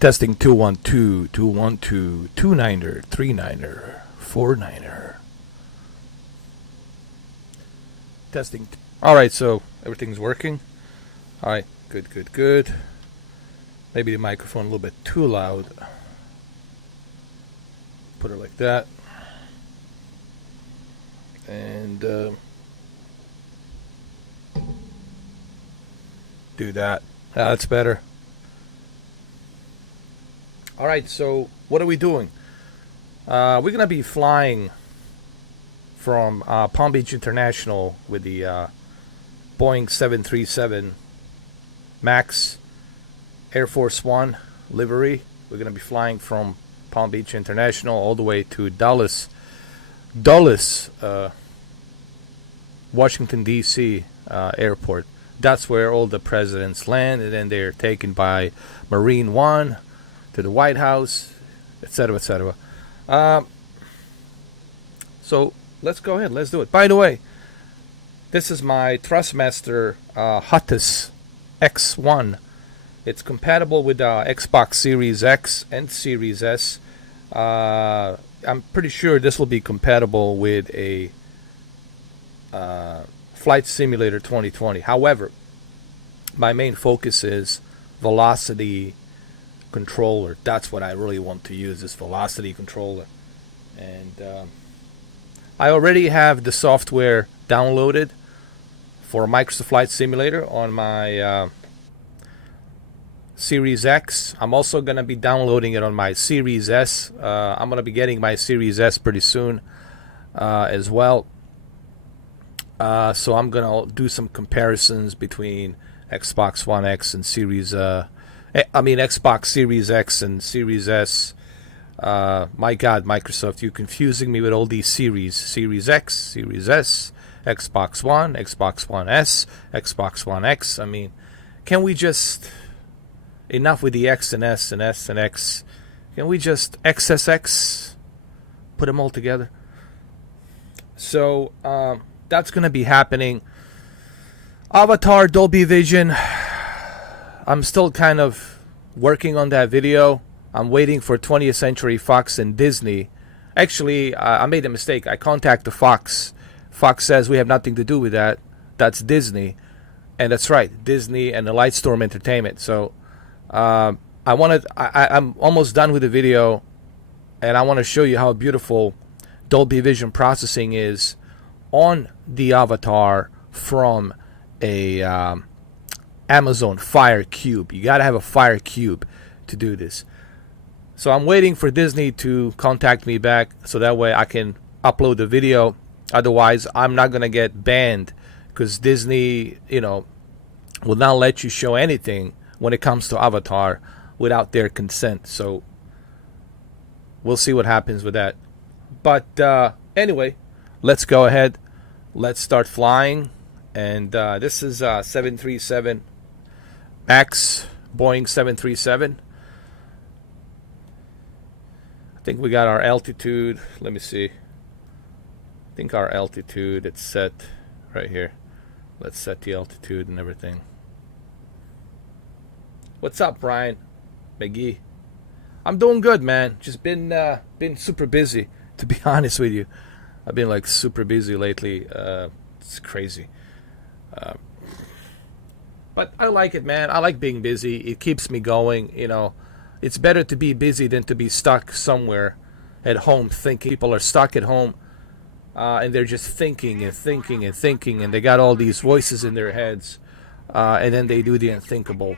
Testing 212, 212, 29er, 39er, 49er. Testing. Alright, so everything's working. Alright, good, good, good. Maybe the microphone a little bit too loud. Put it like that. And do that. That's better. Alright, so what are we doing? We're going to be flying from Palm Beach International with the Boeing 737 MAX Air Force One livery. We're going to be flying from Palm Beach International all the way to Dulles, Washington, D.C. Airport. That's where all the presidents land, and then they're taken by Marine One to the White House, etc., etc. So let's go ahead. Let's do it. By the way, this is my Thrustmaster Hottis X1. It's compatible with Xbox Series X and Series S. I'm pretty sure this will be compatible with a Flight Simulator 2020. However, my main focus is velocity controller. That's what I really want to use, this velocity controller. And I already have the software downloaded for Microsoft Flight Simulator on my Series X. I'm also going to be downloading it on my Series S. I'm going to be getting my Series S pretty soon as well. So I'm going to do some comparisons between Xbox One X and Xbox Series X and Series S. My God, Microsoft, you're confusing me with all these series. Series X, Series S, Xbox One S, Xbox One X. I mean, can we just... Enough with the X and S and S and X. Can we just XSX? Put them all together. So, that's going to be happening. Avatar, Dolby Vision. I'm still kind of working on that video. I'm waiting for 20th Century Fox and Disney. Actually, I made a mistake. I contacted Fox. Fox says we have nothing to do with that. That's Disney. And that's right, Disney and the Lightstorm Entertainment. So, I'm almost done with the video, and I want to show you how beautiful Dolby Vision processing is on the Avatar from a Amazon Fire Cube. You got to have a Fire Cube to do this. So I'm waiting for Disney to contact me back so that way I can upload the video. Otherwise, I'm not going to get banned because Disney, will not let you show anything when it comes to Avatar without their consent. So we'll see what happens with that. But anyway, let's go ahead. Let's start flying. And this is 737 MAX, Boeing 737. I think we got our altitude. Let me see. I think our altitude, it's set right here. Let's set the altitude and everything. What's up, Brian McGee? I'm doing good, man. Just been super busy, to be honest with you. I've been like super busy lately. It's crazy. But I like it, man. I like being busy. It keeps me going. It's better to be busy than to be stuck somewhere at home thinking. People are stuck at home and they're just thinking and thinking and thinking, and they got all these voices in their heads, and then they do the unthinkable.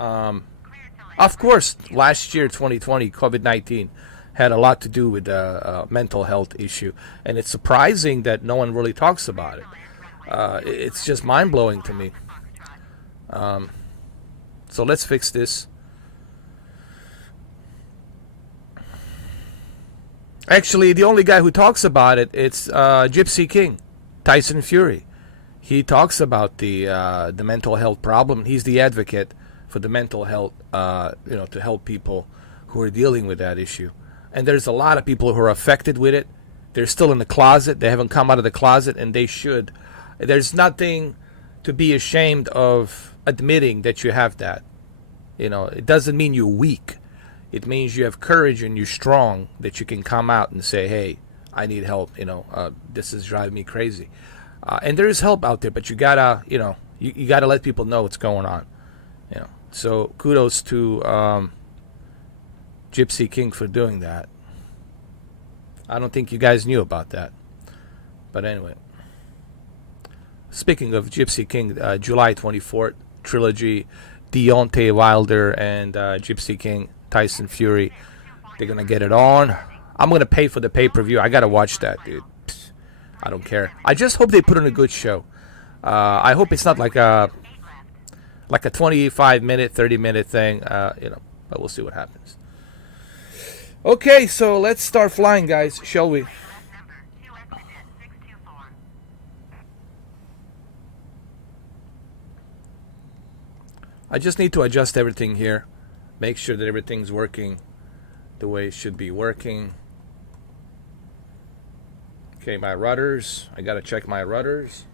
Of course, last year, 2020, COVID-19 had a lot to do with the mental health issue, and it's surprising that no one really talks about it. It's just mind-blowing to me. So let's fix this. Actually, the only guy who talks about it, it's Gypsy King, Tyson Fury. He talks about the mental health problem. He's the advocate for the mental health, to help people who are dealing with that issue. And there's a lot of people who are affected with it. They're still in the closet. They haven't come out of the closet, and they should. There's nothing to be ashamed of admitting that you have that. It doesn't mean you're weak. It means you have courage and you're strong, that you can come out and say, hey, I need help. This is driving me crazy. And there is help out there, but you gotta, you gotta let people know what's going on. So kudos to Gypsy King for doing that. I don't think you guys knew about that. But anyway, speaking of Gypsy King, July 24th trilogy, Deontay Wilder and Gypsy King, Tyson Fury, they're gonna get it on. I'm gonna pay for the pay-per-view. I gotta watch that, dude. I don't care. I just hope they put on a good show. I hope it's not like a 25-minute, 30-minute thing. But we'll see what happens. Okay, so let's start flying, guys, shall we? I just need to adjust everything here. Make sure that everything's working the way it should be working. Okay, my rudders. I gotta check my rudders.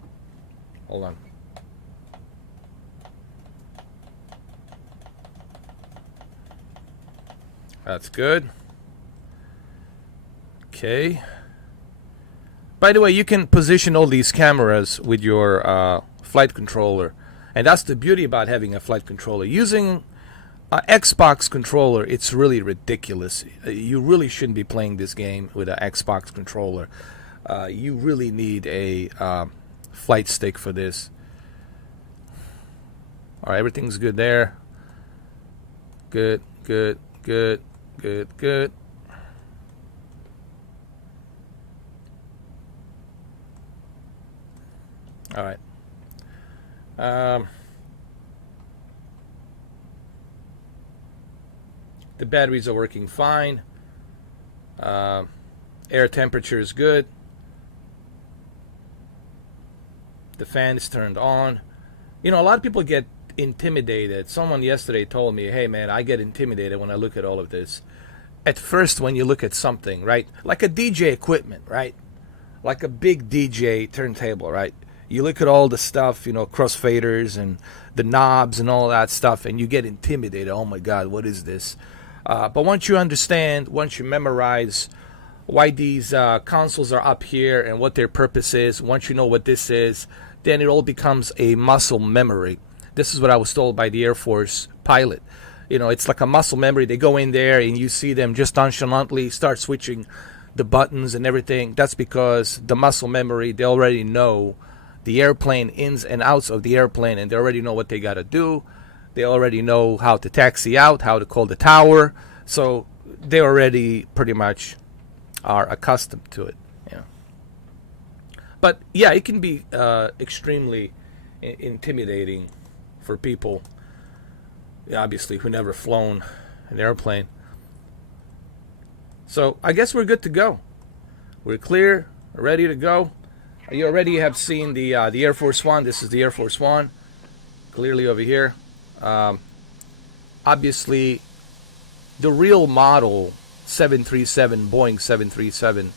Hold on. That's good. Okay. By the way, you can position all these cameras with your flight controller. And that's the beauty about having a flight controller. Using an Xbox controller, it's really ridiculous. You really shouldn't be playing this game with an Xbox controller. You really need a flight stick for this. Alright, everything's good there. Good, good, good, good, good. Alright. The batteries are working fine. Air temperature is good. The fan is turned on. A lot of people get intimidated. Someone yesterday told me, hey man, I get intimidated when I look at all of this. At first, when you look at something, right? Like a DJ equipment, right? Like a big DJ turntable, right? You look at all the stuff, crossfaders and the knobs and all that stuff, and you get intimidated. Oh my God, what is this? But once you understand, once you memorize why these consoles are up here and what their purpose is, once you know what this is, then it all becomes a muscle memory. This is what I was told by the Air Force pilot. It's like a muscle memory. They go in there and you see them just nonchalantly start switching the buttons and everything. That's because the muscle memory, they already know the airplane ins and outs of the airplane, and they already know what they got to do. They already know how to taxi out, how to call the tower. So they already pretty much are accustomed to it. But yeah, it can be extremely intimidating for people, obviously, who never flown an airplane. So I guess we're good to go. We're clear, ready to go. You already have seen the Air Force One. This is the Air Force One, clearly over here. Obviously, the real model 737, Boeing 737,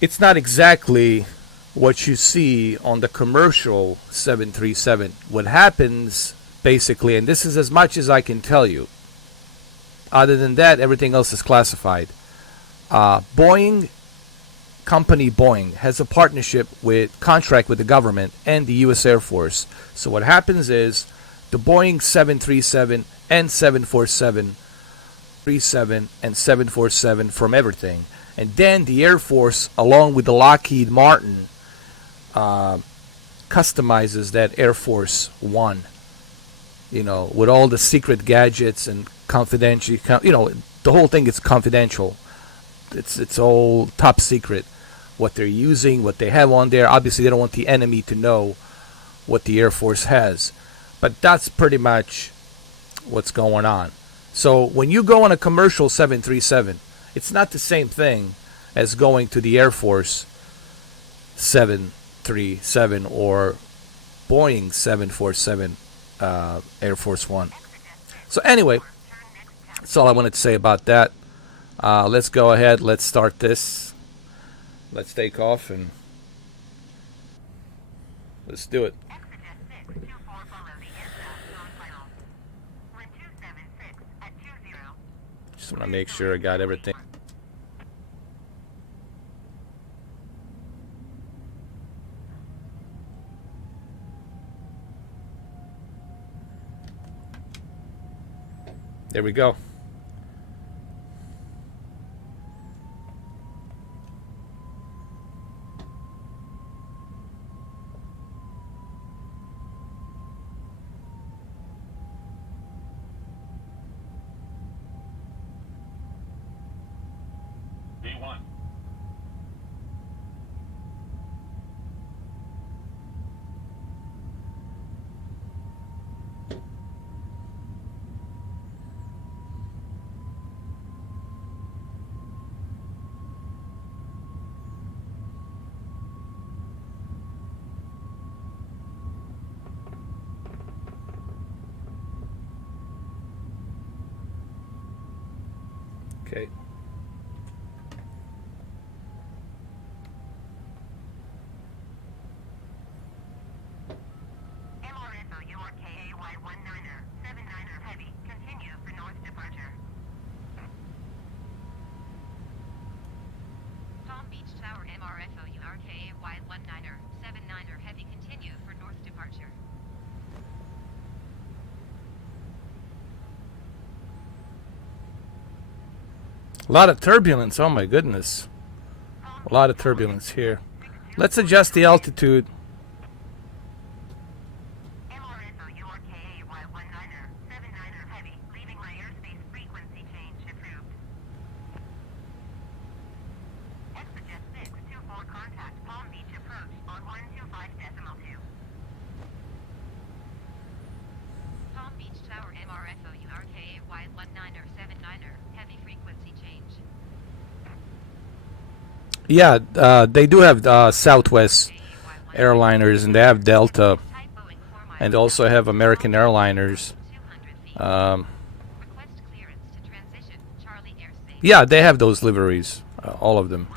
it's not exactly what you see on the commercial 737. What happens, basically, and this is as much as I can tell you. Other than that, everything else is classified. Boeing, company Boeing, has a contract with the government and the U.S. Air Force. So what happens is the Boeing 737 and 747, 37 and 747 from everything. And then the Air Force, along with the Lockheed Martin, customizes that Air Force One, with all the secret gadgets and confidential, the whole thing is confidential. It's all top secret, what they're using, what they have on there. Obviously, they don't want the enemy to know what the Air Force has. But that's pretty much what's going on. So when you go on a commercial 737, it's not the same thing as going to the Air Force 737 or Boeing 747 Air Force One. So anyway, that's all I wanted to say about that. Let's go ahead. Let's start this. Let's take off and let's do it. Just want to make sure I got everything. There we go. B1. Okay. A lot of turbulence. Oh my goodness. A lot of turbulence here. Let's adjust the altitude. Yeah, they do have Southwest airliners, and they have Delta, and they also have American airliners. Yeah, they have those liveries, all of them.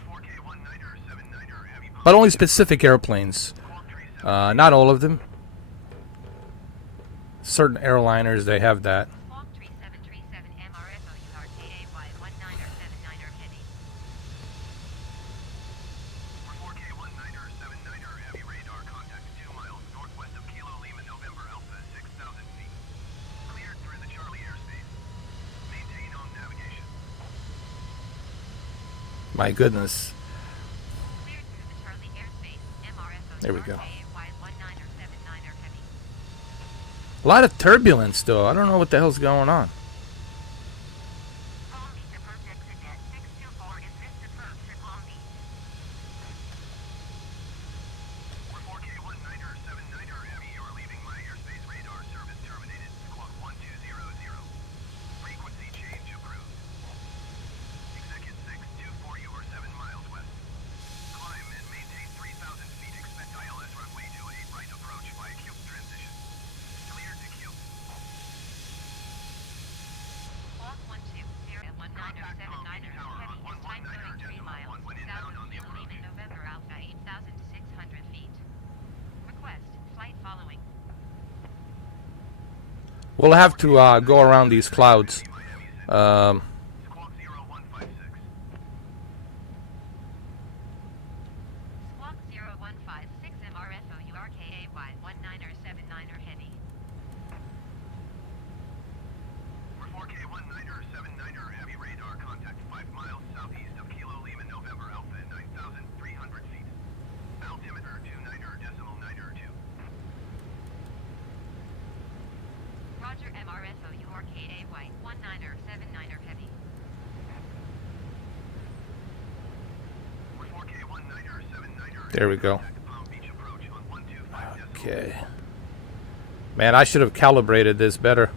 But only specific airplanes. Not all of them. Certain airliners, they have that. My goodness. There we go. A lot of turbulence, though. I don't know what the hell's going on. We'll have to go around these clouds. There we go. Okay. Man, I should have calibrated this better.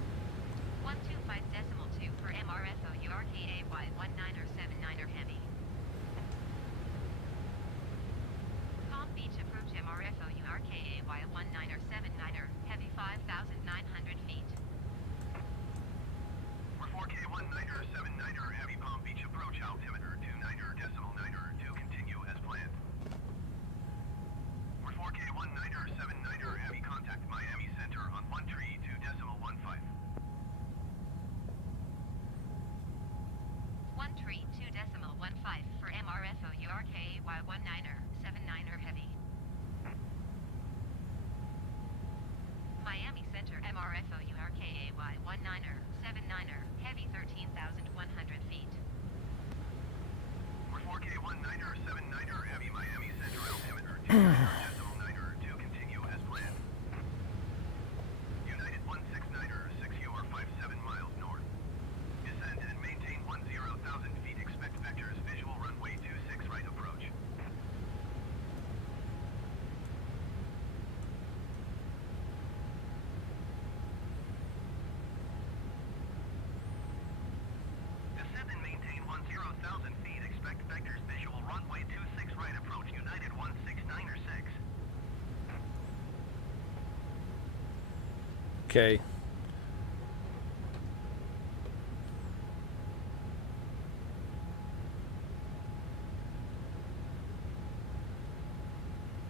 Okay.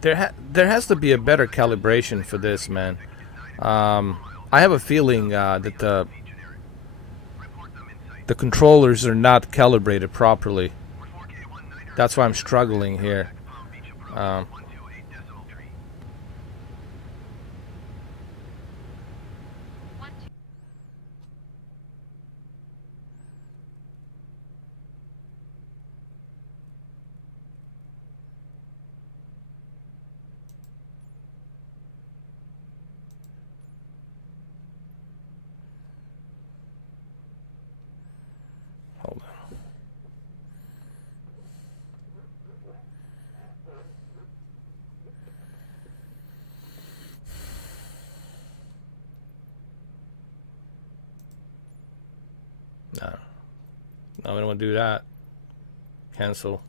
There has to be a better calibration for this, man. I have a feeling that the controllers are not calibrated properly. That's why I'm struggling here. Hold on. No, we don't want to do that. Cancel.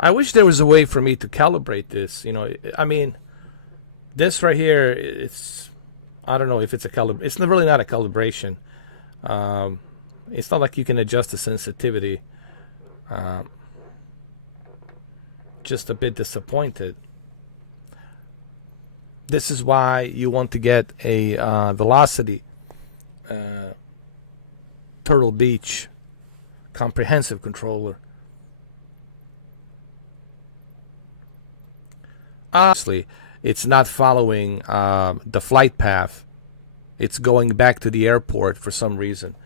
I wish there was a way for me to calibrate this. You know, I mean, this right here, I don't know if it's it's really not a calibration. It's not like you can adjust the sensitivity. Just a bit disappointed. This is why you want to get a velocity Turtle Beach comprehensive controller. Obviously, it's not following the flight path. It's going back to the airport for some reason.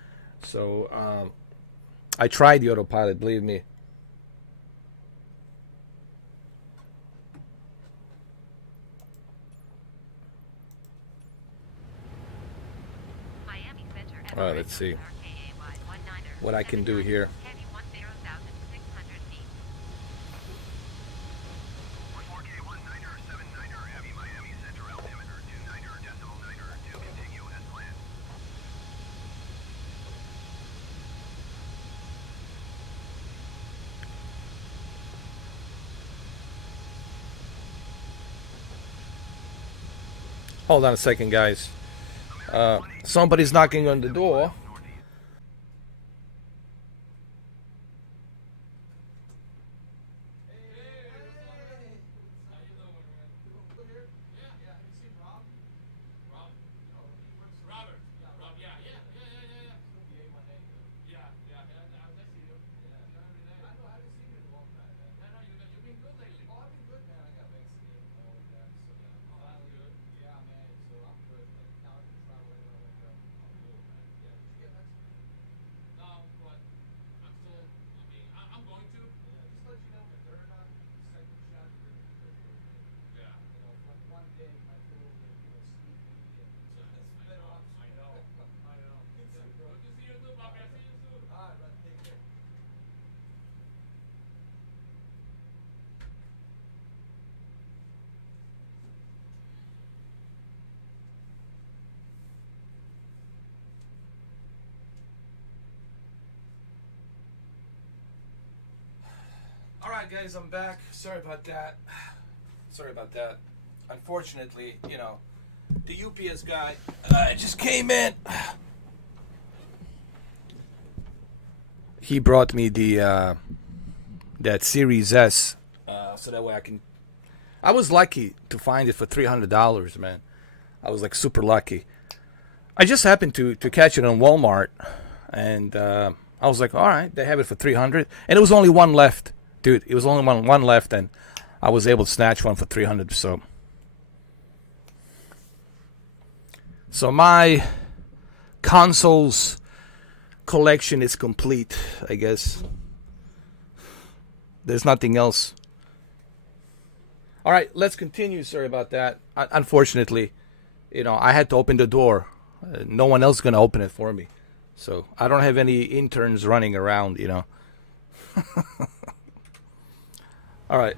So I tried the autopilot, believe me. All right, let's see what I can do here. Hold on a second, guys. Somebody's knocking on the door. Alright guys, I'm back. Sorry about that. Unfortunately, you know, the UPS guy just came in. He brought me the that Series S, so that way I was lucky to find it for $300, man. I was like super lucky. I just happened to catch it on Walmart, and I was like, all right, they have it for $300, and it was only one left. Dude, it was only one left, and I was able to snatch one for $300. So my consoles collection is complete, I guess. There's nothing else. All right, let's continue. Sorry about that. Unfortunately, I had to open the door. No one else gonna open it for me, so I don't have any interns running around. All right.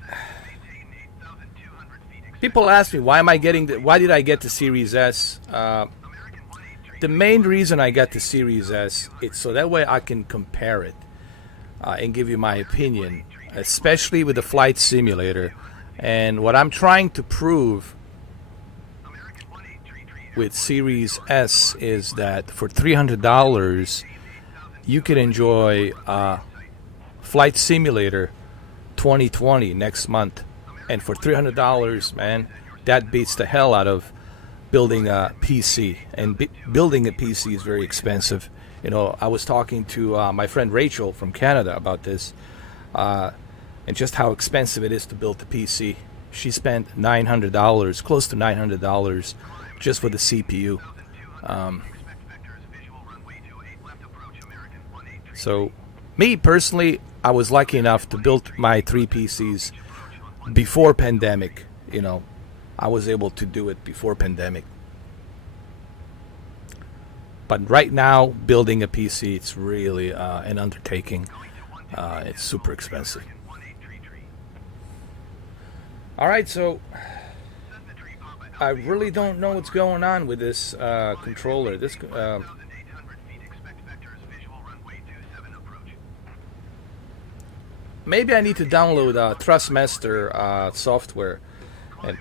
People ask me why did I get the Series S? The main reason I got the Series S, it's so that way I can compare it and give you my opinion, especially with the flight simulator. And what I'm trying to prove with Series S is that for $300 you can enjoy Flight Simulator 2020 next month. And for $300, man, that beats the hell out of building a PC. And building a PC is very expensive. I was talking to my friend Rachel from Canada about this, and just how expensive it is to build a PC. She spent $900, close to $900, just for the CPU. So, me personally, I was lucky enough to build my 3 PCs before pandemic. I was able to do it before pandemic. But right now, building a PC, it's really an undertaking. It's super expensive. All right, so I really don't know what's going on with this controller. Maybe I need to download Thrustmaster software and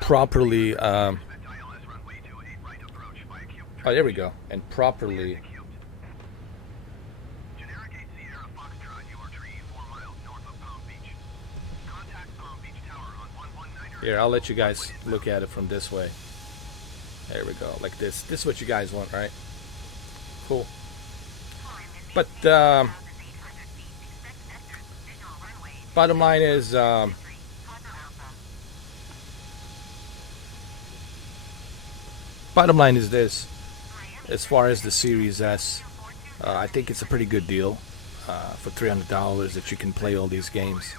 properly. Oh, there we go. And properly. Here, I'll let you guys look at it from this way. There we go, like this. This is what you guys want, right? Cool. But bottom line is, this. As far as the Series S, I think it's a pretty good deal for $300 that you can play all these games.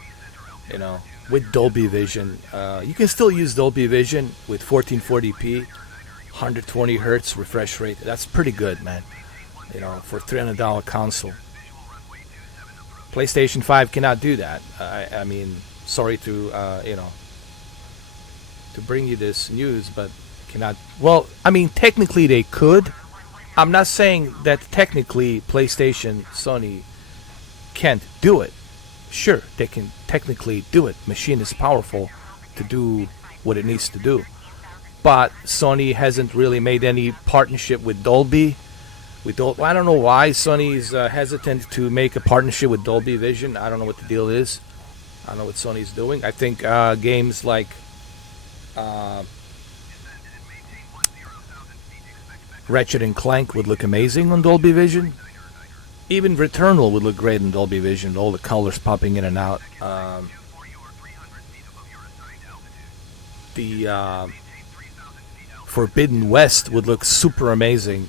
With Dolby Vision. You can still use Dolby Vision with 1440p, 120 hertz refresh rate. That's pretty good, man. For a $300 console. PlayStation 5 cannot do that. I mean, sorry to to bring you this news, but cannot. Well, I mean, technically they could. I'm not saying that technically PlayStation, Sony can't do it. Sure, they can technically do it. Machine is powerful to do what it needs to do. But Sony hasn't really made any partnership with Dolby. I don't know why Sony's hesitant to make a partnership with Dolby Vision. I don't know what the deal is. I don't know what Sony's doing. I think games like Ratchet and Clank would look amazing on Dolby Vision. Even Returnal would look great in Dolby Vision, all the colors popping in and out. The Forbidden West would look super amazing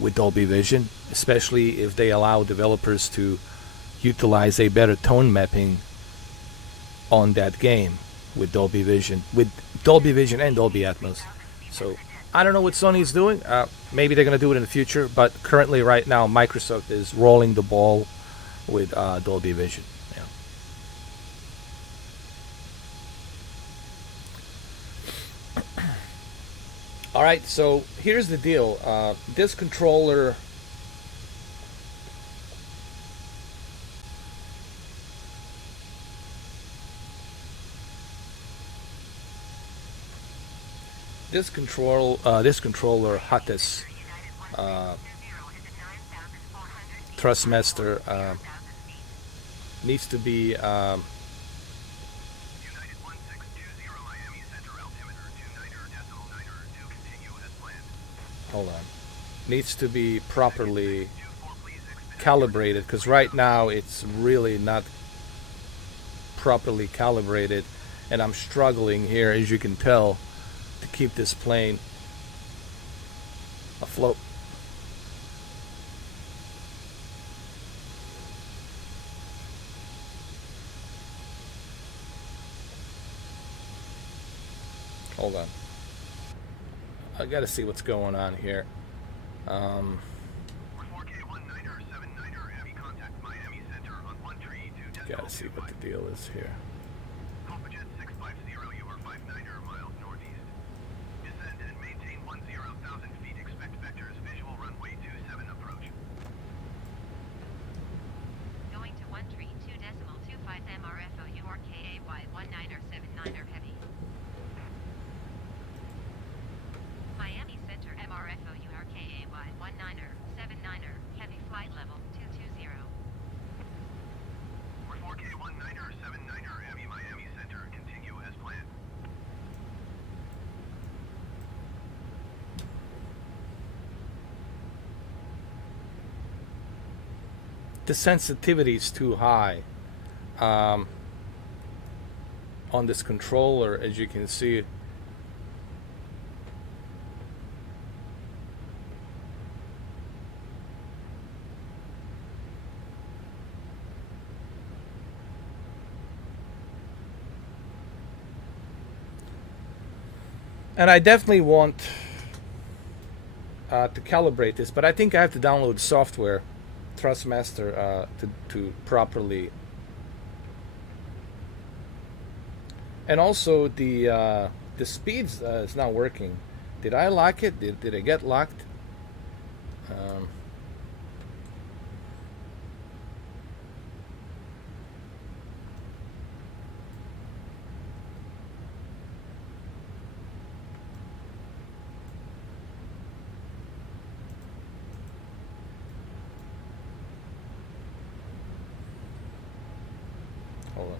with Dolby Vision, especially if they allow developers to utilize a better tone mapping on that game with Dolby Vision and Dolby Atmos. So I don't know what Sony's doing. Maybe they're going to do it in the future, but currently, right now, Microsoft is rolling the ball with Dolby Vision. Yeah. All right, so here's the deal. This controller this controller Hottest Thrustmaster needs to be needs to be properly calibrated, because right now it's really not properly calibrated, and I'm struggling here, as you can tell, to keep this plane afloat. Hold on. I gotta see what's going on here. Gotta see what the deal is here. The sensitivity is too high on this controller, as you can see. And I definitely want to calibrate this, but I think I have to download software, Thrustmaster, to properly. And also the speeds is not working. Did I lock it? Did it get locked? Hold on.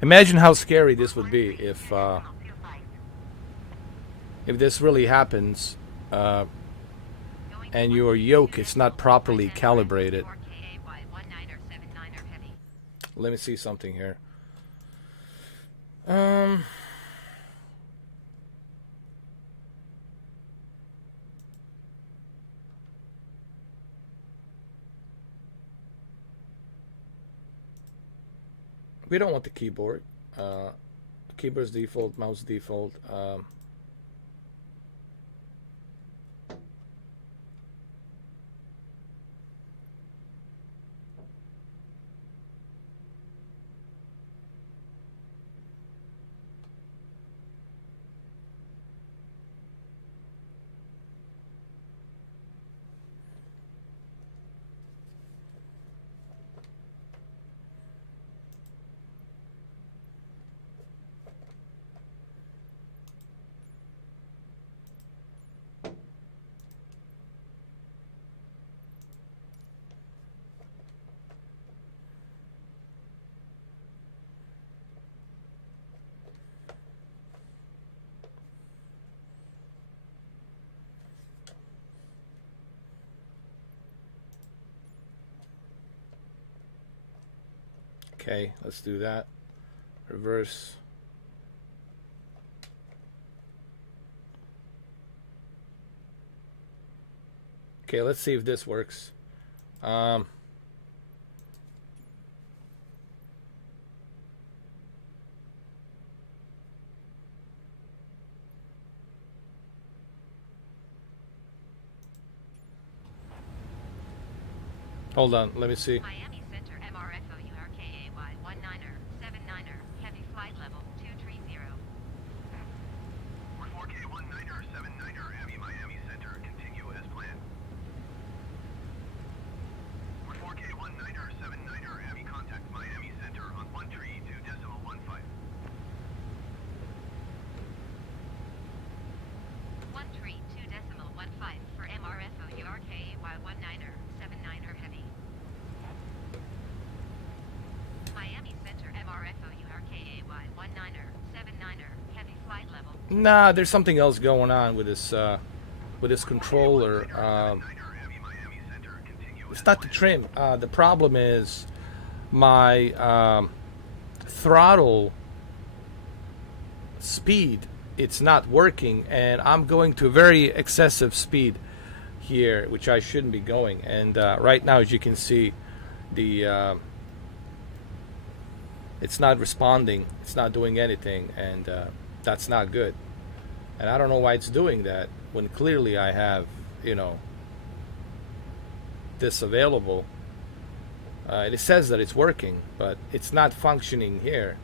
Imagine how scary this would be if this really happens and your yoke is not properly calibrated. Let me see something here. We don't want the keyboard. Keyboard's default, mouse default. Okay, let's do that. Reverse. Okay, let's see if this works. Hold on, let me see. Miami Center MRFO URKAY 19er 79er heavy flight level 230. 4K 19er 79er heavy Miami Center continue as planned. 4K 19er 79er heavy contact Miami Center on 132.15. 132.15 for MRFO URKAY 19er Nah, there's something else going on with this controller. Heavy Miami Center, continue It's as not the planned. trim. The problem is my throttle speed. It's not working, and I'm going to a very excessive speed here, which I shouldn't be going. And right now, as you can see, the it's not responding. It's not doing anything, and that's not good. And I don't know why it's doing that when clearly I have, you know, this available. And it says that it's working, but it's not functioning here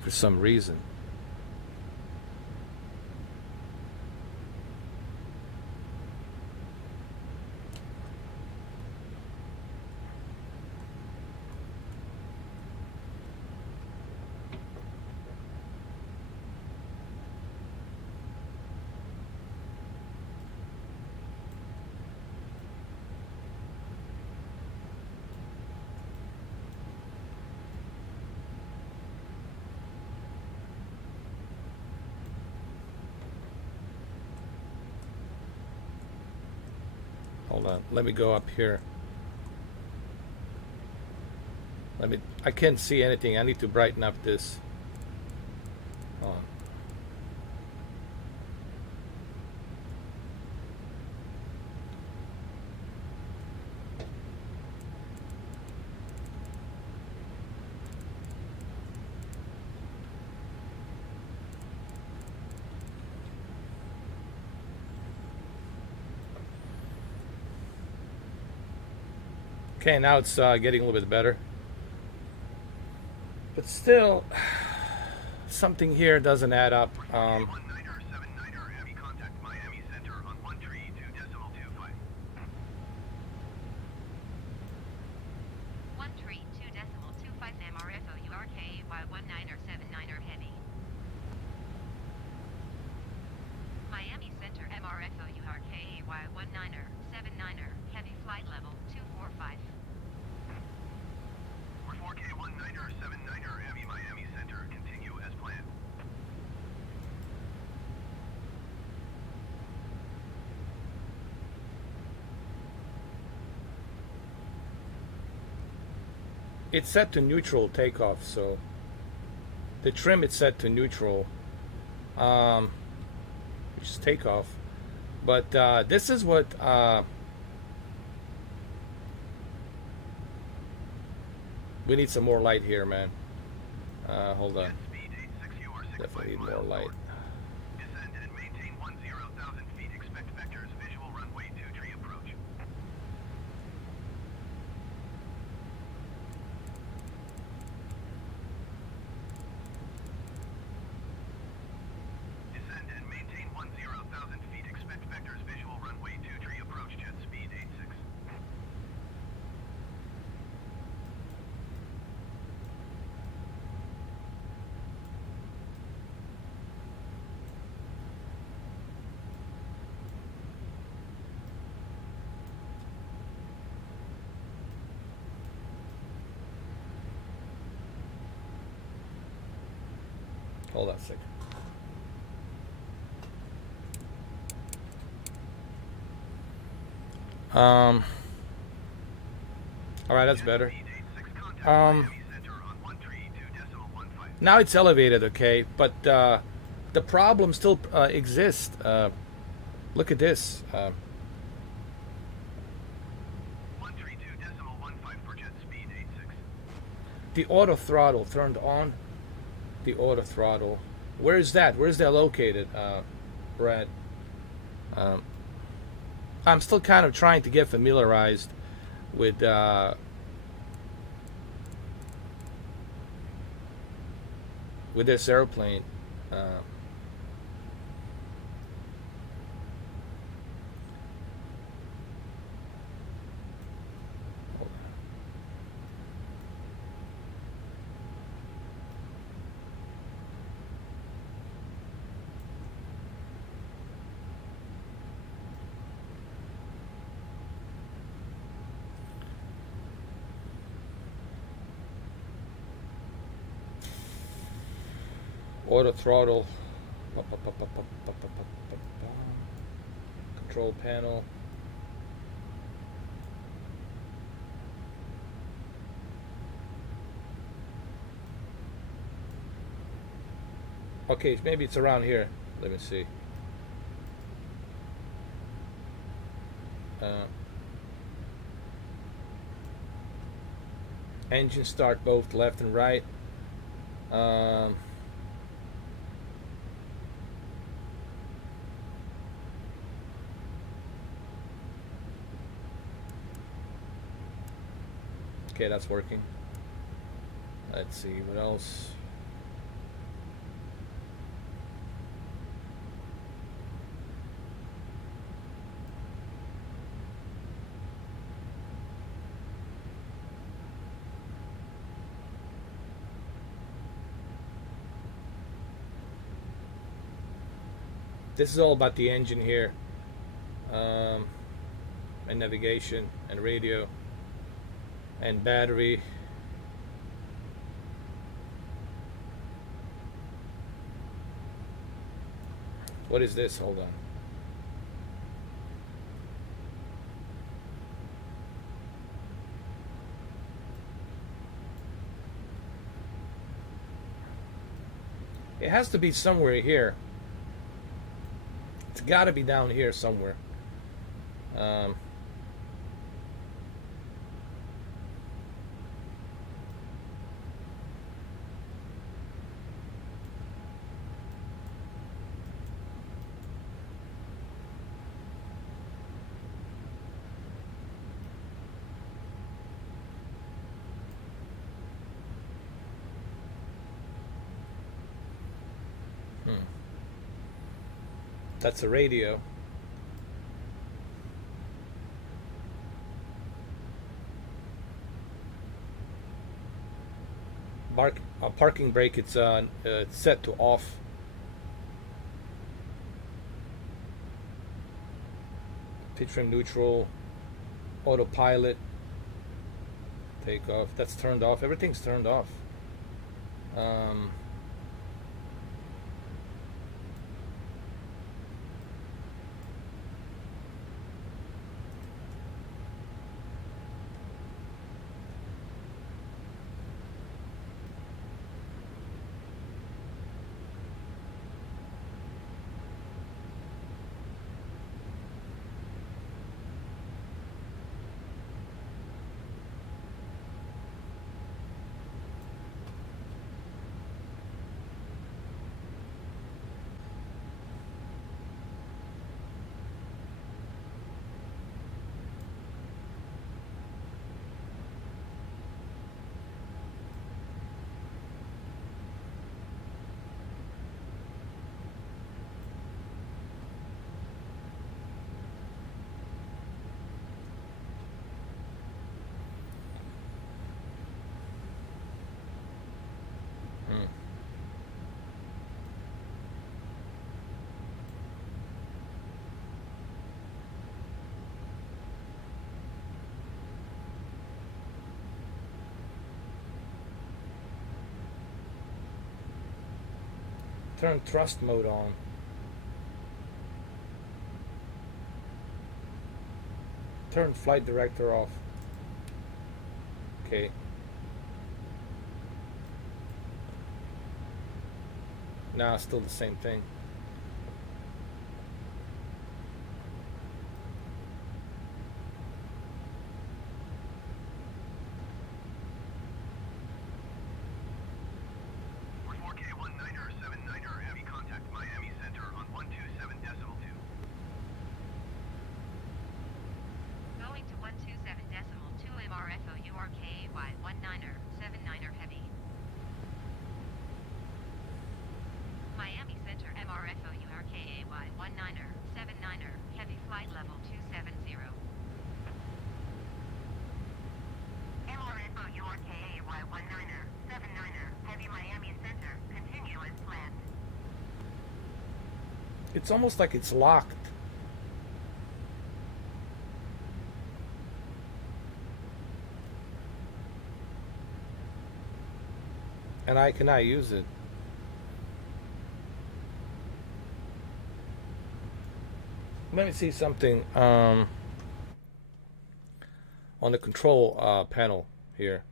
for some reason. Hold on, let me go up here. I can't see anything. I need to brighten up this. Hold on. Okay, now it's getting a little bit better. But still, something here doesn't add up. 19er, 79er, heavy contact Miami Center on 132.25. 132.25 MRFO URKAY 19er 79er heavy. Miami Center MRFO URKAY 19er 79er heavy flight level 245. 4K19er, 79er, heavy Miami Center, continue as planned. It's set to neutral takeoff, so the trim is set to neutral, which is takeoff. But this is what we need some more light here, man. Hold on. Jet speed 86, you are 6.5 Definitely need more miles light. north. Descend and maintain 10,000 feet. Expect vectors, visual runway 23 approach. Descend and maintain 10,000 feet. Expect vectors, visual runway 23 approach. Jet speed 86. Hold on a second. All right, that's better. Speed 86, contact Um, Miami Center on 132.15. Now it's elevated, okay, but the problem still exists. Look at this. 132.15 for jet speed 86. The auto throttle turned on. The auto throttle. Where is that? Where is that located, Brad? I'm still kind of trying to get familiarized with this airplane. Auto throttle. Control panel. Okay, maybe it's around here. Let me see. Engine start both left and right. Okay, that's working. Let's see what else. This is all about the engine here, and navigation and radio and battery. What is this? Hold on. It has to be somewhere here. It's got to be down here somewhere. That's a radio. Parking brake, it's set to off. Pitch frame neutral. Autopilot. Takeoff. That's turned off. Everything's turned off. Turn thrust mode on. Turn flight director off. Okay. Nah, still the same thing. It's almost like it's locked. And I cannot use it. let me see something on the control panel here.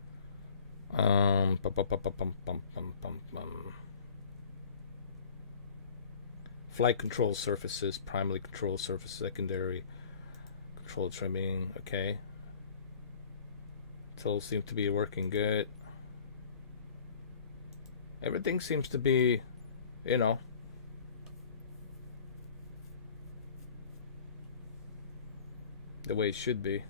Flight control surfaces, primary control surface, secondary control trimming. Okay, tools seem to be working good. Everything seems to be, you know, the way it should be.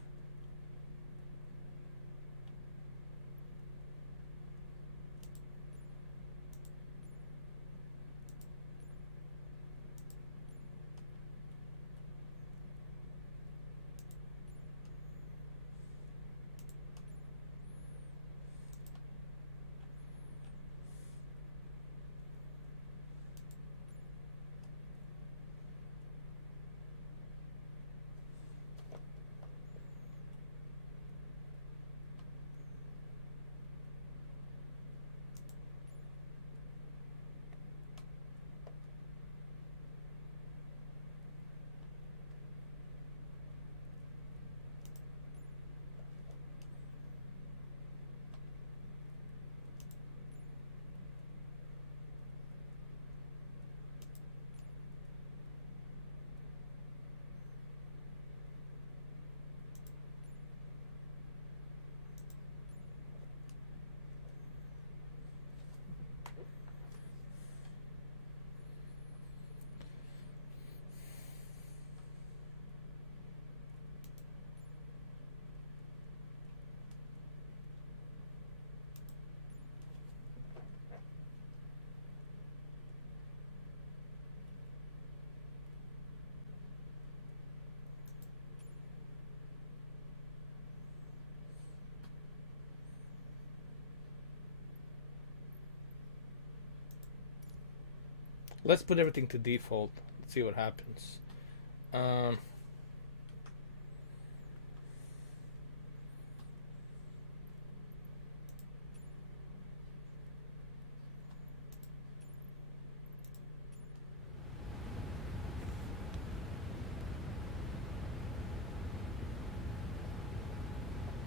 Let's put everything to default. Let's see what happens.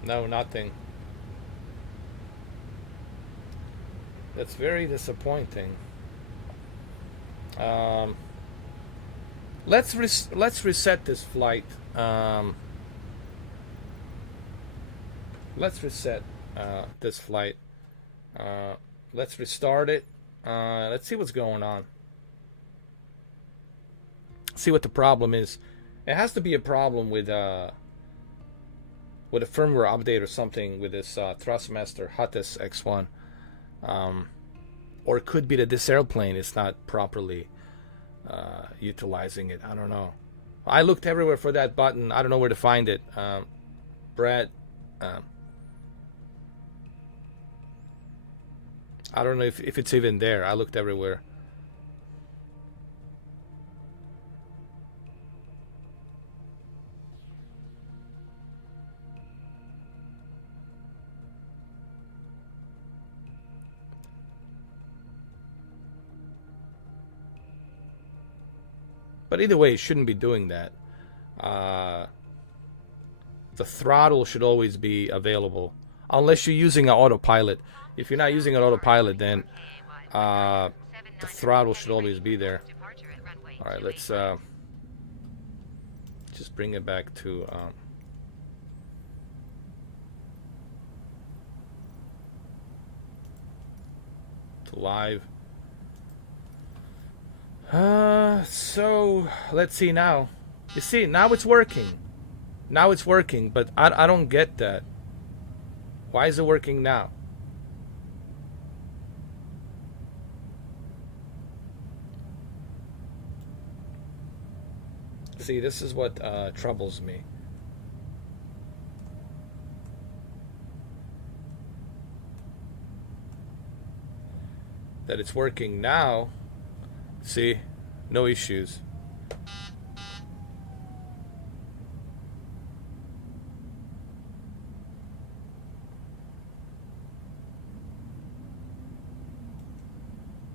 No, nothing. That's very disappointing. Let's reset this flight. Let's reset this flight. Let's restart it. Let's see what's going on. See what the problem is. It has to be a problem with a firmware update or something with this Thrustmaster Hottest X1. Or it could be that this airplane is not properly utilizing it. I don't know. I looked everywhere for that button. I don't know where to find it. Brad, I don't know if it's even there. I looked everywhere. But either way, it shouldn't be doing that. The throttle should always be available. Unless you're using an autopilot. If you're not using an autopilot, then the throttle should always be there. Alright, let's just bring it back to live. So let's see now. You see, now it's working. Now it's working, but I don't get that. Why is it working now? See, this is what troubles me. That it's working now. See, no issues.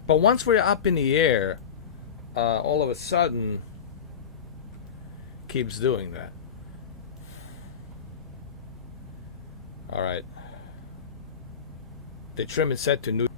But once we're up in the air, all of a sudden, keeps doing that. All right. The trim is set to neutral.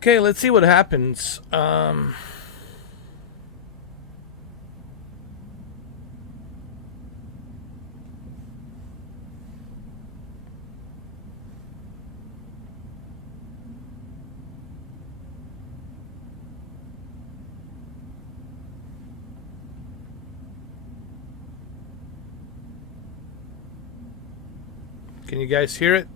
Okay, let's see what happens. Can you guys hear it?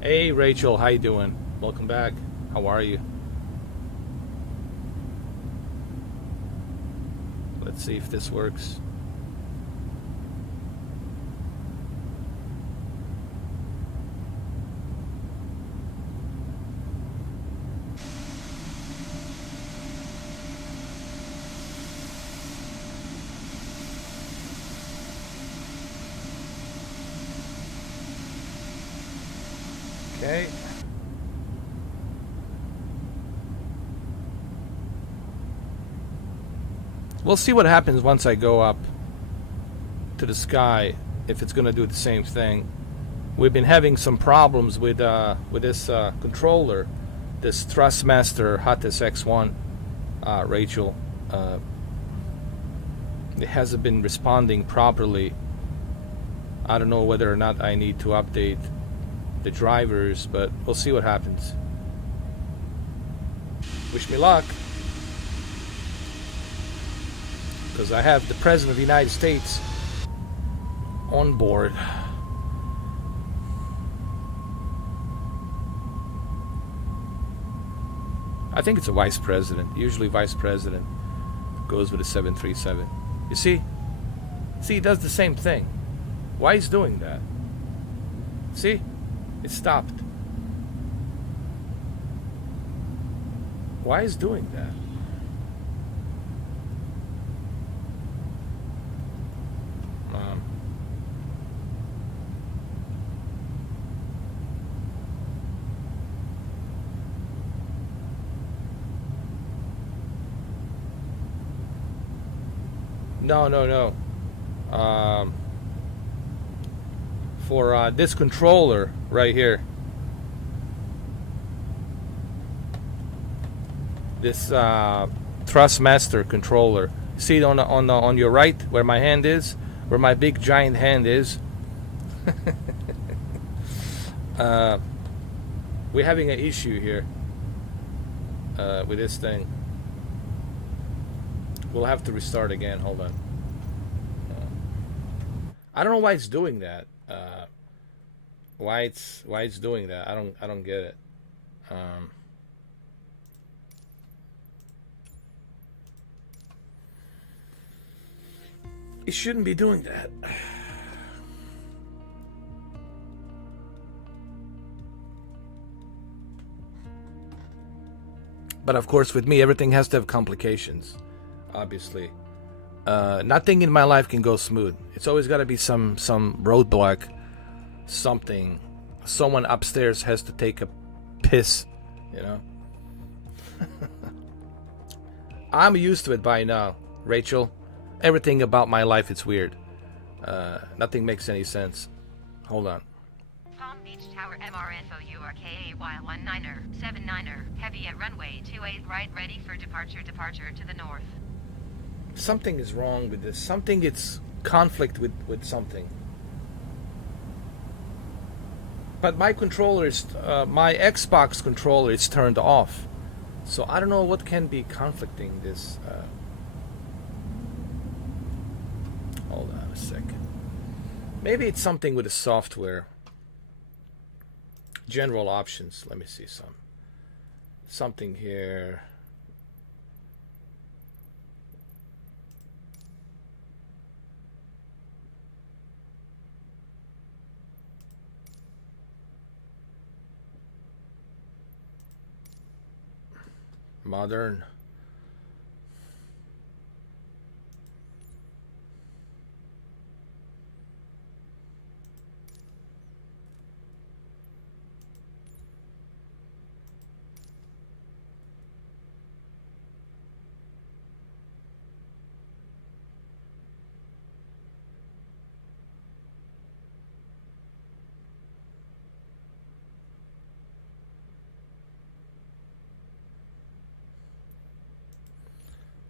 Hey Rachel, how you doing? Welcome back. How are you? Let's see if this works. Okay. We'll see what happens once I go up to the sky, if it's going to do the same thing. We've been having some problems with this controller, this Thrustmaster Hottest X1, Rachel. It hasn't been responding properly. I don't know whether or not I need to update the drivers, but we'll see what happens. Wish me luck, because I have the President of the United States on board. I think it's a vice president. Usually vice president goes with a 737. You see? See, he does the same thing. Why is doing that? See? It stopped. Why is doing that? No. For this controller right here, this Thrustmaster controller. See it on your right, where my hand is, where my big giant hand is. We're having an issue here with this thing. We'll have to restart again. Hold on. I don't know why it's doing that. Why it's doing that? I don't get it. It shouldn't be doing that. But of course, with me, everything has to have complications. Obviously, Nothing in my life can go smooth. It's always got to be some roadblock, something. Someone upstairs has to take a piss, you know. I'm used to it by now, Rachel. Everything about my life is weird. Nothing makes any sense. Hold on. Palm Beach Tower MRFO URKA 19er 79er heavy at runway 28 right ready for departure to the north. Something is wrong with this. Something, it's conflict with something. But my controller is, my Xbox controller is turned off. So I don't know what can be conflicting this. Hold on a second. Maybe it's something with the software. General options. Let me see something here. Modern.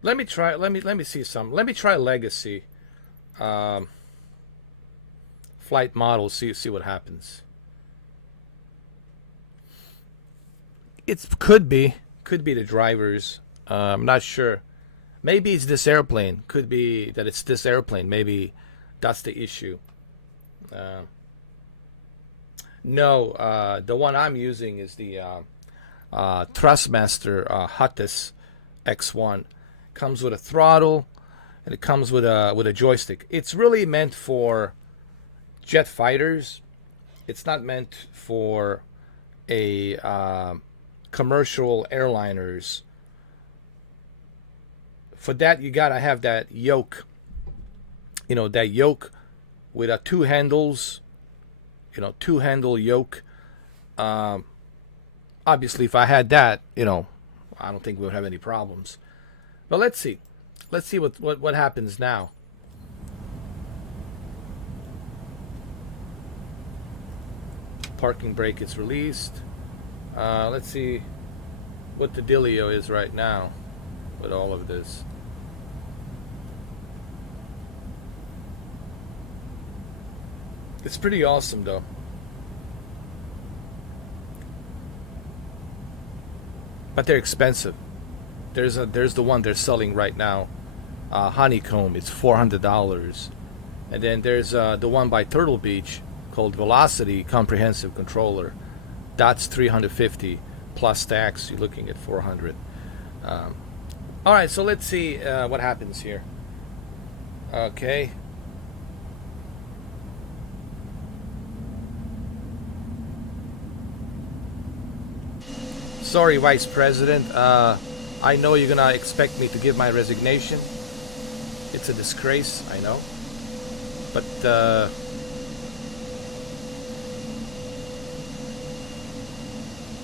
Let me try. Let me see some. Let me try legacy. Flight model. See what happens. It could be the drivers. I'm not sure. Maybe it's this airplane. Could be that it's this airplane. Maybe that's the issue. No, the one I'm using is the Thrustmaster Huttis X1. Comes with a throttle, and it comes with a joystick. It's really meant for jet fighters. It's not meant for a commercial airliners. For that, you gotta have that yoke. You know, that yoke with two handles. You know, two-handle yoke. Obviously, if I had that, you know, I don't think we would have any problems. But let's see. Let's see what happens now. Parking brake is released. Let's see what the dealio is right now with all of this. It's pretty awesome, though. But they're expensive. There's the one they're selling right now, Honeycomb. It's $400, and then there's the one by Turtle Beach called Velocity Comprehensive Controller. That's $350 plus tax. You're looking at $400. All right, so let's see what happens here. Okay. Sorry, Vice President. I know you're gonna expect me to give my resignation. It's a disgrace, I know. But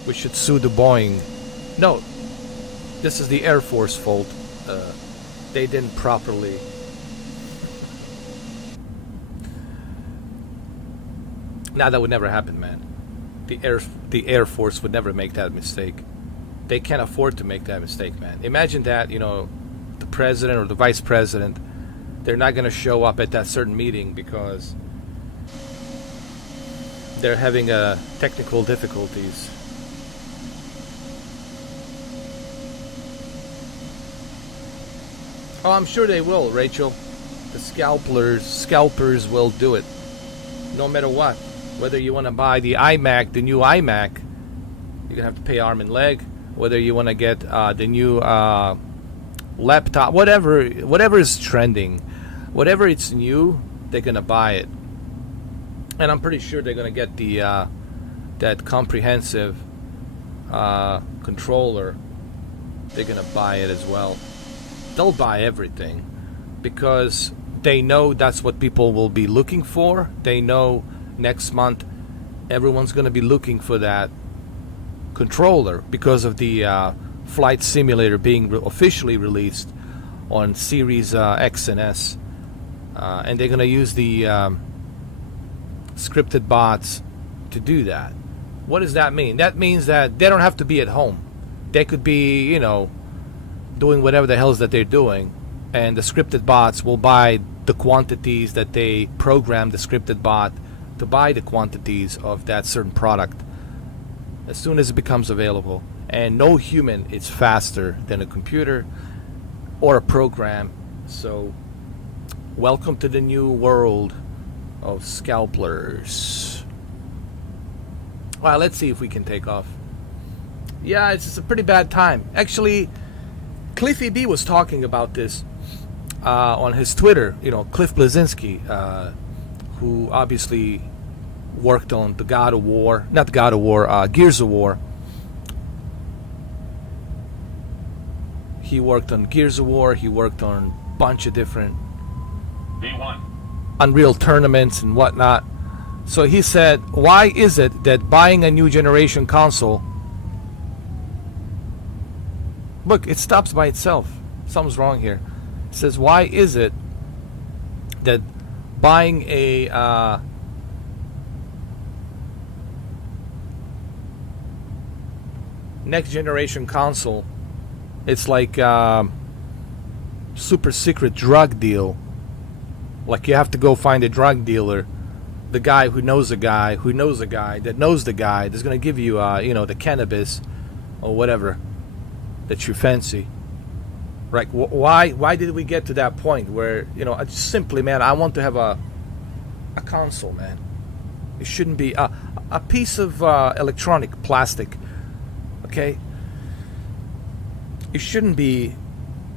we should sue the Boeing. No, this is the Air Force fault. They didn't properly. Now that would never happen, man. The Air Force would never make that mistake. They can't afford to make that mistake, man. Imagine that, you know, the president or the vice president, they're not going to show up at that certain meeting because they're having technical difficulties. Oh, I'm sure they will, Rachel. The scalpers will do it, no matter what. Whether you want to buy the iMac, the new iMac, you're going to have to pay arm and leg. Whether you want to get the new laptop, whatever is trending, whatever it's new, they're going to buy it. And I'm pretty sure they're going to get the that comprehensive controller. They're going to buy it as well. They'll buy everything. because they know that's what people will be looking for. They know next month everyone's going to be looking for that controller because of the flight simulator being officially released on Series X and S. And they're going to use the scripted bots to do that. What does that mean? That means that they don't have to be at home. They could be, you know, doing whatever the hell that they're doing, and the scripted bots will buy the quantities that they program the scripted bot to buy the quantities of that certain product as soon as it becomes available. And no human is faster than a computer or a program. So welcome to the new world of scalpers. Well, let's see if we can take off. Yeah, it's a pretty bad time. Actually, Cliffy B was talking about this on his Twitter. You know, Cliff Blazinski, who obviously worked on the God of War, not God of War, Gears of War. He worked on Gears of War. He worked on a bunch of different V1 Unreal tournaments and whatnot. So he said, why is it that buying a new generation console, look, it stops by itself. Something's wrong here. It says, why is it that buying a next generation console, it's like super secret drug deal. Like you have to go find a drug dealer, the guy who knows a guy who knows a guy that knows the guy that's going to give you, you know, the cannabis or whatever that you fancy. Right? Why did we get to that point where, you know, just simply, man, I want to have a console, man. It shouldn't be a piece of electronic plastic. Okay? It shouldn't be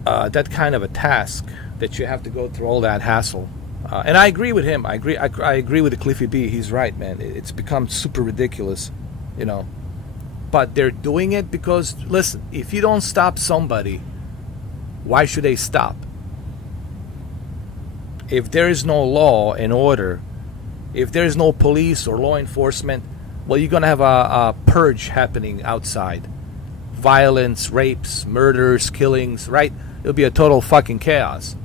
that kind of a task that you have to go through all that hassle. And I agree with him. I agree with the Cliffy B. He's right, man. It's become super ridiculous, you know. But they're doing it because, listen, if you don't stop somebody, why should they stop? If there is no law and order, if there is no police or law enforcement, well, you're going to have a purge happening outside. Violence, rapes, murders, killings, right? It'll be a total fucking chaos.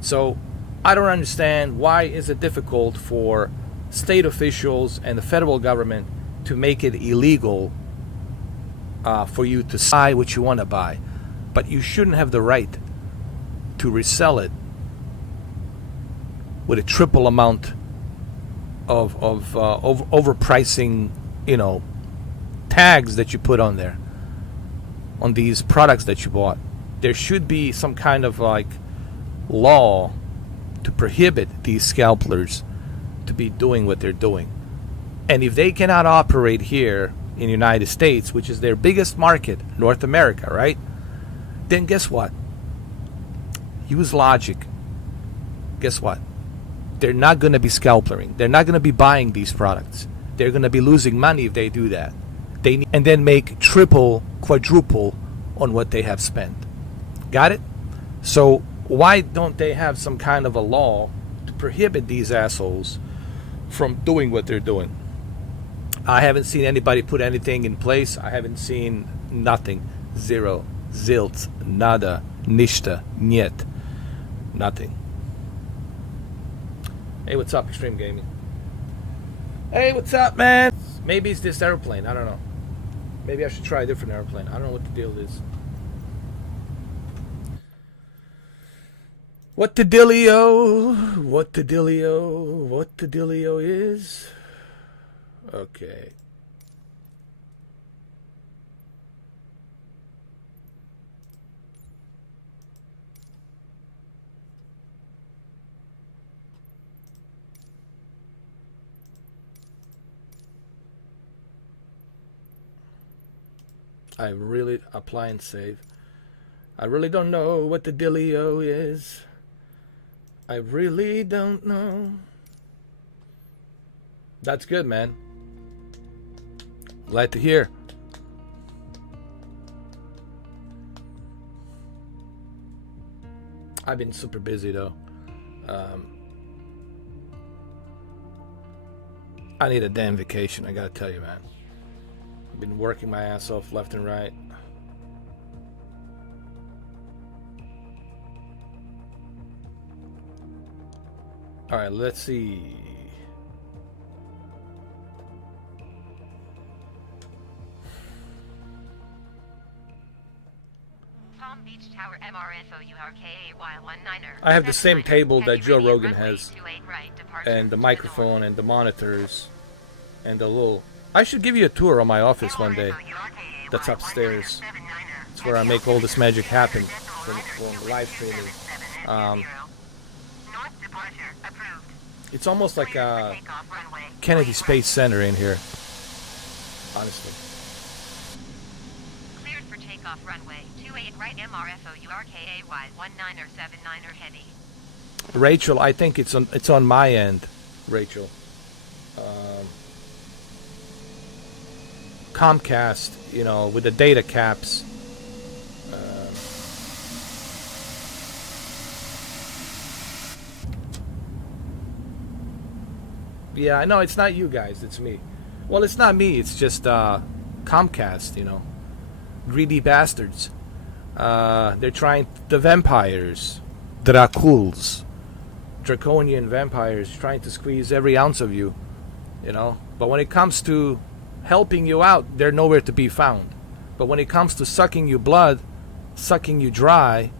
So I don't understand why is it difficult for state officials and the federal government to make it illegal for you to buy what you want to buy. But you shouldn't have the right to resell it with a triple amount of overpricing, you know, tags that you put on there, on these products that you bought. There should be some kind of like law to prohibit these scalpers to be doing what they're doing. And if they cannot operate here in the United States, which is their biggest market, North America, right? Then guess what? Use logic. Guess what? They're not going to be scalpering. They're not going to be buying these products. They're going to be losing money if they do that. And then make triple, quadruple on what they have spent. Got it? So why don't they have some kind of a law to prohibit these assholes from doing what they're doing? I haven't seen anybody put anything in place. I haven't seen nothing. Zero. Zilts. Nada. Nishta. Niet. Nothing. Hey, what's up, Extreme Gaming? Hey, what's up, man? Maybe it's this airplane. I don't know. Maybe I should try a different airplane. I don't know what the deal is. What the dealio? What the dealio? What the dealio is? Okay. I really apply and save. I really don't know what the dealio is. I really don't know. That's good, man. Glad to hear. I've been super busy though. I need a damn vacation, I gotta tell you, man. I've been working my ass off left and right. Alright, let's see. Palm Beach Tower MRFOURKAY19er. I have the same table that Joe Heavy Rogan runway has, 28 right, departure and the to microphone north. and the monitors and the little... I should give you a tour of my office one day. That's upstairs. It's where I make all this magic happen from live streaming. It's almost like a Kennedy Space Center in here, honestly. Cleared for takeoff runway 28 right MRFOURKAY19er 79er heavy. Rachel, I think it's on my end, Rachel. Comcast, you know, with the data caps. Yeah, I know it's not you guys, it's me. Well, it's not me, it's just Comcast, you know. Greedy bastards. They're trying, the vampires, Draculs, draconian vampires, trying to squeeze every ounce of you, you know. But when it comes to helping you out, they're nowhere to be found. But when it comes to sucking your blood, sucking you dry,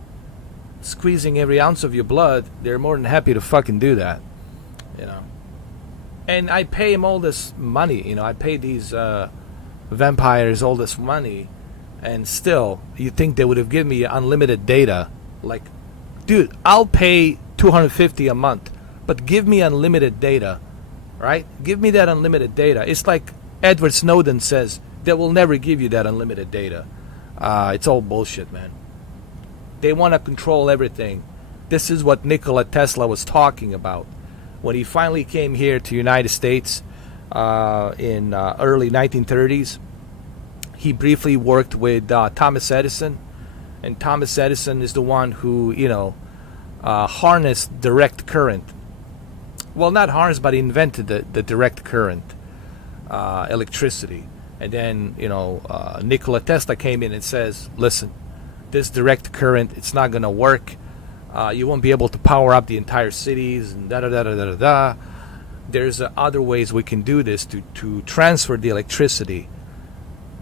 squeezing every ounce of your blood, they're more than happy to fucking do that, you know. And I pay him all this money, you know. I pay these vampires all this money, and still, you think they would have given me unlimited data? Like, dude, I'll pay $250 a month, but give me unlimited data, right? Give me that unlimited data. It's like Edward Snowden says, they will never give you that unlimited data. It's all bullshit, man. They want to control everything. This is what Nikola Tesla was talking about when he finally came here to United States in early 1930s. He briefly worked with Thomas Edison, and Thomas Edison is the one who, you know, harnessed direct current. Well, not harnessed, but invented the direct current, electricity. And then, you know, Nikola Tesla came in and says, listen, this direct current, it's not going to work. You won't be able to power up the entire cities and da-da-da-da-da-da. There's other ways we can do this to transfer the electricity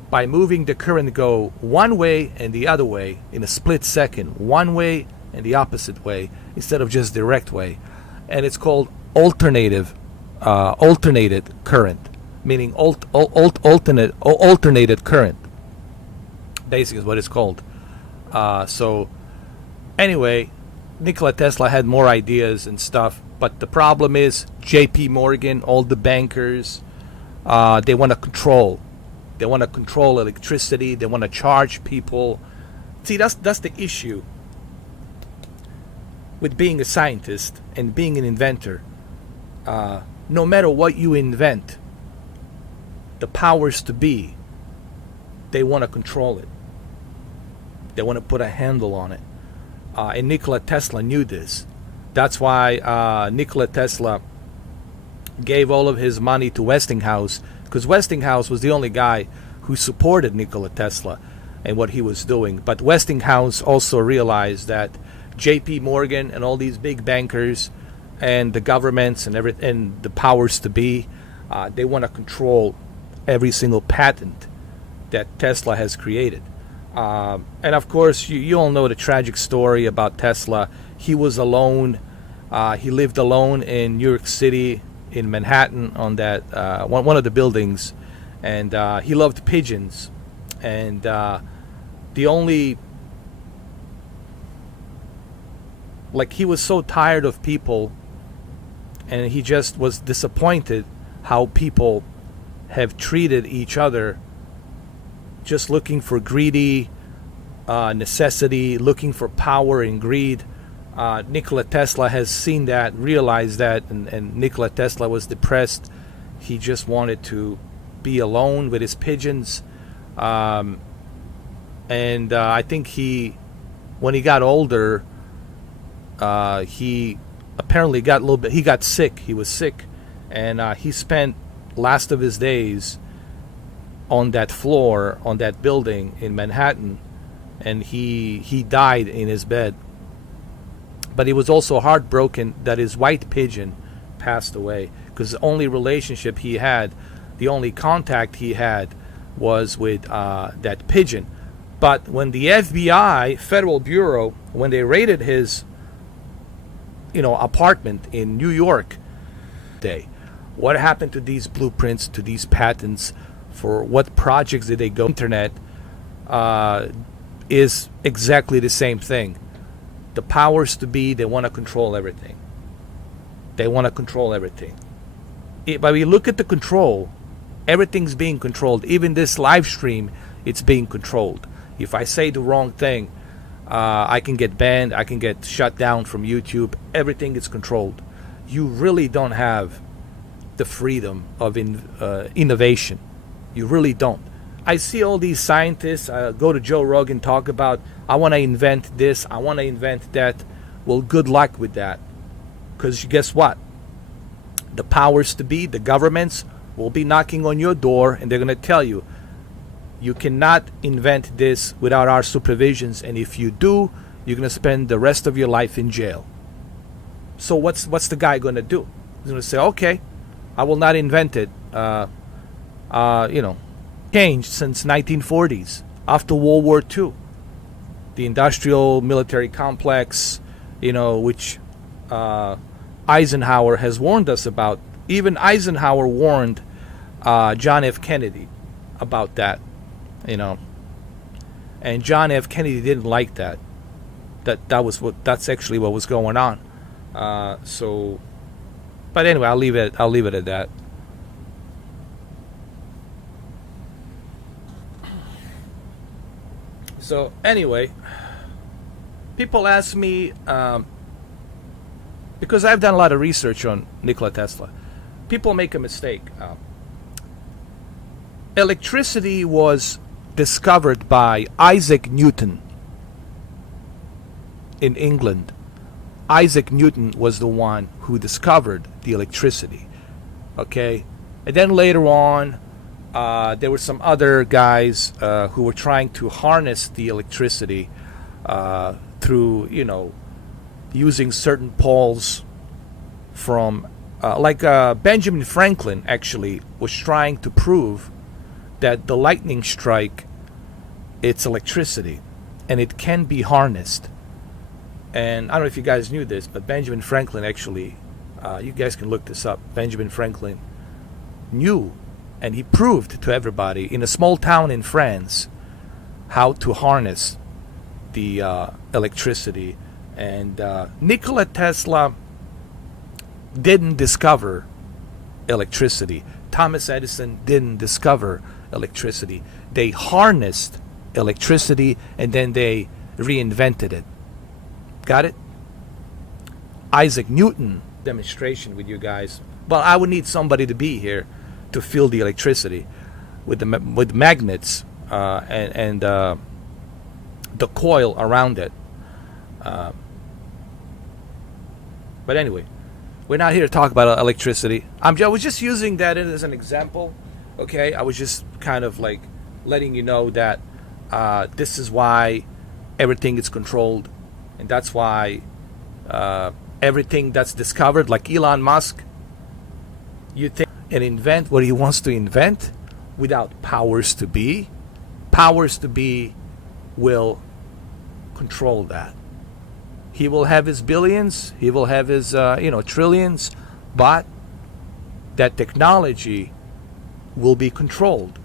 by moving the current go one way and the other way in a split second, one way and the opposite way, instead of just direct way. And it's called alternated current, meaning alternated current. Basically is what it's called. So anyway, Nikola Tesla had more ideas and stuff, but the problem is J.P. Morgan, all the bankers, they want to control. They want to control electricity. They want to charge people. See, that's the issue with being a scientist and being an inventor. No matter what you invent, the powers to be, they want to control it. They want to put a handle on it. And Nikola Tesla knew this. That's why Nikola Tesla gave all of his money to Westinghouse, because Westinghouse was the only guy who supported Nikola Tesla and what he was doing. But Westinghouse also realized that J.P. Morgan and all these big bankers and the governments and the powers to be, they want to control every single patent that Tesla has created. And of course, you all know the tragic story about Tesla. He was alone. He lived alone in New York City, in Manhattan, on that one of the buildings, and he loved pigeons. And the only, like, he was so tired of people, and he just was disappointed how people have treated each other, just looking for greedy necessity, looking for power and greed. Nikola Tesla has seen that, realized that, and Nikola Tesla was depressed. He just wanted to be alone with his pigeons. And I think when he got older, he apparently got a little bit. He got sick. He was sick, and he spent last of his days on that floor, on that building in Manhattan, and he died in his bed. But he was also heartbroken that his white pigeon passed away, because the only relationship he had, the only contact he had, was with that pigeon. But when the FBI, Federal Bureau, when they raided his, apartment in New York, what happened to these blueprints, to these patents, for what projects did they go? Internet is exactly the same thing. The powers to be, they want to control everything. They want to control everything. But we look at the control, everything's being controlled. Even this live stream, it's being controlled. If I say the wrong thing, I can get banned, I can get shut down from YouTube. Everything is controlled. You really don't have the freedom of innovation. You really don't. I see all these scientists go to Joe Rogan, talk about, I want to invent this, I want to invent that. Well, good luck with that. Because guess what? The powers to be, the governments, will be knocking on your door, and they're going to tell you, you cannot invent this without our supervisions, and if you do, you're going to spend the rest of your life in jail. So what's the guy going to do? He's going to say, okay, I will not invent it. Changed since 1940s, after World War II. The industrial military complex, which Eisenhower has warned us about. Even Eisenhower warned John F. Kennedy about that, and John F. Kennedy didn't like that. That's actually what was going on. But anyway, I'll leave it at that. So anyway, people ask me, because I've done a lot of research on Nikola Tesla, people make a mistake. Electricity was discovered by Isaac Newton in England. Isaac Newton was the one who discovered the electricity. Okay? And then later on, there were some other guys who were trying to harness the electricity through, using certain poles from, Benjamin Franklin actually was trying to prove that the lightning strike, it's electricity, and it can be harnessed. And I don't know if you guys knew this, but Benjamin Franklin actually, you guys can look this up, Benjamin Franklin knew, and he proved to everybody in a small town in France how to harness the electricity. And Nikola Tesla didn't discover electricity. Thomas Edison didn't discover electricity. They harnessed electricity and then they reinvented it. Got it? Isaac Newton demonstration with you guys. But I would need somebody to be here to feel the electricity with magnets and the coil around it. But anyway, we're not here to talk about electricity. I was just using that as an example. Okay, I was just kind of like letting you know that this is why everything is controlled, and that's why everything that's discovered, like Elon Musk, you think and invent what he wants to invent without powers to be. Powers to be will control that. He will have his billions, he will have his trillions, but that technology will be controlled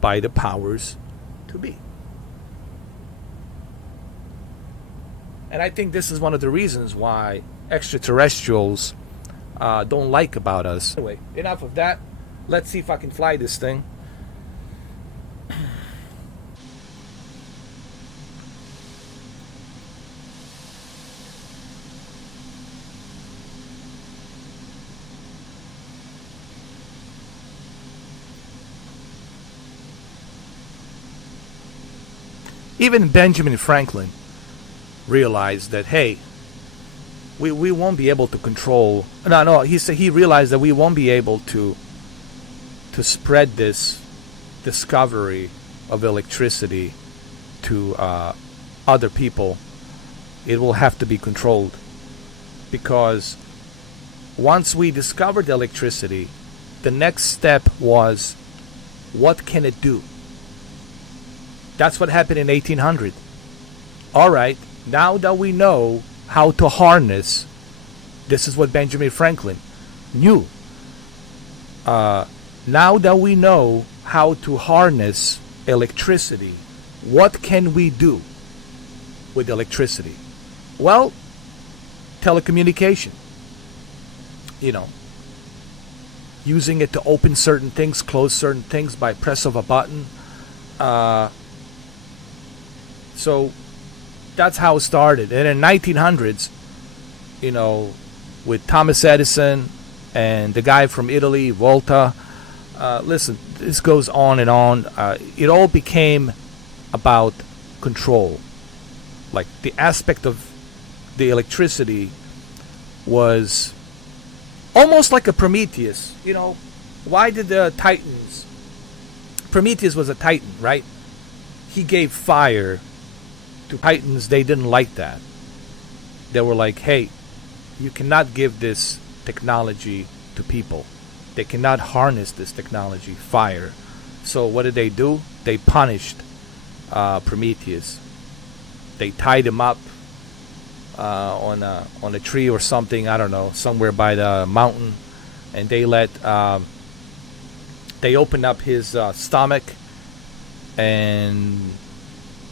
by the powers to be. And I think this is one of the reasons why extraterrestrials don't like about us. Anyway, enough of that. Let's see if I can fly this thing. Even Benjamin Franklin realized that, hey, we won't be able to control. No, he realized that we won't be able to spread this discovery of electricity to other people. It will have to be controlled, because once we discovered electricity, the next step was, what can it do? That's what happened in 1800. All right, now that we know how to harness, this is what Benjamin Franklin knew. Now that we know how to harness electricity, what can we do with electricity? Well, telecommunication. You know, using it to open certain things, close certain things by press of a button. So that's how it started. And in 1900s, you know, with Thomas Edison and the guy from Italy, Volta, listen, this goes on and on. It all became about control. Like, the aspect of the electricity was almost like a Prometheus. You know, why did the Titans... Prometheus was a Titan, right? He gave fire to Titans. They didn't like that. They were like, hey, you cannot give this technology to people. They cannot harness this technology, fire. So what did they do? They punished Prometheus. They tied him up on a tree or something, I don't know, somewhere by the mountain, and they opened up his stomach, and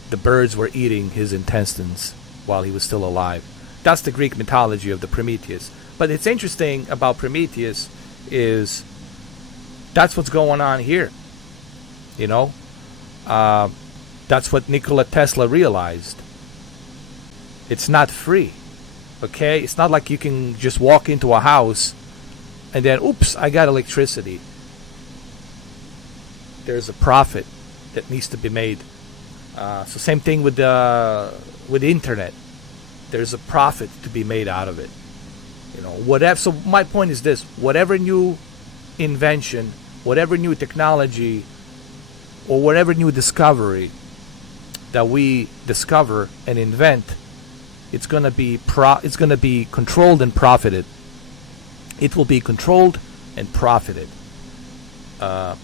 the birds were eating his intestines while he was still alive. That's the Greek mythology of the Prometheus. But it's interesting about Prometheus is that's what's going on here. You know, that's what Nikola Tesla realized. It's not free, okay? It's not like you can just walk into a house and then, oops, I got electricity. There's a profit that needs to be made. So same thing with the internet. There's a profit to be made out of it. You know, whatever. So my point is this: whatever new invention, whatever new technology, or whatever new discovery that we discover and invent, it's gonna be controlled and profited. It will be controlled and profited, and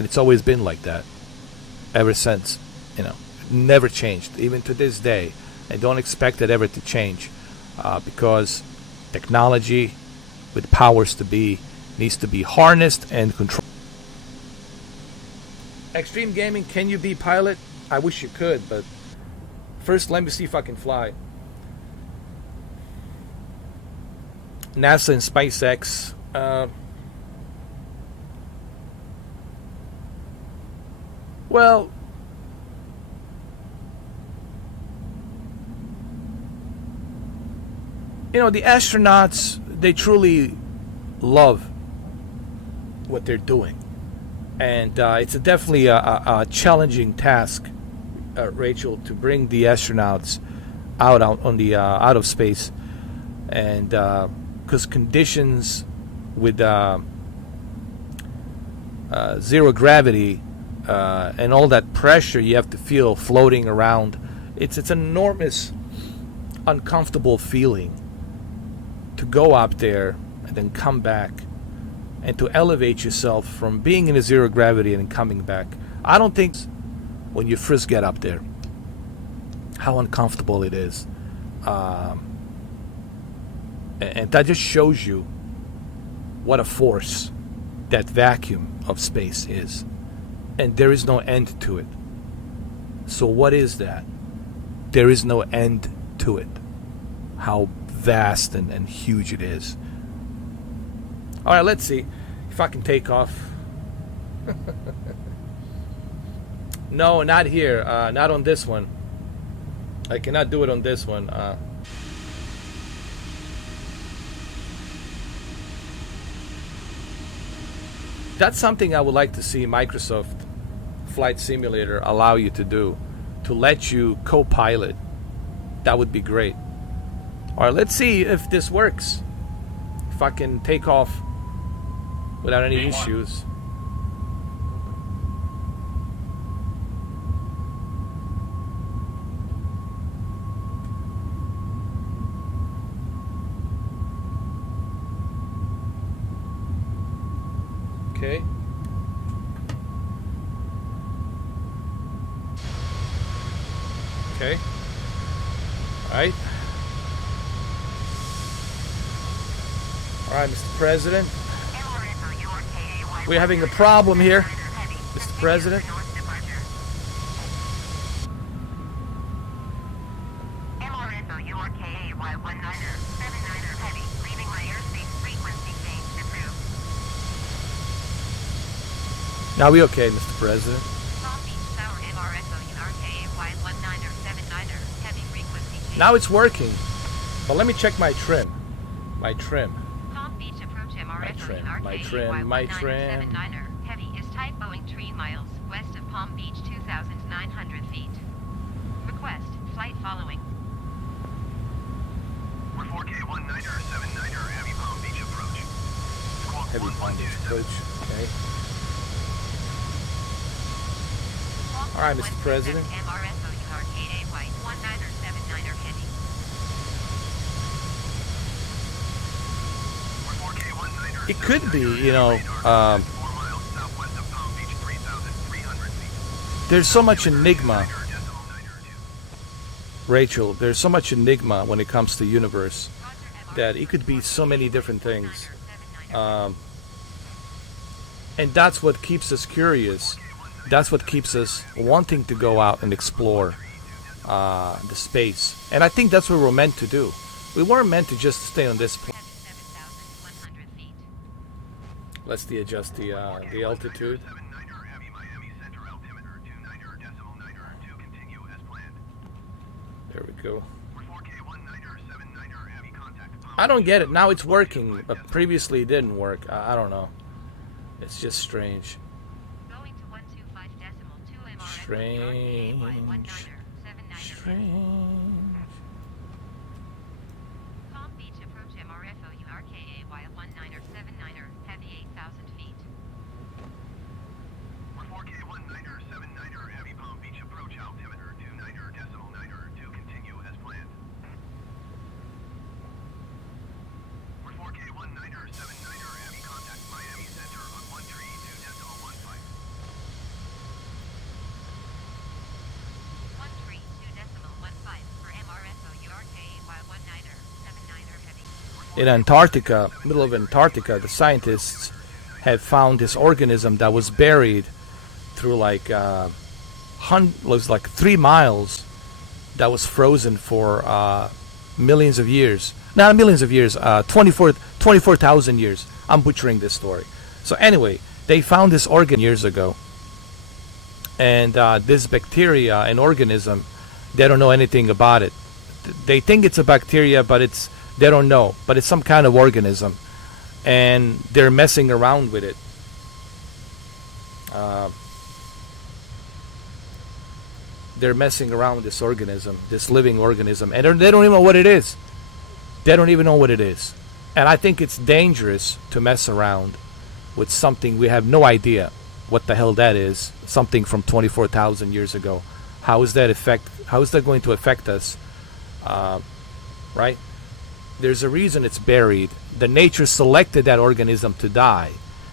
it's always been like that ever since. You know, never changed, even to this day. I don't expect it ever to change, because technology with powers to be needs to be harnessed and controlled. Extreme gaming, can you be pilot? I wish you could, but first let me see if I can fly. NASA and SpaceX. Well, you know, the astronauts, they truly love what they're doing. And it's definitely a challenging task, Rachel, to bring the astronauts out of space. And because conditions with zero gravity and all that pressure you have to feel floating around, it's an enormous, uncomfortable feeling to go up there and then come back, and to elevate yourself from being in a zero gravity and coming back. I don't think when you first get up there how uncomfortable it is, and that just shows you what a force that vacuum of space is, and there is no end to it. So what is that? There is no end to it. How vast and huge it is. All right, let's see if I can take off. No, not here. Not on this one. I cannot do it on this one. That's something I would like to see Microsoft Flight Simulator allow you to do, to let you co-pilot. That would be great. All right, let's see if this works. If I can take off without any issues. Okay. Okay. All right. All right, Mr. President. We're having a problem here, Mr. President. Now we okay, Mr. President. Now it's working. But let me check my trim. My trim. My trim. Heavy is type Boeing 3 miles west of Palm Beach, 2,900 feet. Request flight following. We're 4K 19er, 79er, heavy Palm Beach approach. Squawk Heavy Palm Beach approach. Okay. All right, Mr. President. It could be, you know, there's so much enigma, Rachel. There's so much enigma when it comes to universe that it could be so many different things, and that's what keeps us curious. That's what keeps us wanting to go out and explore the space. And I think that's what we're meant to do. We weren't meant to just stay on this planet. Let's adjust the altitude. There we go. I don't get it. Now it's working, but previously it didn't work. I don't know. It's just strange. Strange. Palm Beach approach MRFO URKA while 19er 79er heavy 8,000 feet. We're 4K 19er, 79er, heavy Palm Beach approach altimeter 29er, 2 continue as planned. We're 4K 19er, 79er, heavy contact Miami Center on 132.15. 132.15 for MRFO URKA while 19er 79er heavy. In Antarctica, middle of Antarctica, the scientists had found this organism that was buried through like was like 3 miles, that was frozen for millions of years. Not millions of years, 24,000 years. I'm butchering this story. So anyway, they found this organ years ago, and this bacteria, an organism, they don't know anything about it. They think it's a bacteria, but they don't know. But it's some kind of organism, and they're messing around with it. They're messing around with this organism, this living organism, and they don't even know what it is. They don't even know what it is. And I think it's dangerous to mess around with something we have no idea what the hell that is. Something from 24,000 years ago. How is that going to affect us? Right? There's a reason it's buried. The nature selected that organism to die,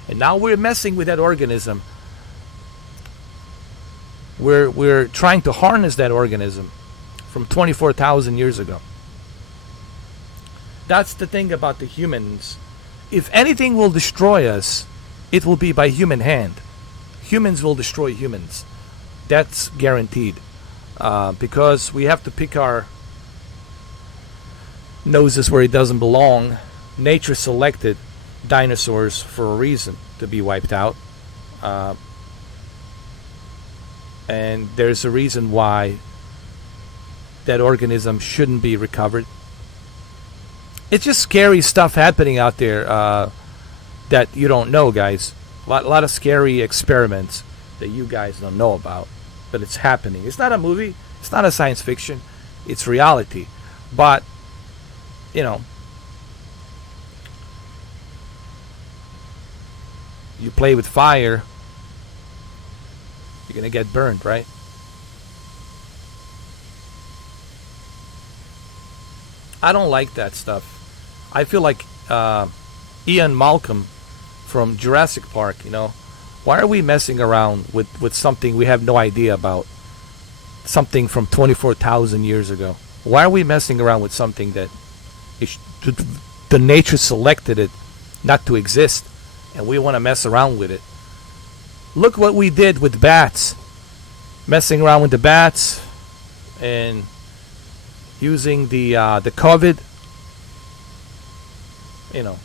and now we're messing with that organism. We're trying to harness that organism from 24,000 years ago. That's the thing about the humans. If anything will destroy us, it will be by human hand. Humans will destroy humans. That's guaranteed. Because we have to pick our noses where it doesn't belong. Nature selected dinosaurs for a reason, to be wiped out. And there's a reason why that organism shouldn't be recovered. It's just scary stuff happening out there that you don't know, guys. A lot of scary experiments that you guys don't know about, but it's happening. It's not a movie. It's not a science fiction. It's reality. But you know, you play with fire, you're gonna get burned, right? I don't like that stuff. I feel like Ian Malcolm from Jurassic Park, you know. Why are we messing around with something we have no idea about? Something from 24,000 years ago. Why are we messing around with something that the nature selected it not to exist, and we want to mess around with it? Look what we did with bats. Messing around with the bats and using the COVID, you know,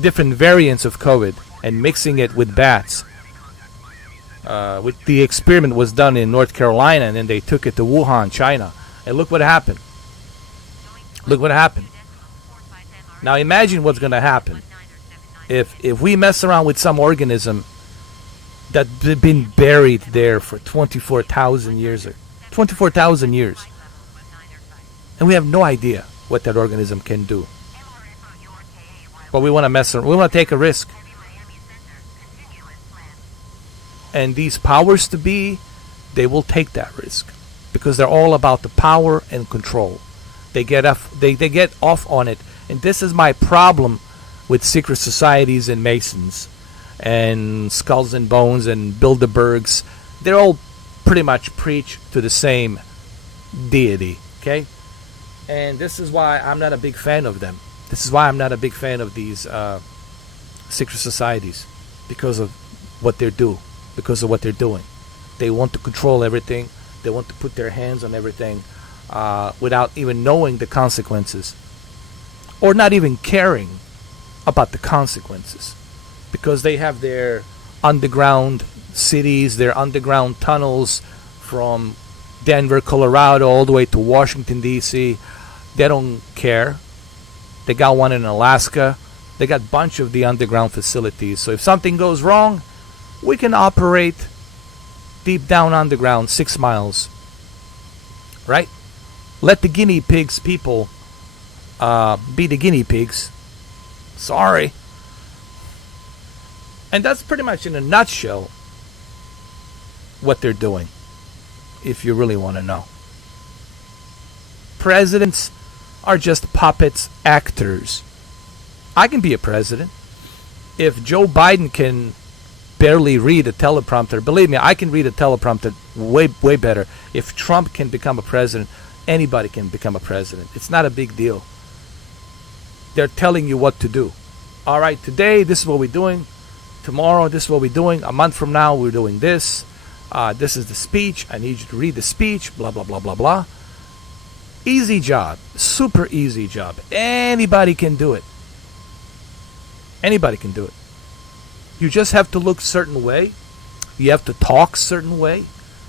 different variants of COVID and mixing it with bats. With the experiment was done in North Carolina, and then they took it to Wuhan, China, and look what happened. Look what happened. Now imagine what's going to happen if we mess around with some organism that's been buried there for 24,000 years, 24,000 years, and we have no idea what that organism can do. But we want to mess around. We want to take a risk. And these powers to be, they will take that risk because they're all about the power and control. They get off on it, and this is my problem with secret societies and Masons and Skulls and Bones and Bilderbergs. They're all pretty much preach to the same deity, okay? And this is why I'm not a big fan of them. This is why I'm not a big fan of these secret societies, because of what they do. Because of what they're doing. They want to control everything. They want to put their hands on everything without even knowing the consequences, or not even caring about the consequences, because they have their underground cities, their underground tunnels from Denver, Colorado all the way to Washington, D.C. They don't care. They got one in Alaska. They got a bunch of the underground facilities. So if something goes wrong, we can operate deep down underground 6 miles, right? Let the guinea pigs people be the guinea pigs. Sorry. And that's pretty much in a nutshell what they're doing, if you really want to know. Presidents are just puppets, actors. I can be a president. If Joe Biden can barely read a teleprompter, believe me, I can read a teleprompter way better. If Trump can become a president, anybody can become a president. It's not a big deal. They're telling you what to do. All right, today this is what we're doing. Tomorrow this is what we're doing. A month from now we're doing this. This is the speech. I need you to read the speech. Blah, blah, blah, blah, blah. Easy job. Super easy job. Anybody can do it. Anybody can do it. You just have to look a certain way. You have to talk a certain way.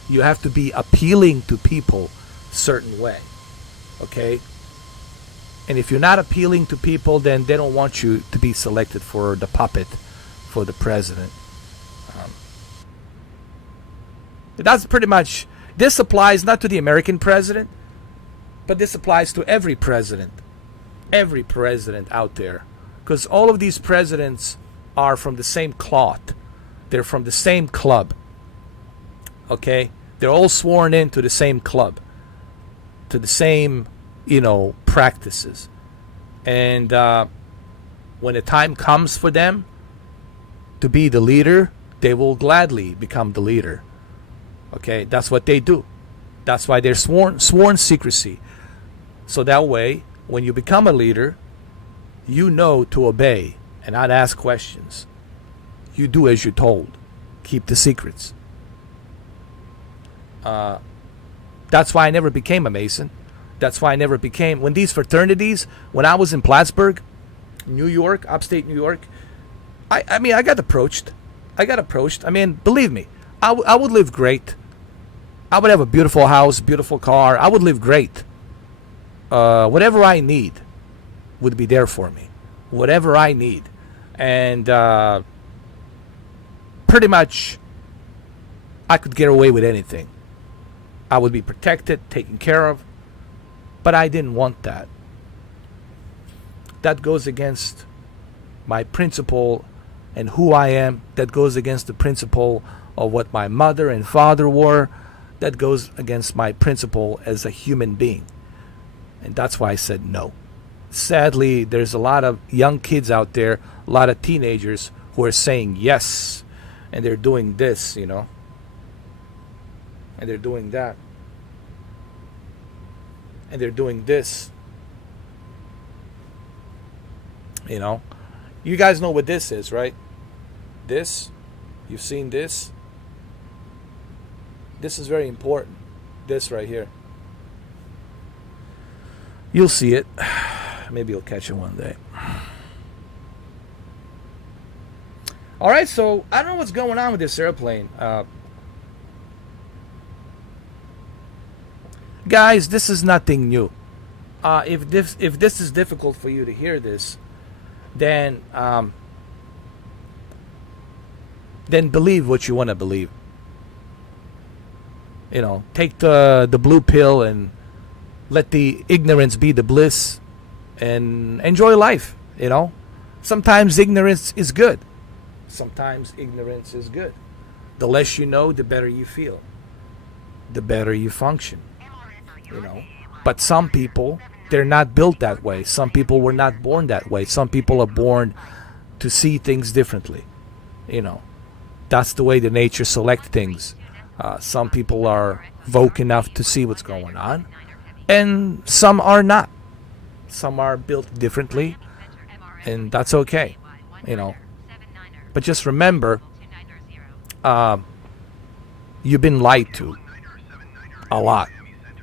You have to be appealing to people a certain way. Okay? And if you're not appealing to people, then they don't want you to be selected for the puppet for the president. That's pretty much, this applies not to the American president, but this applies to every president out there. Because all of these presidents are from the same cloth. They're from the same club. Okay? They're all sworn into the same club. To the same, practices. And when the time comes for them to be the leader, they will gladly become the leader. Okay? That's what they do. That's why they're sworn secrecy. So that way, when you become a leader, you know to obey and not ask questions. You do as you're told. Keep the secrets. That's why I never became a Mason. That's why I never became... When these fraternities, when I was in Plattsburgh, New York, upstate New York, I mean, I got approached. I mean, believe me, I would live great. I would have a beautiful house, beautiful car. I would live great. Whatever I need would be there for me. Whatever I need. And pretty much I could get away with anything. I would be protected, taken care of. But I didn't want that. that goes against my principle and who I am. That goes against the principle of what my mother and father were. That goes against my principle as a human being. And that's why I said no. Sadly, there's a lot of young kids out there, a lot of teenagers who are saying yes, and they're doing this, you know, and they're doing that, and they're doing this, you know. You guys know what this is, right? This, you've seen this. This is very important. This right here. You'll see it. Maybe you'll catch it one day. All right, so I don't know what's going on with this airplane. Guys, this is nothing new. If this is difficult for you to hear this, then believe what you want to believe. You know, take the blue pill and let the ignorance be the bliss and enjoy life, you know. Sometimes ignorance is good. Sometimes ignorance is good. The less you know, the better you feel. The better you function, you know. But some people, they're not built that way. Some people were not born that way. Some people are born to see things differently, you know. That's the way the nature select things. Some people are woke enough to see what's going on, and some are not. Some are built differently, and that's okay, you know. But just remember, you've been lied to a lot.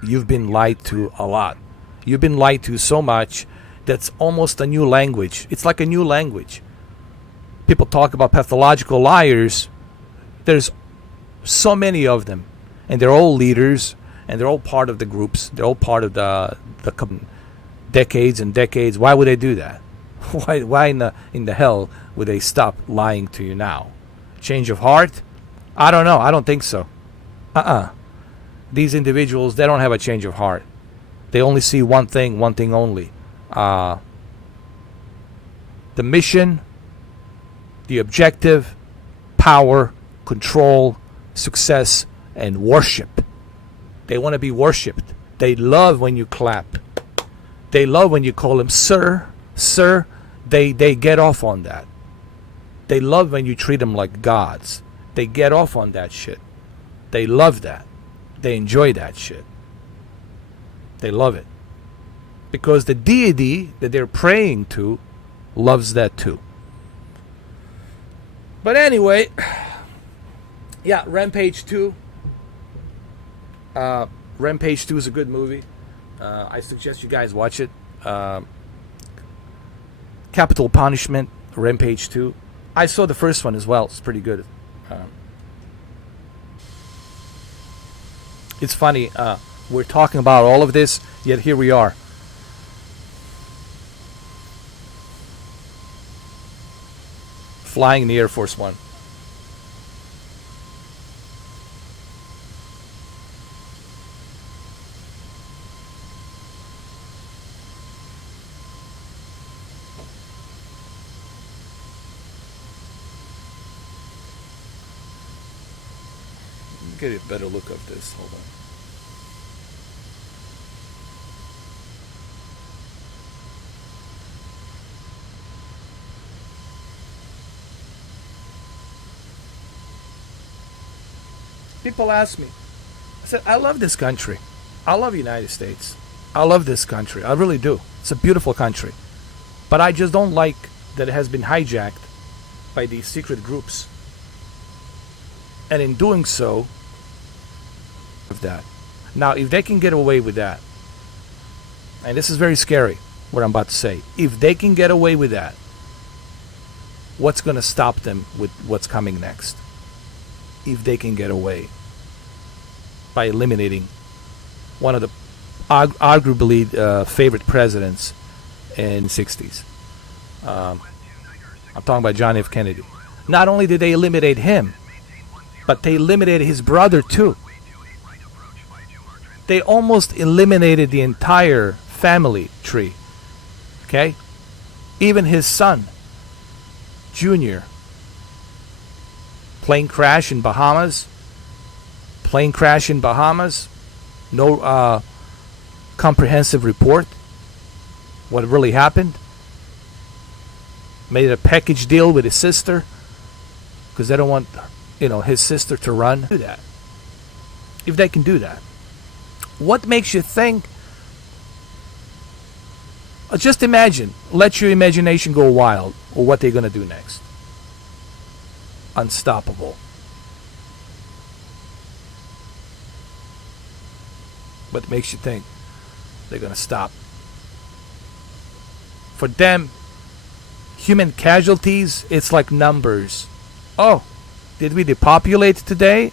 You've been lied to a lot. You've been lied to so much that's almost a new language. It's like a new language. People talk about pathological liars. There's so many of them, and they're all leaders, and they're all part of the groups. They're all part of the decades and decades. Why would they do that? Why in the hell would they stop lying to you now? Change of heart? I don't know. I don't think so. These individuals, they don't have a change of heart. They only see one thing only. The mission, the objective, power, control, success, and worship. They want to be worshipped. They love when you clap. They love when you call them sir, sir. They get off on that. They love when you treat them like gods. They get off on that shit. They love that. They enjoy that shit. They love it. Because the deity that they're praying to loves that too. But anyway, yeah, Rampage 2. Rampage 2 is a good movie. I suggest you guys watch it. Capital Punishment, Rampage 2. I saw the first one as well. It's pretty good. It's funny. We're talking about all of this, yet here we are. Flying in the Air Force One. Get a better look of this. Hold on. People ask me, I said, I love this country. I love the United States. I love this country. I really do. It's a beautiful country. But I just don't like that it has been hijacked by these secret groups. And in doing so, of that. Now, if they can get away with that, and this is very scary, what I'm about to say, if they can get away with that, what's going to stop them with what's coming next? If they can get away by eliminating one of the arguably favorite presidents in the 60s. I'm talking about John F. Kennedy. Not only did they eliminate him, but they eliminated his brother too. They almost eliminated the entire family tree. Okay? Even his son, Junior, plane crash in Bahamas. Plane crash in Bahamas. No comprehensive report. What really happened. Made a package deal with his sister because they don't want, his sister to run. Do that. If they can do that. What makes you think? Just imagine. Let your imagination go wild. Or what they're going to do next. Unstoppable. What makes you think they're going to stop? For them, human casualties, it's like numbers. Oh, did we depopulate today?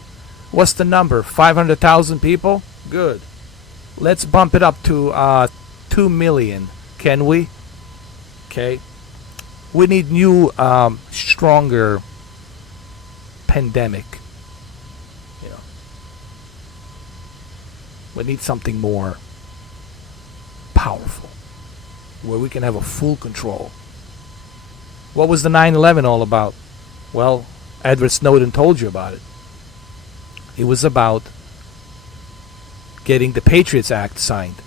What's the number? 500,000 people? Good. Let's bump it up to 2 million. Can we? Okay. We need new, stronger pandemic. We need something more powerful, where we can have a full control. What was the 9/11 all about? Well, Edward Snowden told you about it. It was about getting the Patriots Act signed.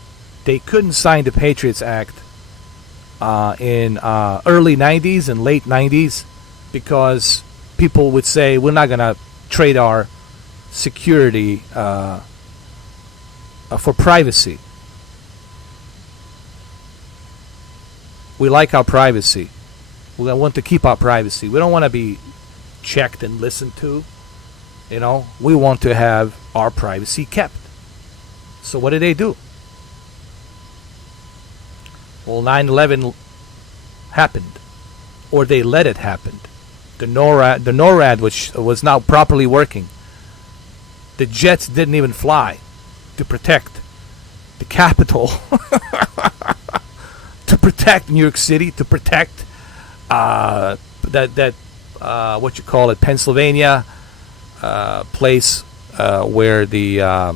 They couldn't sign the Patriots Act in early 90s and late 90s because people would say, we're not going to trade our security for privacy. We like our privacy. We want to keep our privacy. We don't want to be checked and listened to. We want to have our privacy kept. So what did they do? Well, 9/11 happened, or they let it happen. The NORAD, which was not properly working. The jets didn't even fly to protect the capital, to protect New York City, to protect Pennsylvania place where the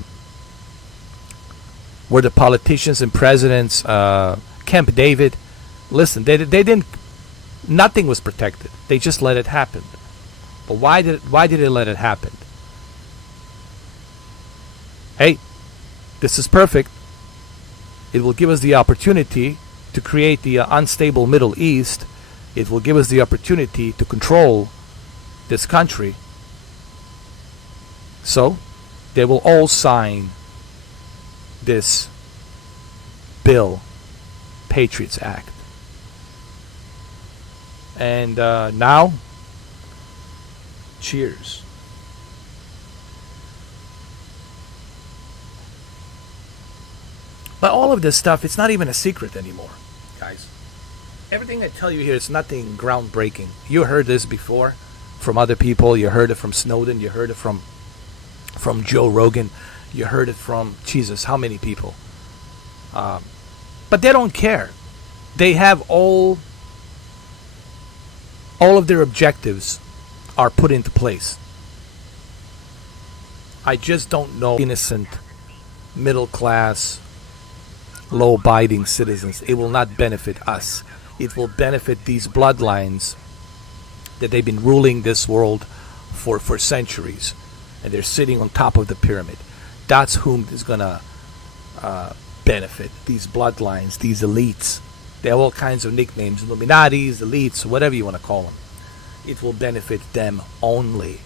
politicians and presidents, Camp David. Listen, they didn't. Nothing was protected. They just let it happen. But why did they let it happen? Hey, this is perfect. It will give us the opportunity to create the unstable Middle East. It will give us the opportunity to control this country. So, they will all sign this bill, Patriots Act. And now, cheers. But all of this stuff, it's not even a secret anymore, guys. Everything I tell you here is nothing groundbreaking. You heard this before from other people. You heard it from Snowden. You heard it from Joe Rogan. You heard it from, Jesus, how many people? But they don't care. They have all of their objectives are put into place. I just don't know innocent, middle class, law-abiding citizens. It will not benefit us. It will benefit these bloodlines that they've been ruling this world for centuries. And they're sitting on top of the pyramid. That's whom is going to benefit. These bloodlines, these elites. They have all kinds of nicknames. Illuminatis, elites, whatever you want to call them. It will benefit them only.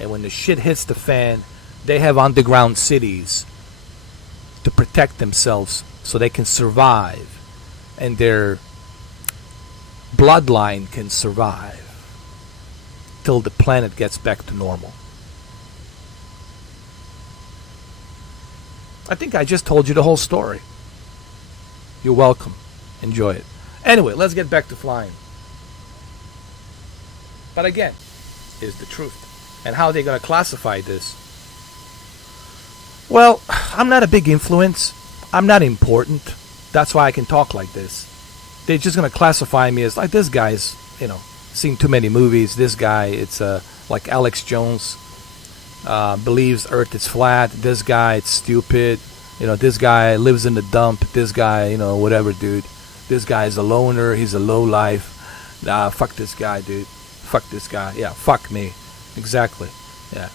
And when the shit hits the fan, they have underground cities to protect themselves so they can survive. And their bloodline can survive till the planet gets back to normal. I think I just told you the whole story. You're welcome. Enjoy it. Anyway, let's get back to flying. But again, is the truth. And how are they going to classify this? Well, I'm not a big influence. I'm not important. That's why I can talk like this. They're just going to classify me as like, this guy's, seen too many movies. This guy, it's like Alex Jones. Believes Earth is flat. This guy, it's stupid. This guy lives in the dump. This guy, whatever, dude. This guy's a loner. He's a lowlife. Nah, fuck this guy, dude. Fuck this guy. Yeah, fuck me. Exactly. Yeah.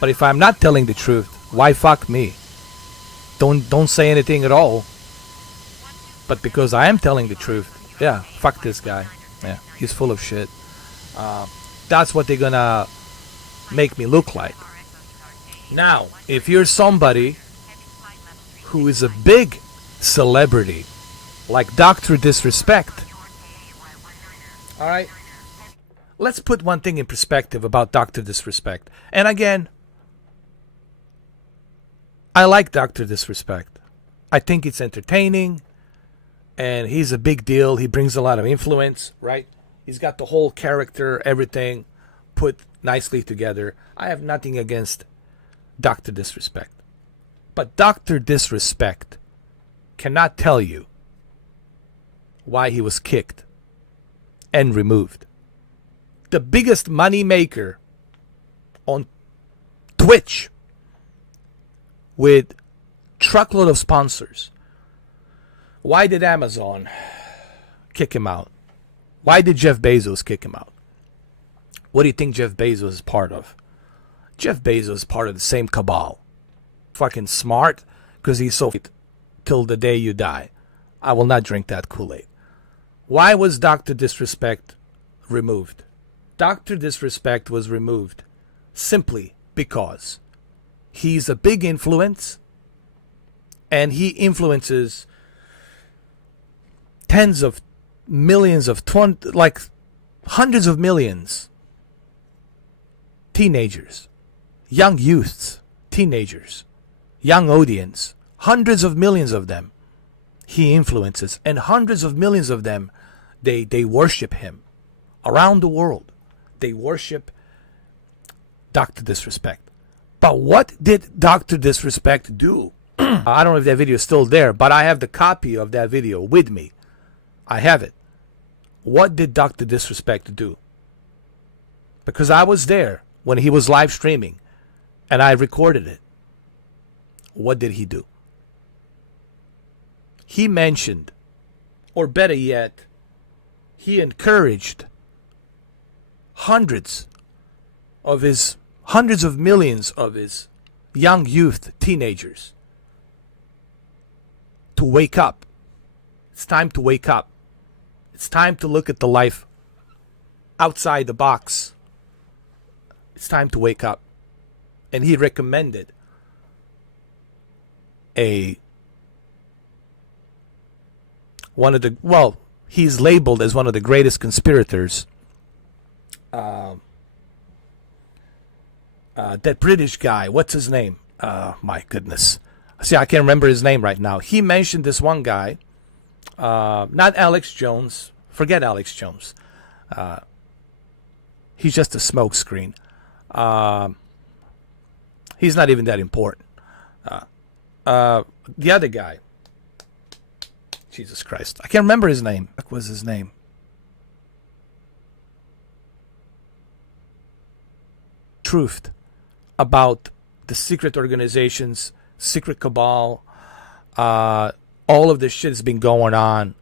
But if I'm not telling the truth, why fuck me? Don't say anything at all. But because I am telling the truth, yeah, fuck this guy. Yeah, he's full of shit. That's what they're gonna make me look like. Now, if you're somebody who is a big celebrity, like Dr. Disrespect, alright, let's put one thing in perspective about Dr. Disrespect. And again, I like Dr. Disrespect. I think it's entertaining, and he's a big deal. He brings a lot of influence, right? He's got the whole character, everything put nicely together. I have nothing against Dr. Disrespect. But Dr. Disrespect cannot tell you why he was kicked and removed. The biggest money maker on Twitch with truckload of sponsors. Why did Amazon kick him out? Why did Jeff Bezos kick him out? What do you think Jeff Bezos is part of? Jeff Bezos is part of the same cabal. Fucking smart, because he's so till the day you die. I will not drink that Kool-Aid. Why was Dr. Disrespect removed? Dr. Disrespect was removed simply because he's a big influence, and he influences tens of millions of like hundreds of millions teenagers, young youths, teenagers, young audience, hundreds of millions of them he influences, and hundreds of millions of them they worship him around the world. They worship Dr. Disrespect. But what did Dr. Disrespect do? I don't know if that video is still there, but I have the copy of that video with me. I have it. What did Dr. Disrespect do? Because I was there when he was live streaming, and I recorded it. What did he do? He mentioned, or better yet, he encouraged hundreds of millions of his young youth, teenagers, to wake up. It's time to wake up. It's time to look at the life outside the box. It's time to wake up. And he recommended he's labeled as one of the greatest conspirators. That British guy, what's his name? My goodness. See, I can't remember his name right now. He mentioned this one guy, not Alex Jones. Forget Alex Jones. He's just a smokescreen. He's not even that important. The other guy, Jesus Christ, I can't remember his name. What was his name? Truth about the secret organizations, secret cabal, all of this shit has been going on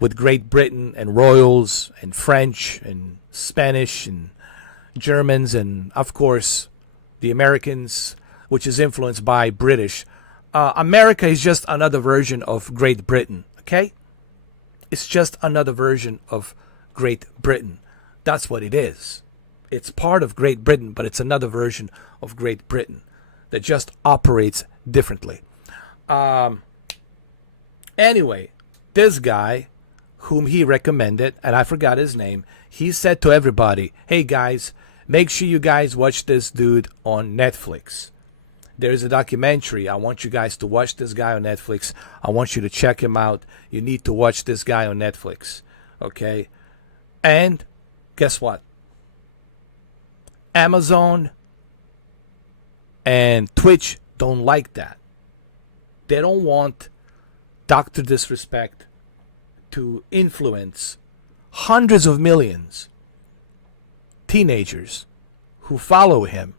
with Great Britain and royals and French and Spanish and Germans and, of course, the Americans, which is influenced by British. America is just another version of Great Britain, okay? It's just another version of Great Britain. That's what it is. It's part of Great Britain, but it's another version of Great Britain that just operates differently. Anyway, this guy, whom he recommended, and I forgot his name, he said to everybody, hey guys, make sure you guys watch this dude on Netflix. There's a documentary. I want you guys to watch this guy on Netflix. I want you to check him out. You need to watch this guy on Netflix. Okay? And guess what? Amazon and Twitch don't like that. They don't want Dr. Disrespect to influence hundreds of millions teenagers who follow him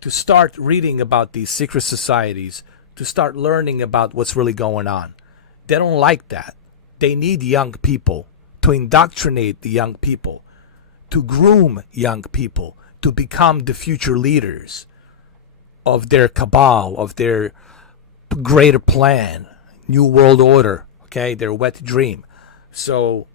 to start reading about these secret societies, to start learning about what's really going on. They don't like that. They need young people to indoctrinate the young people, to groom young people to become the future leaders of their cabal, of their greater plan, new world order, okay, their wet dream. So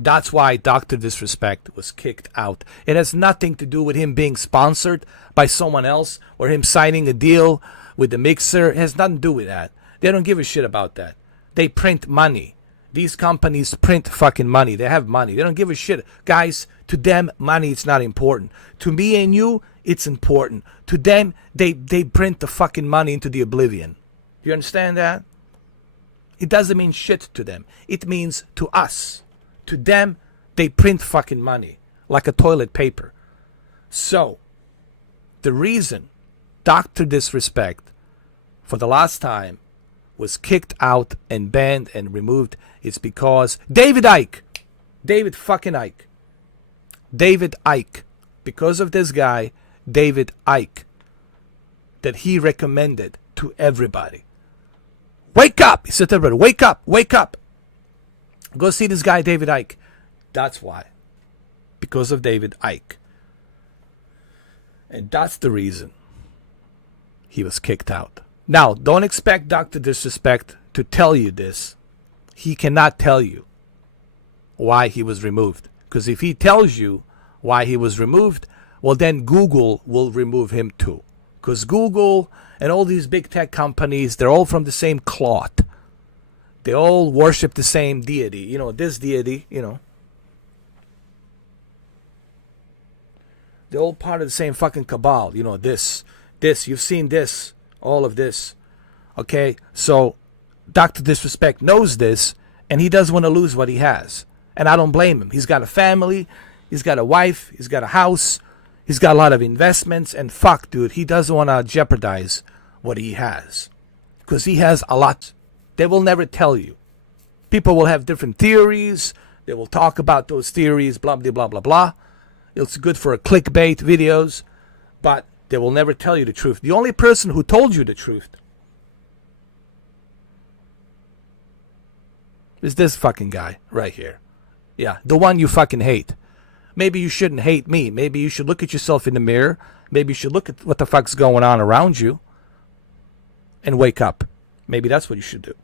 that's why Dr. Disrespect was kicked out. It has nothing to do with him being sponsored by someone else or him signing a deal with the mixer. It has nothing to do with that. They don't give a shit about that. They print money. These companies print fucking money. They have money. They don't give a shit. Guys, to them, money is not important. To me and you, it's important. To them, they print the fucking money into the oblivion. You understand that? It doesn't mean shit to them. It means to us. To them, they print fucking money like a toilet paper. So, the reason Dr. Disrespect, for the last time, was kicked out and banned and removed is because David fucking Icke, because of this guy, David Icke, that he recommended to everybody. Wake up! He said to everybody, wake up. Go see this guy, David Icke. That's why. Because of David Icke. And that's the reason he was kicked out. Now, don't expect Dr. Disrespect to tell you this. He cannot tell you why he was removed. Because if he tells you why he was removed, well, then Google will remove him too. Because Google and all these big tech companies, they're all from the same cloth. They all worship the same deity. You know, this deity, you know. They're all part of the same fucking cabal. You know, this, you've seen this, all of this. Okay, so Dr. Disrespect knows this, and he doesn't want to lose what he has. And I don't blame him. He's got a family, he's got a wife, he's got a house, he's got a lot of investments, and fuck, dude, he doesn't want to jeopardize what he has. Because he has a lot. They will never tell you. People will have different theories. They will talk about those theories, blah, blah, blah, blah, blah. It's good for a clickbait videos, but they will never tell you the truth. The only person who told you the truth is this fucking guy right here. Yeah, the one you fucking hate. Maybe you shouldn't hate me. Maybe you should look at yourself in the mirror. Maybe you should look at what the fuck's going on around you and wake up. Maybe that's what you should do.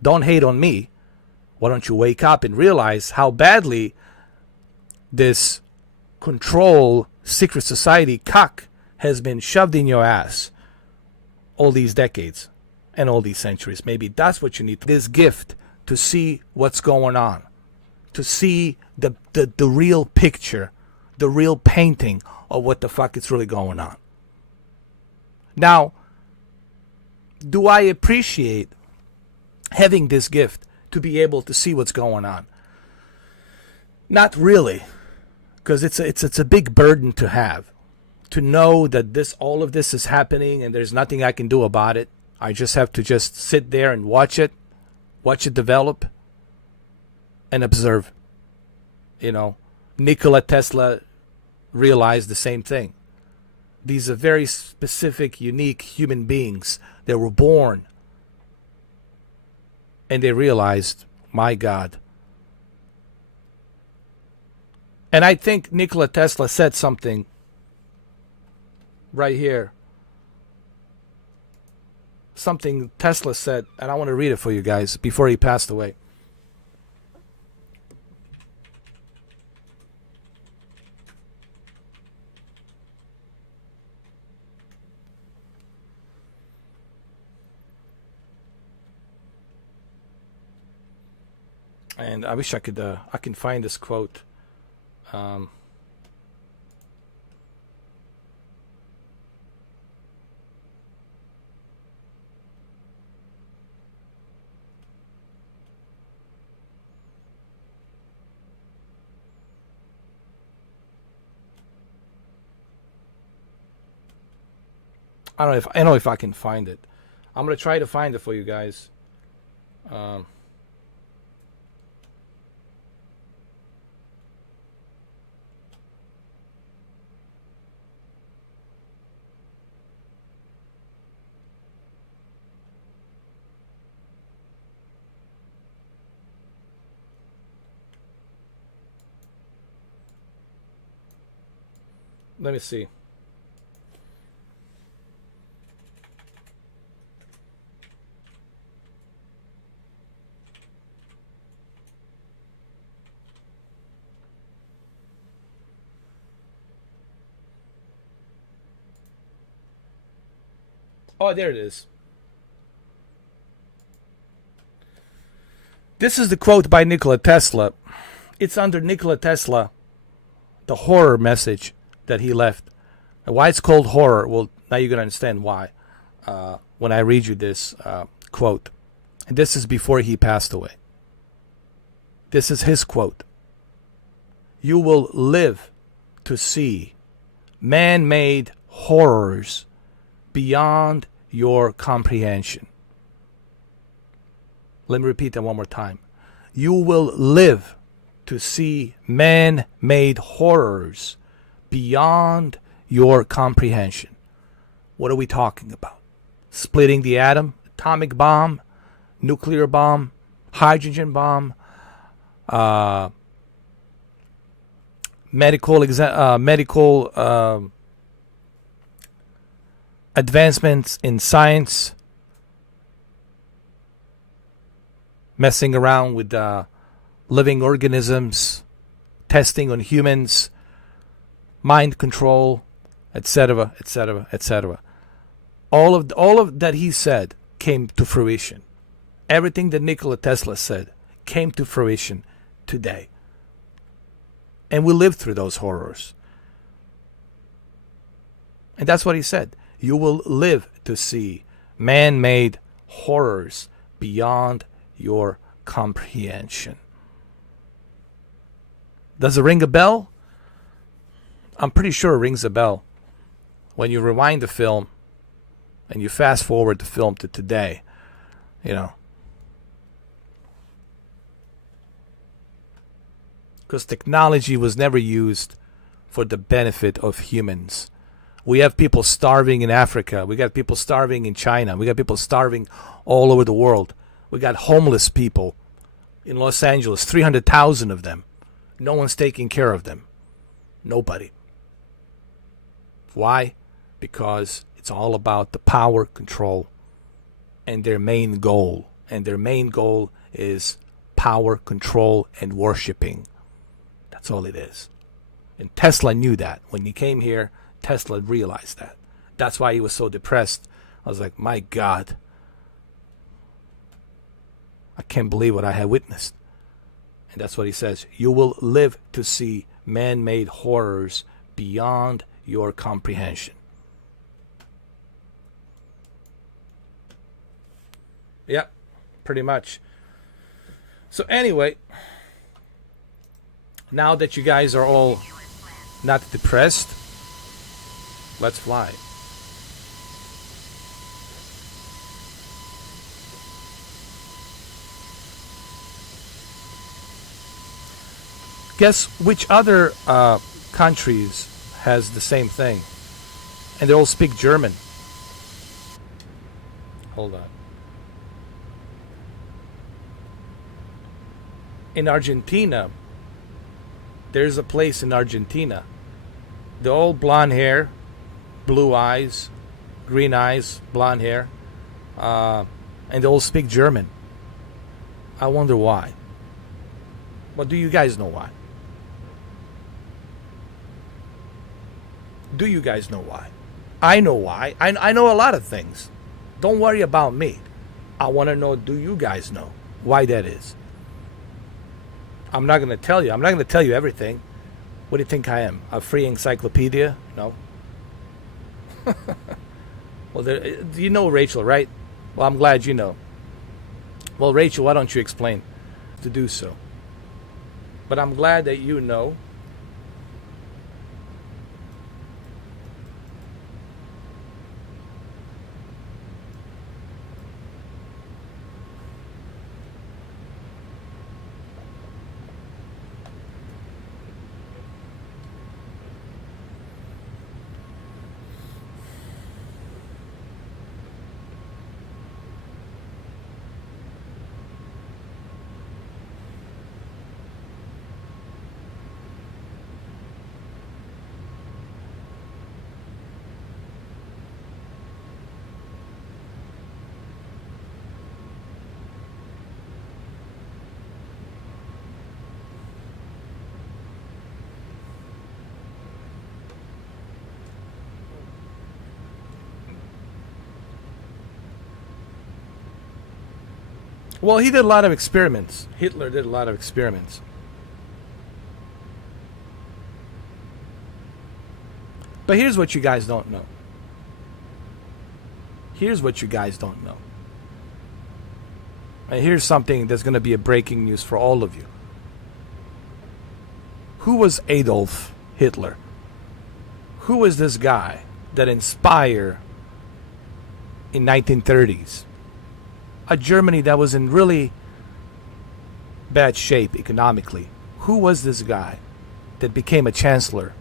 Don't hate on me. Why don't you wake up and realize how badly this control secret society cock has been shoved in your ass all these decades and all these centuries. Maybe that's what you need. This gift to see what's going on, to see the real picture, the real painting of what the fuck is really going on. Now, do I appreciate having this gift to be able to see what's going on? Not really, because it's a big burden to have, to know that all of this is happening and there's nothing I can do about it. I just have to just sit there and watch it develop and observe. You know, Nikola Tesla realized the same thing. These are very specific, unique human beings. They were born and they realized, my God. And I think Nikola Tesla said something right here. Something Tesla said, and I want to read it for you guys before he passed away. And I wish I can find this quote. I don't know if I can find it. I'm gonna try to find it for you guys. Let me see. Oh, there it is. This is the quote by Nikola Tesla. It's under Nikola Tesla, the horror message that he left. And why it's called horror? Well, now you're going to understand why when I read you this quote. And this is before he passed away. This is his quote. You will live to see man-made horrors beyond your comprehension. Let me repeat that one more time. You will live to see man-made horrors beyond your comprehension. What are we talking about? Splitting the atom, atomic bomb, nuclear bomb, hydrogen bomb, medical advancements in science, messing around with living organisms, testing on humans, mind control, etc., etc., etc. All of that he said came to fruition. Everything that Nikola Tesla said came to fruition today. And we lived through those horrors. And that's what he said. You will live to see man-made horrors beyond your comprehension. Does it ring a bell? I'm pretty sure it rings a bell. When you rewind the film and you fast forward the film to today, you know. Because technology was never used for the benefit of humans. We have people starving in Africa. We got people starving in China. We got people starving all over the world. We got homeless people in Los Angeles, 300,000 of them. No one's taking care of them. Nobody. Why? Because it's all about the power control and their main goal. And their main goal is power control and worshiping. That's all it is. And Tesla knew that. When he came here, Tesla realized that. That's why he was so depressed. I was like, my God. I can't believe what I have witnessed. And that's what he says. You will live to see man-made horrors beyond your comprehension. Yeah, pretty much. So anyway, now that you guys are all not depressed, let's fly. Guess which other countries has the same thing? And they all speak German. Hold on. In Argentina, there's a place in Argentina. They're all blonde hair, blue eyes, green eyes, blonde hair, and they all speak German. I wonder why. But do you guys know why? Do you guys know why? I know why. I know a lot of things. Don't worry about me. I want to know, do you guys know why that is? I'm not going to tell you. I'm not going to tell you everything. What do you think I am? A free encyclopedia? No. Well, you know Rachel, right? Well, I'm glad you know. Well, Rachel, why don't you explain to do so? But I'm glad that you know. Well, he did a lot of experiments. Hitler did a lot of experiments. But here's what you guys don't know. Here's what you guys don't know. And here's something that's going to be a breaking news for all of you. Who was Adolf Hitler? Who was this guy that inspired in 1930s a Germany that was in really bad shape economically? Who was this guy that became a chancellor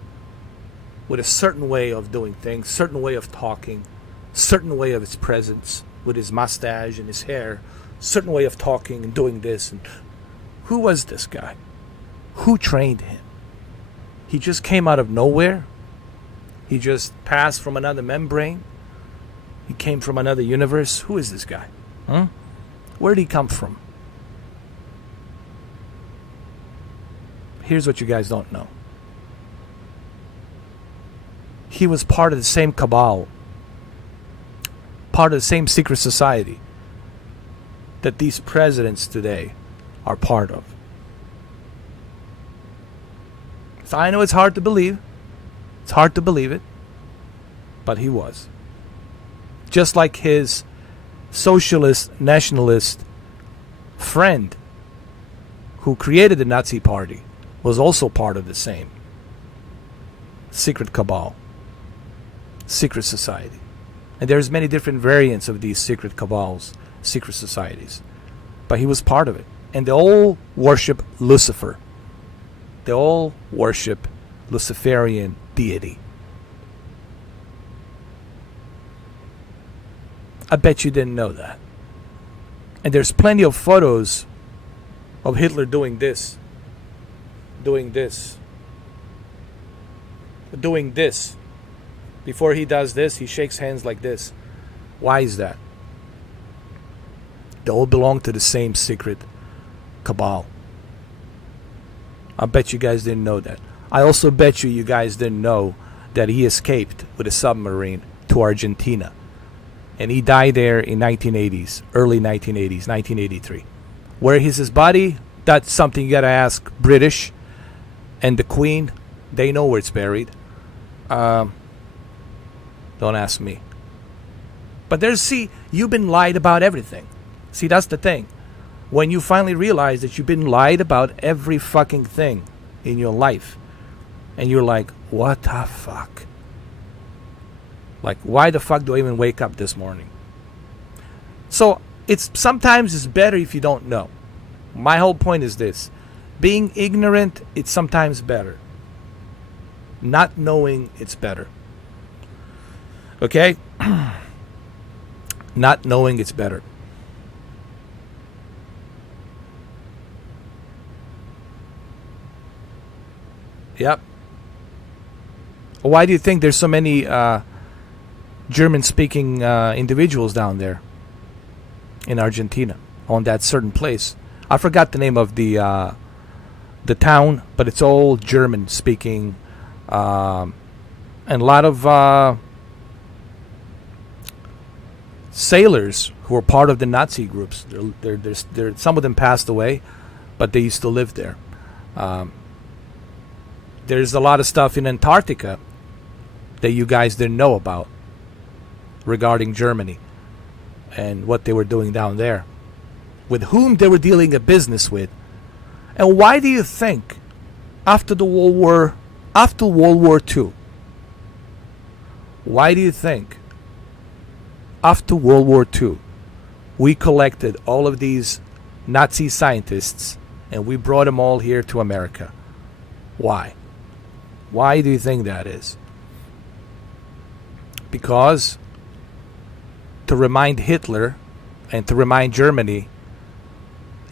with a certain way of doing things, certain way of talking, certain way of his presence, with his mustache and his hair, certain way of talking and doing this? And who was this guy? Who trained him? He just came out of nowhere? He just passed from another membrane? He came from another universe? Who is this guy? Huh? Where did he come from? Here's what you guys don't know. He was part of the same cabal, part of the same secret society that these presidents today are part of. So I know it's hard to believe. It's hard to believe it. But he was. Just like his socialist, nationalist friend who created the Nazi Party was also part of the same secret cabal, secret society. And there's many different variants of these secret cabals, secret societies. But he was part of it. And they all worship Lucifer. They all worship Luciferian deity. I bet you didn't know that. And there's plenty of photos of Hitler doing this, doing this, doing this. Before he does this, he shakes hands like this. Why is that? They all belong to the same secret cabal. I bet you guys didn't know that. I also bet you guys didn't know that he escaped with a submarine to Argentina. And he died there in 1980s, early 1980s, 1983. Where is his body? That's something you gotta ask British and the Queen. They know where it's buried. Don't ask me. But you've been lied about everything. See, that's the thing. When you finally realize that you've been lied about every fucking thing in your life, and you're like, what the fuck? Like, why the fuck do I even wake up this morning? So, sometimes it's better if you don't know. My whole point is this. Being ignorant, it's sometimes better. Not knowing, it's better. Okay? Not knowing, it's better. Yep. Why do you think there's so many German-speaking individuals down there in Argentina, on that certain place? I forgot the name of the town, but it's all German-speaking, and a lot of sailors who were part of the Nazi groups. They're some of them passed away, but they used to live there. There's a lot of stuff in Antarctica that you guys didn't know about regarding Germany and what they were doing down there, with whom they were dealing a business with. And why do you think after World War II, why do you think after World War II we collected all of these Nazi scientists and we brought them all here to America? Why? Why do you think that is? Because to remind Hitler and to remind Germany,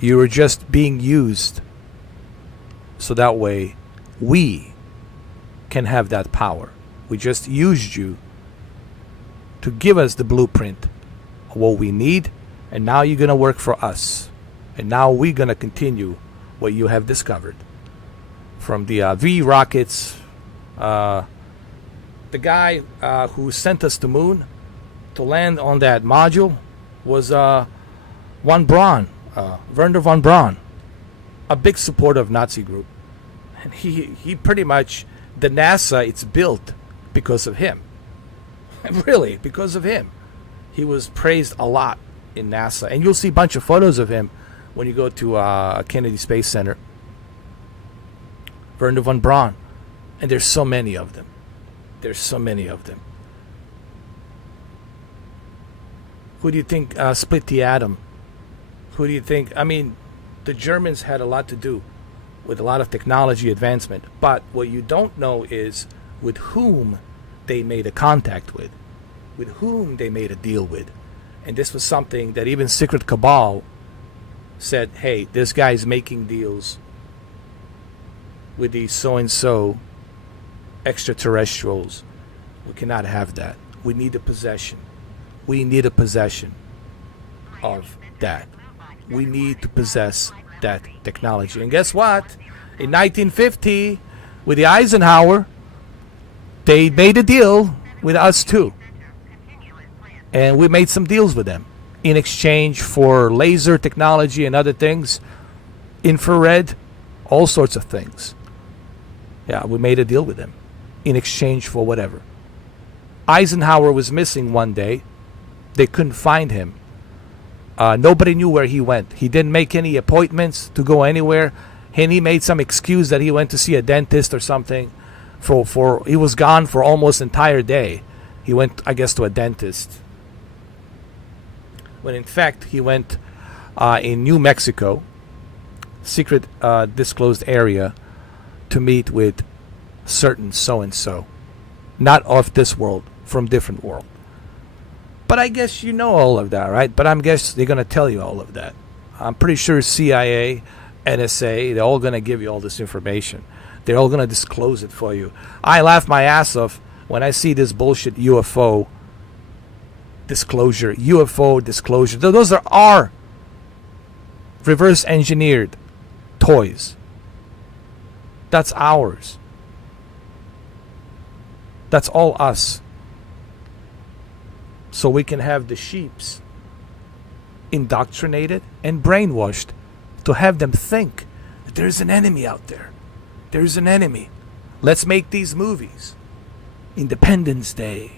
you were just being used so that way we can have that power. We just used you to give us the blueprint of what we need, and now you're going to work for us. And now we're going to continue what you have discovered. From the V rockets, the guy who sent us to moon to land on that module was von Braun. Werner von Braun, a big supporter of Nazi group. And he pretty much, the NASA, it's built because of him. Really, because of him. He was praised a lot in NASA. And you'll see a bunch of photos of him when you go to Kennedy Space Center. Werner von Braun. And there's so many of them. There's so many of them. Who do you think split the atom? Who do you think? I mean, the Germans had a lot to do with a lot of technology advancement. But what you don't know is with whom they made a contact with whom they made a deal with. And this was something that even Secret Cabal said, hey, this guy's making deals with these so-and-so extraterrestrials. We cannot have that. We need a possession. We need a possession of that. We need to possess that technology. And guess what? In 1950, with the Eisenhower, they made a deal with us too. And we made some deals with them in exchange for laser technology and other things, infrared, all sorts of things. Yeah, we made a deal with them in exchange for whatever. Eisenhower was missing one day. They couldn't find him. Nobody knew where he went. He didn't make any appointments to go anywhere. And he made some excuse that he went to see a dentist or something. He was gone for almost an entire day. He went, I guess, to a dentist. When in fact he went in New Mexico, secret disclosed area, to meet with certain so-and-so. Not of this world, from different world. But I guess you know all of that, right? But I guess they're going to tell you all of that. I'm pretty sure CIA, NSA, they're all going to give you all this information. They're all going to disclose it for you. I laugh my ass off when I see this bullshit UFO disclosure. UFO disclosure. Those are our reverse engineered toys. That's ours. That's all us. So we can have the sheeps indoctrinated and brainwashed to have them think that there's an enemy out there. There's an enemy. Let's make these movies. Independence Day.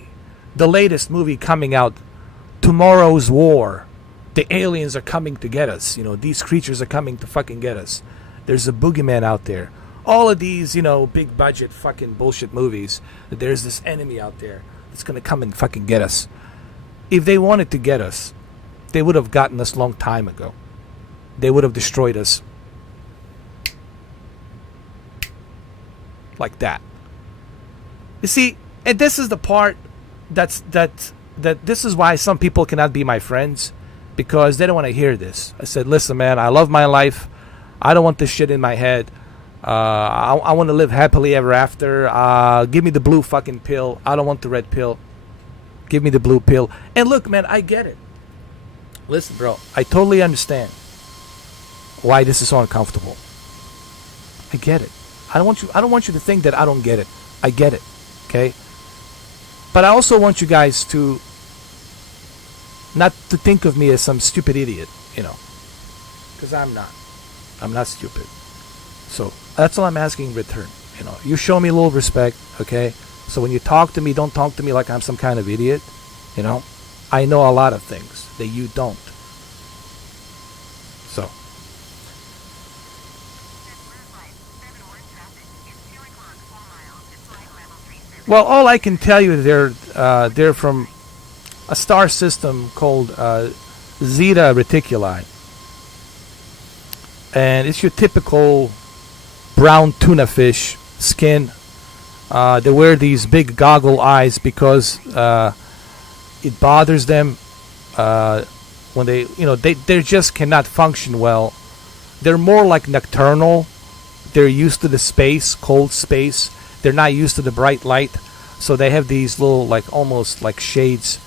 The latest movie coming out, Tomorrow's War. The aliens are coming to get us. You know, these creatures are coming to fucking get us. There's a boogeyman out there. All of these, you know, big budget fucking bullshit movies. That there's this enemy out there that's gonna come and fucking get us. If they wanted to get us, they would have gotten us long time ago. They would have destroyed us. Like that. You see, and this is the part that this is why some people cannot be my friends, because they don't want to hear this. I said, listen, man, I love my life. I don't want this shit in my head. I want to live happily ever after. Give me the blue fucking pill. I don't want the red pill. Give me the blue pill. And look, man, I get it. Listen, bro, I totally understand why this is so uncomfortable. I get it. I don't want you to think that I don't get it. I get it. Okay? But I also want you guys to not to think of me as some stupid idiot, you know. Because I'm not. I'm not stupid. So that's all I'm asking in return. You know, you show me a little respect, okay? So when you talk to me, don't talk to me like I'm some kind of idiot. You know, I know a lot of things that you don't. So. Well, all I can tell you, they're from a star system called Zeta Reticuli, and it's your typical brown tuna fish skin. They wear these big goggle eyes because it bothers them when they just cannot function well. They're more like nocturnal. They're used to the space, cold space. They're not used to the bright light, so they have these little, like, almost like shades,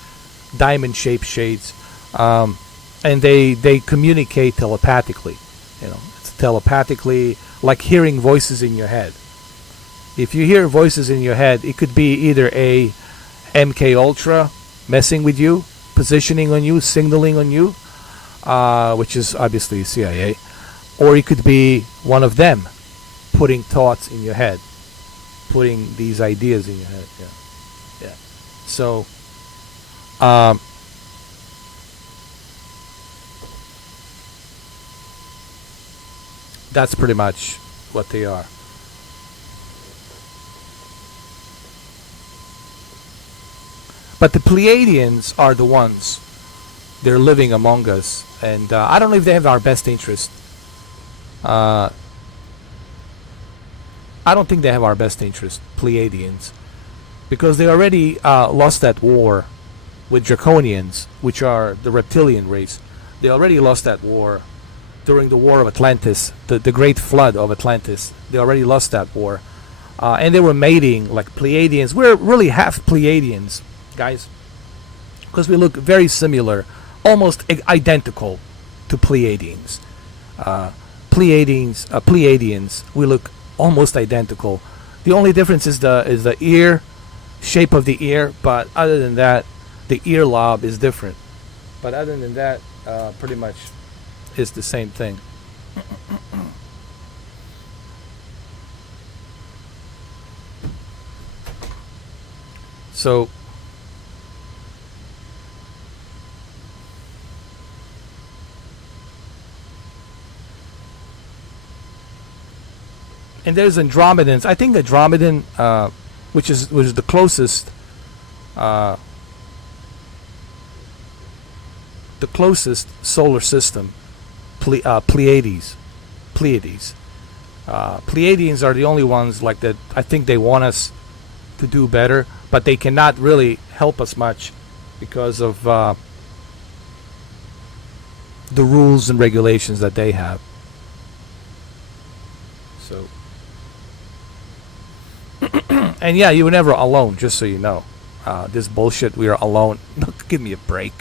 diamond-shaped shades, and they communicate telepathically. You know, it's telepathically, like hearing voices in your head. If you hear voices in your head, it could be either a MK Ultra messing with you, positioning on you, signaling on you, which is obviously CIA, or it could be one of them putting thoughts in your head, putting these ideas in your head. Yeah. So, that's pretty much what they are. But the Pleiadians are the ones. They're living among us, and I don't know if they have our best interest. I don't think they have our best interest, Pleiadians, because they already lost that war with Draconians, which are the reptilian race. They already lost that war during the War of Atlantis, the Great Flood of Atlantis. They already lost that war. And they were mating like Pleiadians. We're really half Pleiadians, guys, because we look very similar, almost identical to Pleiadians. Pleiadians, we look almost identical. The only difference is the ear, shape of the ear, but other than that, the ear lobe is different. But other than that, pretty much is the same thing. So and there's Andromedans. I think Andromedan, which is the closest solar system, Pleiades. Pleiadians are the only ones like that. I think they want us to do better, but they cannot really help us much because of the rules and regulations that they have. So, and yeah, you were never alone, just so you know. This bullshit, we are alone. Give me a break.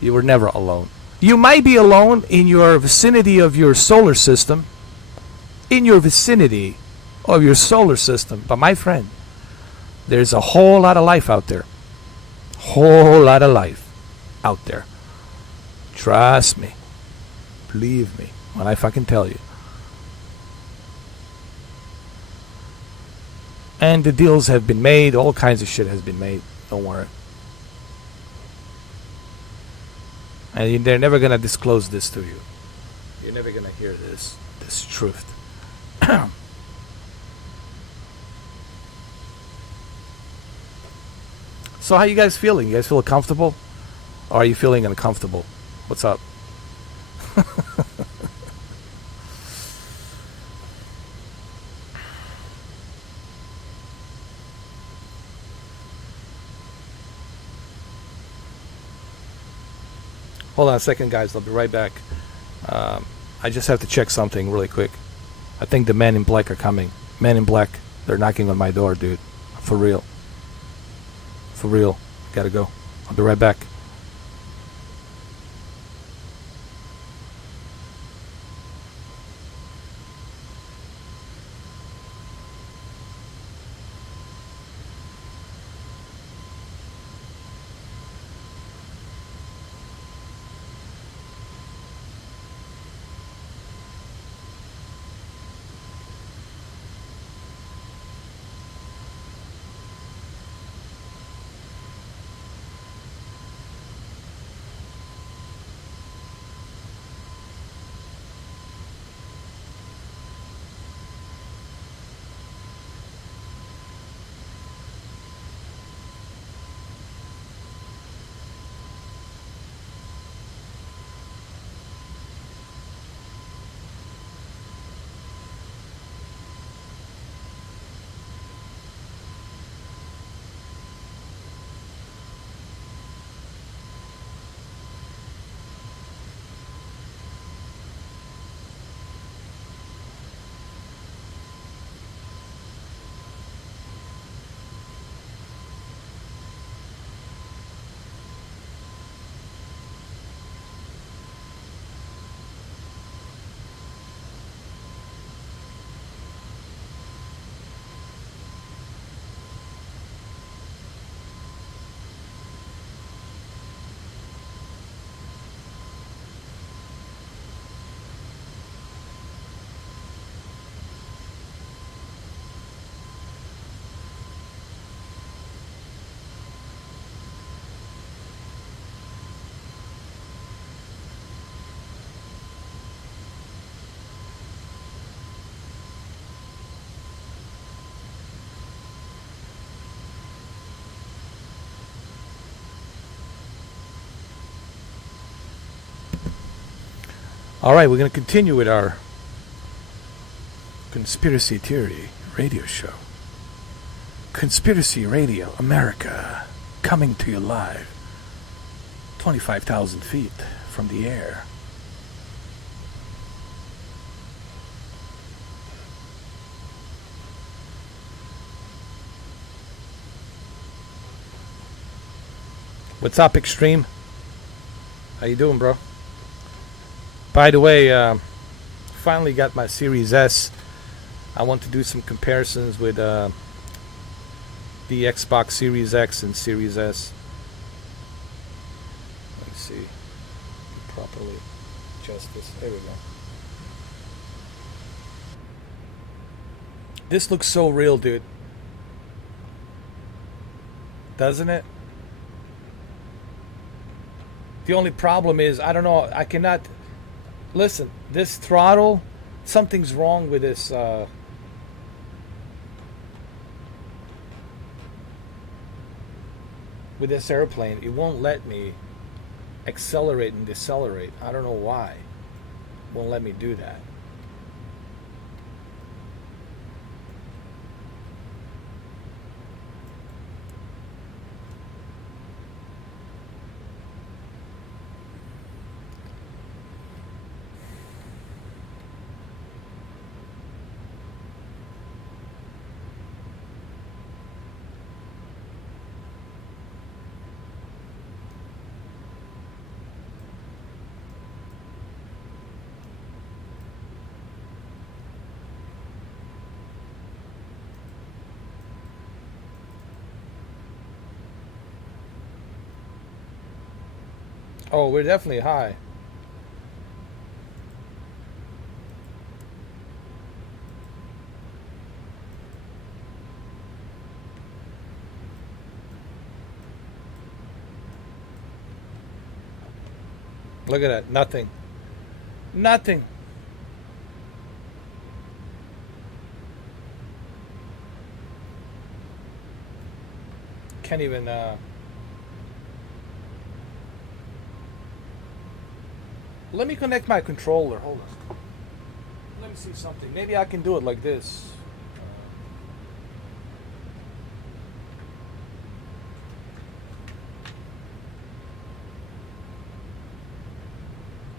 You were never alone. You might be alone in your vicinity of your solar system. In your vicinity of your solar system. But my friend, there's a whole lot of life out there. Whole lot of life out there. Trust me. Believe me when I fucking tell you. And the deals have been made. All kinds of shit has been made. Don't worry. And they're never gonna disclose this to you. You're never gonna hear this truth. So how you guys feeling? You guys feel comfortable? Or are you feeling uncomfortable? What's up? Hold on a second, guys. I'll be right back. I just have to check something really quick. I think the men in black are coming. Men in black. They're knocking on my door, dude. For real. For real. Gotta go. I'll be right back. All right, we're going to continue with our conspiracy theory radio show. Conspiracy Radio America, coming to you live, 25,000 feet from the air. What's up, Extreme? How you doing, bro? By the way, finally got my Series S. I want to do some comparisons with the Xbox Series X and Series S. Let's see. Properly adjust this. There we go. This looks so real, dude. Doesn't it? The only problem is, I don't know, I cannot... Listen, this throttle, something's wrong with this... with this airplane. It won't let me accelerate and decelerate. I don't know why. It won't let me do that. Oh, we're definitely high. Look at that. Nothing. Nothing. Can't even... Let me connect my controller. Hold on. Let me see something. Maybe I can do it like this.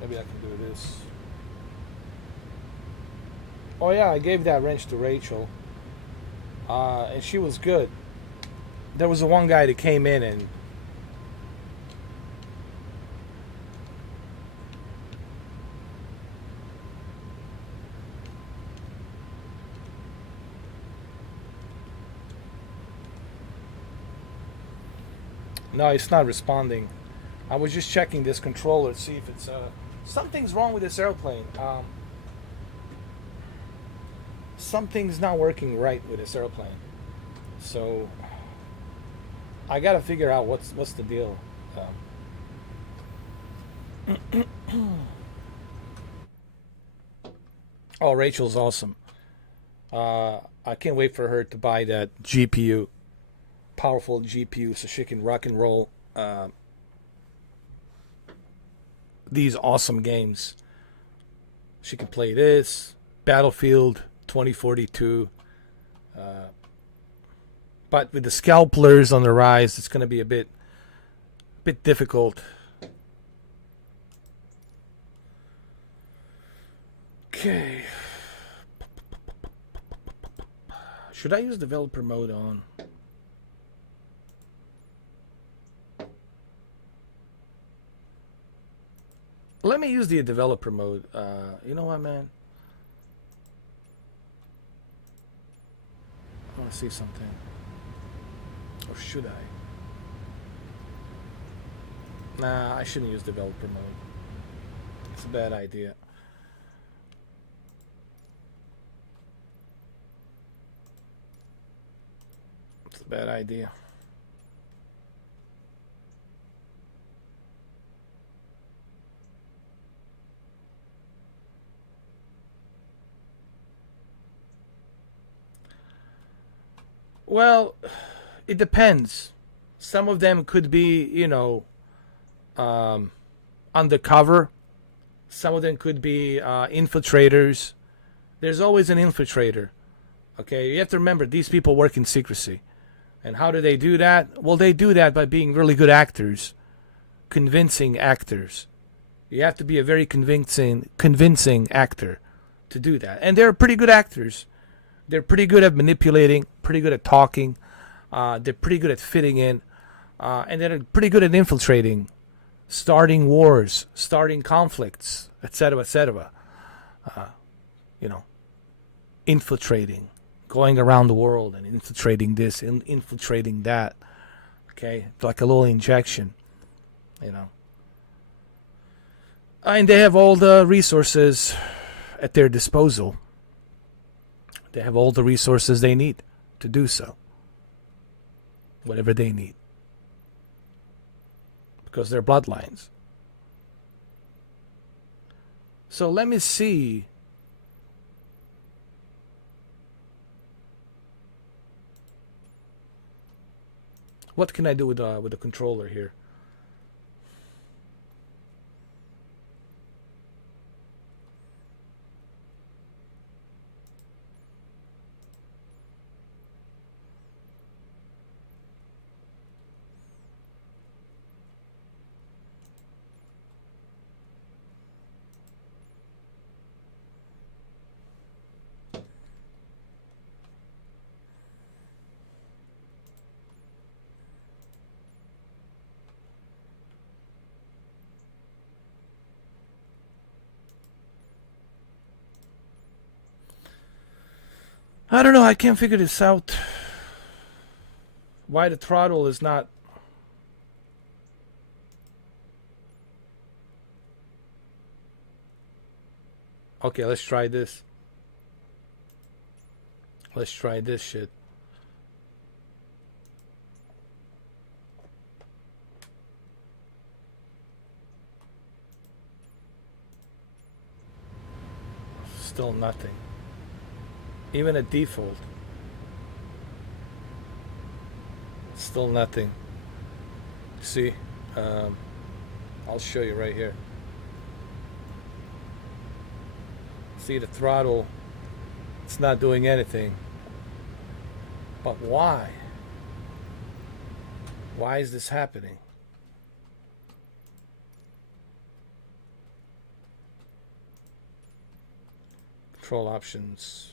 Maybe I can do this. Oh yeah, I gave that wrench to Rachel. And she was good. There was a one guy that came in and no, it's not responding. I was just checking this controller to see if it's something's wrong with this airplane. Something's not working right with this airplane. So I gotta figure out what's the deal. Oh, Rachel's awesome. I can't wait for her to buy that GPU. Powerful GPU so she can rock and roll these awesome games. She can play this Battlefield 2042, but with the Scalpers on the rise, it's going to be a bit difficult. Okay, should I use developer mode on? Let me use the developer mode. You know what, man? I want to see something. Or should I? Nah, I shouldn't use developer mode. It's a bad idea. It's a bad idea. Well, it depends. Some of them could be, undercover. Some of them could be infiltrators. There's always an infiltrator. Okay, you have to remember these people work in secrecy. And how do they do that? Well, they do that by being really good actors, convincing actors. You have to be a very convincing actor to do that. And they're pretty good actors. They're pretty good at manipulating, pretty good at talking. They're pretty good at fitting in. And they're pretty good at infiltrating, starting wars, starting conflicts, etc., etc. Infiltrating, going around the world and infiltrating this and infiltrating that. Okay, like a little injection, And they have all the resources at their disposal. They have all the resources they need to do so. Whatever they need. Because they're bloodlines. So let me see. What can I do with the controller here? I don't know, I can't figure this out. Why the throttle is not... Okay, let's try this. Let's try this shit. Still nothing. Even at default. Still nothing. See? I'll show you right here. See the throttle? It's not doing anything. But why? Why is this happening? Control options.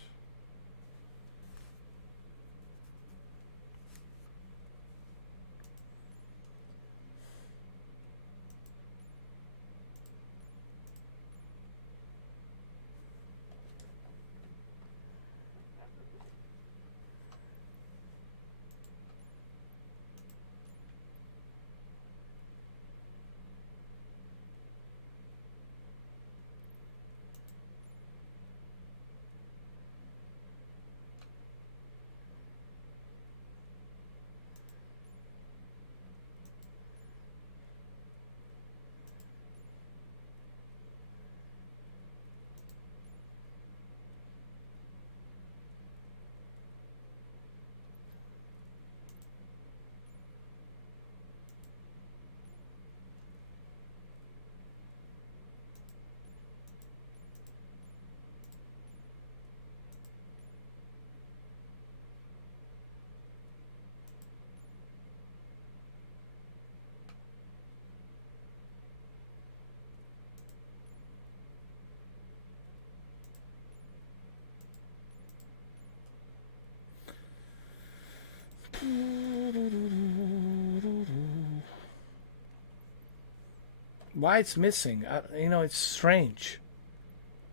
Why it's missing? It's strange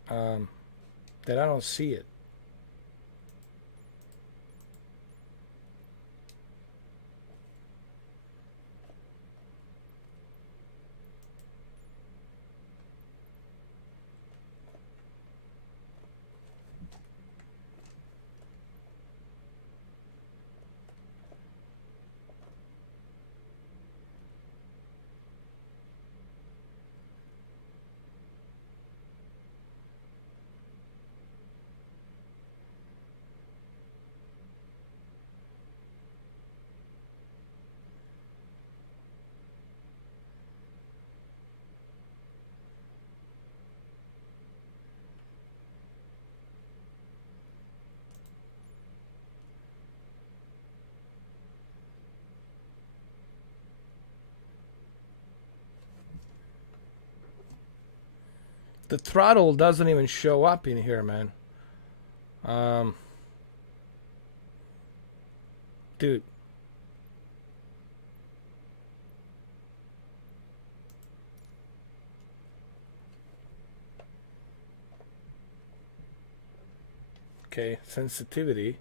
that I don't see it. The throttle doesn't even show up in here, man. Dude. Okay, sensitivity.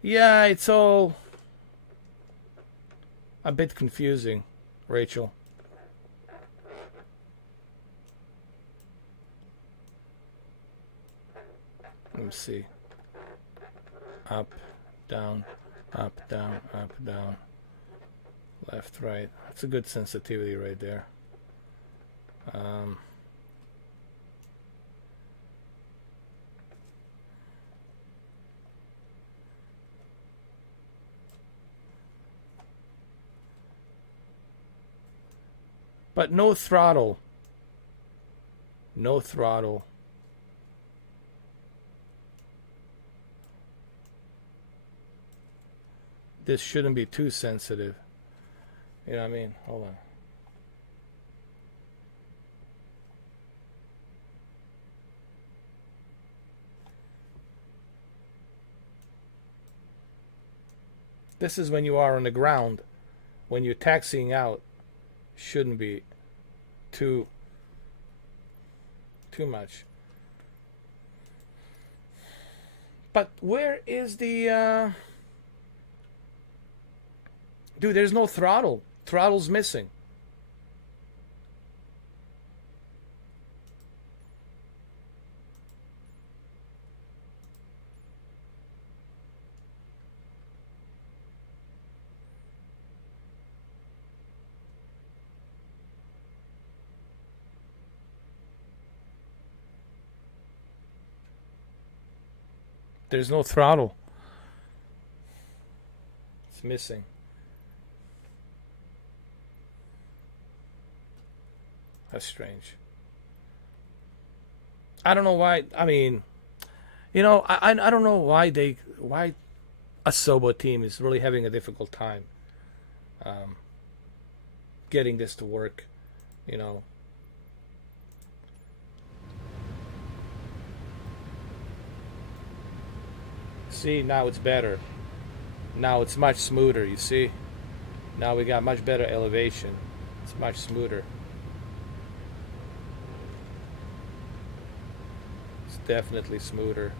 Yeah, it's all a bit confusing, Rachel. Let me see. Up, down, up, down, up, down. Left, right. That's a good sensitivity right there. But no throttle. No throttle. This shouldn't be too sensitive. You know what I mean? Hold on. This is when you are on the ground. When you're taxiing out, shouldn't be too much. But where is the dude, there's no throttle. Throttle's missing. There's no throttle. It's missing. That's strange. I don't know why. I mean, you know, I don't know why a Sobo team is really having a difficult time getting this to work. You know. See, now it's better. Now it's much smoother, you see? Now we got much better elevation. It's much smoother. It's definitely smoother.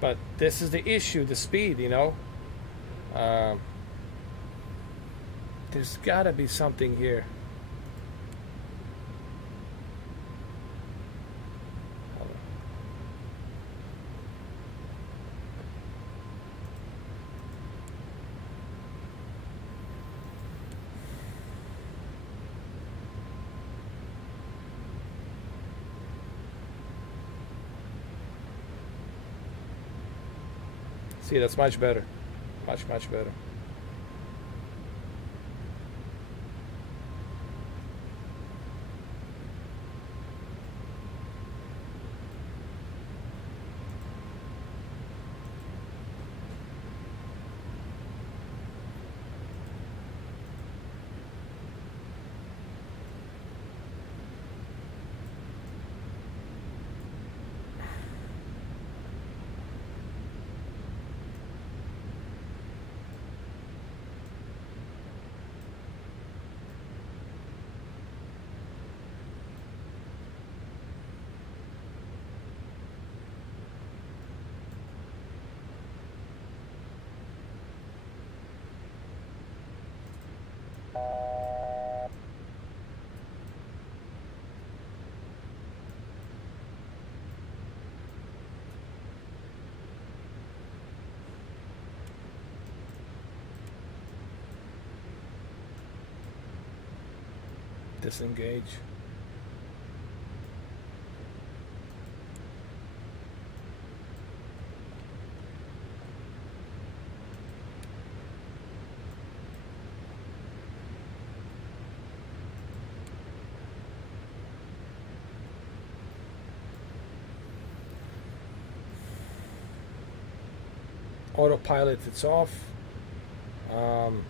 But this is the issue, the speed, you know? There's gotta be something here. See, that's much better. Much better. Disengage. Autopilot, it's off. Um,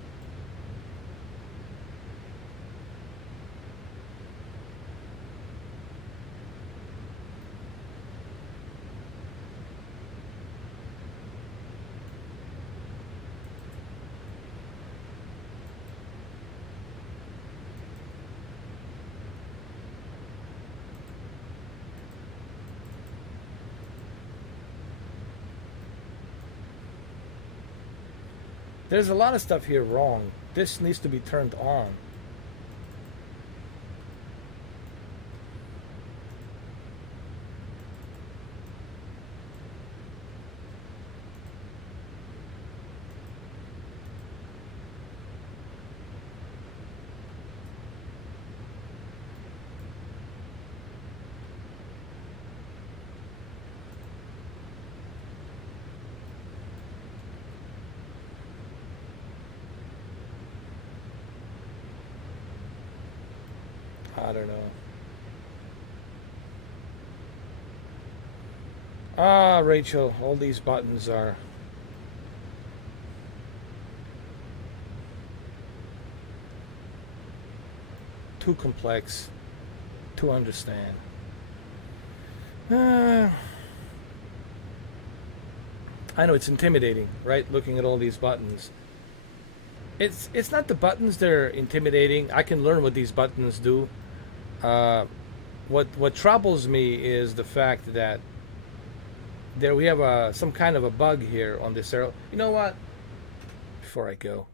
There's a lot of stuff here wrong. This needs to be turned on. I don't know. Ah, Rachel, all these buttons are too complex to understand. I know it's intimidating, right? Looking at all these buttons. It's not the buttons that are intimidating. I can learn what these buttons do. What troubles me is the fact that there we have some kind of a bug here on this arrow. You know what? Before I go,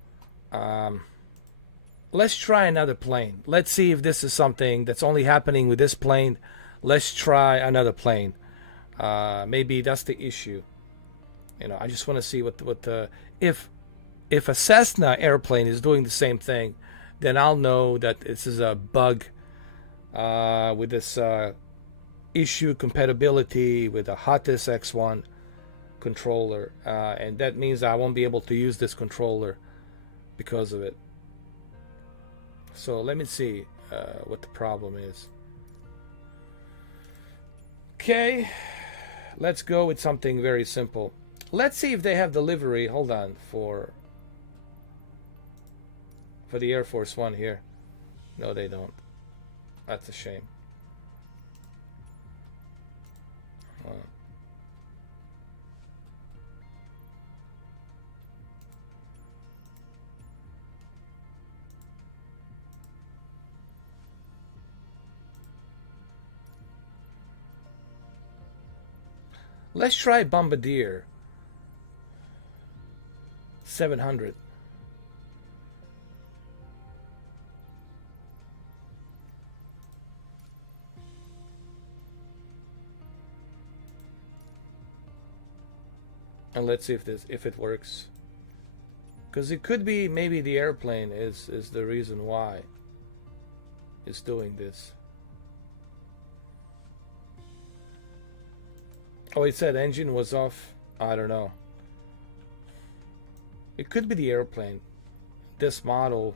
let's try another plane. Let's see if this is something that's only happening with this plane. Let's try another plane. Maybe that's the issue. You know, I just want to see what the if a Cessna airplane is doing the same thing, then I'll know that this is a bug with this issue compatibility with the hottest X1 controller, and that means I won't be able to use this controller because of it. So let me see what the problem is. Okay, let's go with something very simple. Let's see if they have delivery. Hold on, for the Air Force One here. No, they don't. That's a shame. Let's try Bombardier 700. And let's see if it works. Because it could be maybe the airplane is the reason why it's doing this. Oh, it said engine was off. I don't know. It could be the airplane. This model.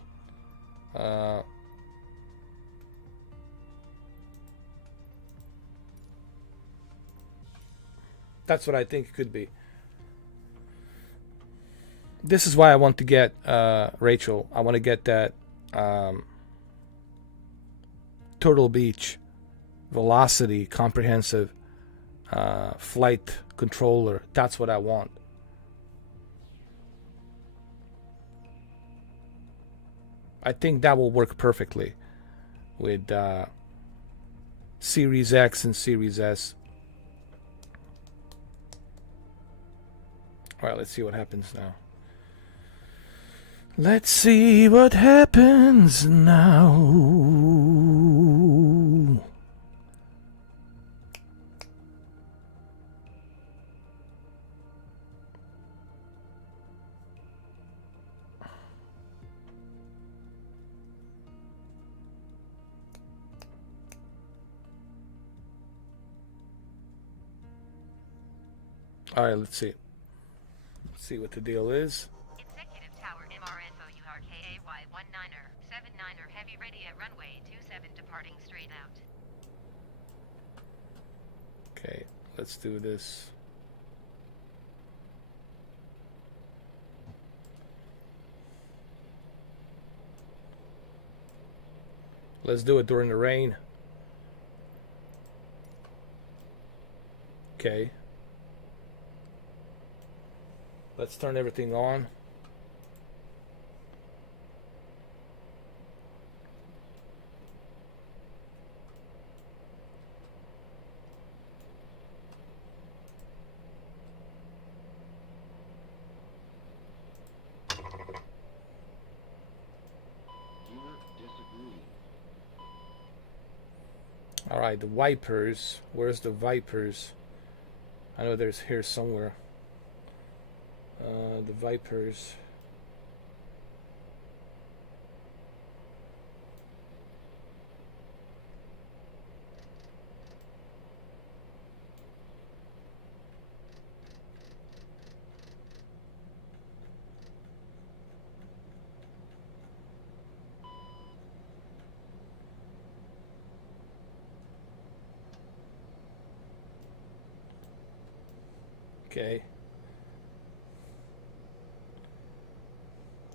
That's what I think it could be. This is why I want to get Rachel. I want to get that Turtle Beach Velocity comprehensive flight controller. That's what I want. I think that will work perfectly with Series X and Series S. All right, let's see what happens now. Let's see what happens now. All right, let's see. Let's see what the deal is. Executive Tower MRFOURKAY19er 79er heavy ready at runway 27 departing straight out. Okay, let's do this. Let's do it during the rain. Okay. Let's turn everything on. Alright, the wipers. Where's the vipers? I know there's here somewhere. The vipers. Okay.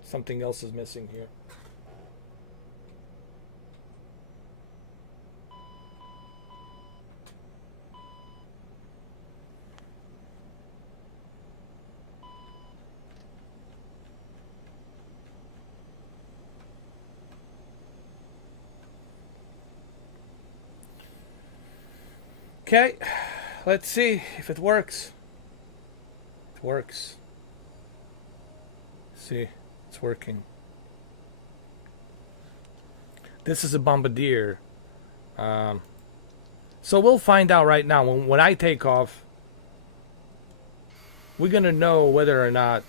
Something else is missing here. Okay, let's see if it works. It works. See, it's working. This is a bombardier. So we'll find out right now. When I take off, we're gonna know whether or not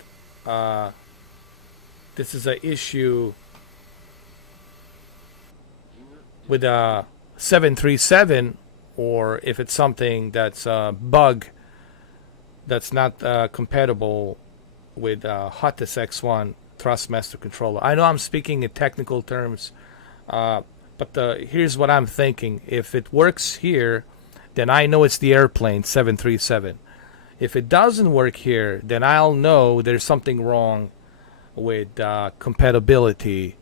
this is an issue with a 737, or if it's something that's a bug that's not compatible with Hottest X1 thrust master controller. I know I'm speaking in technical terms, but here's what I'm thinking. If it works here, then I know it's the airplane 737. If it doesn't work here, then I'll know there's something wrong with compatibility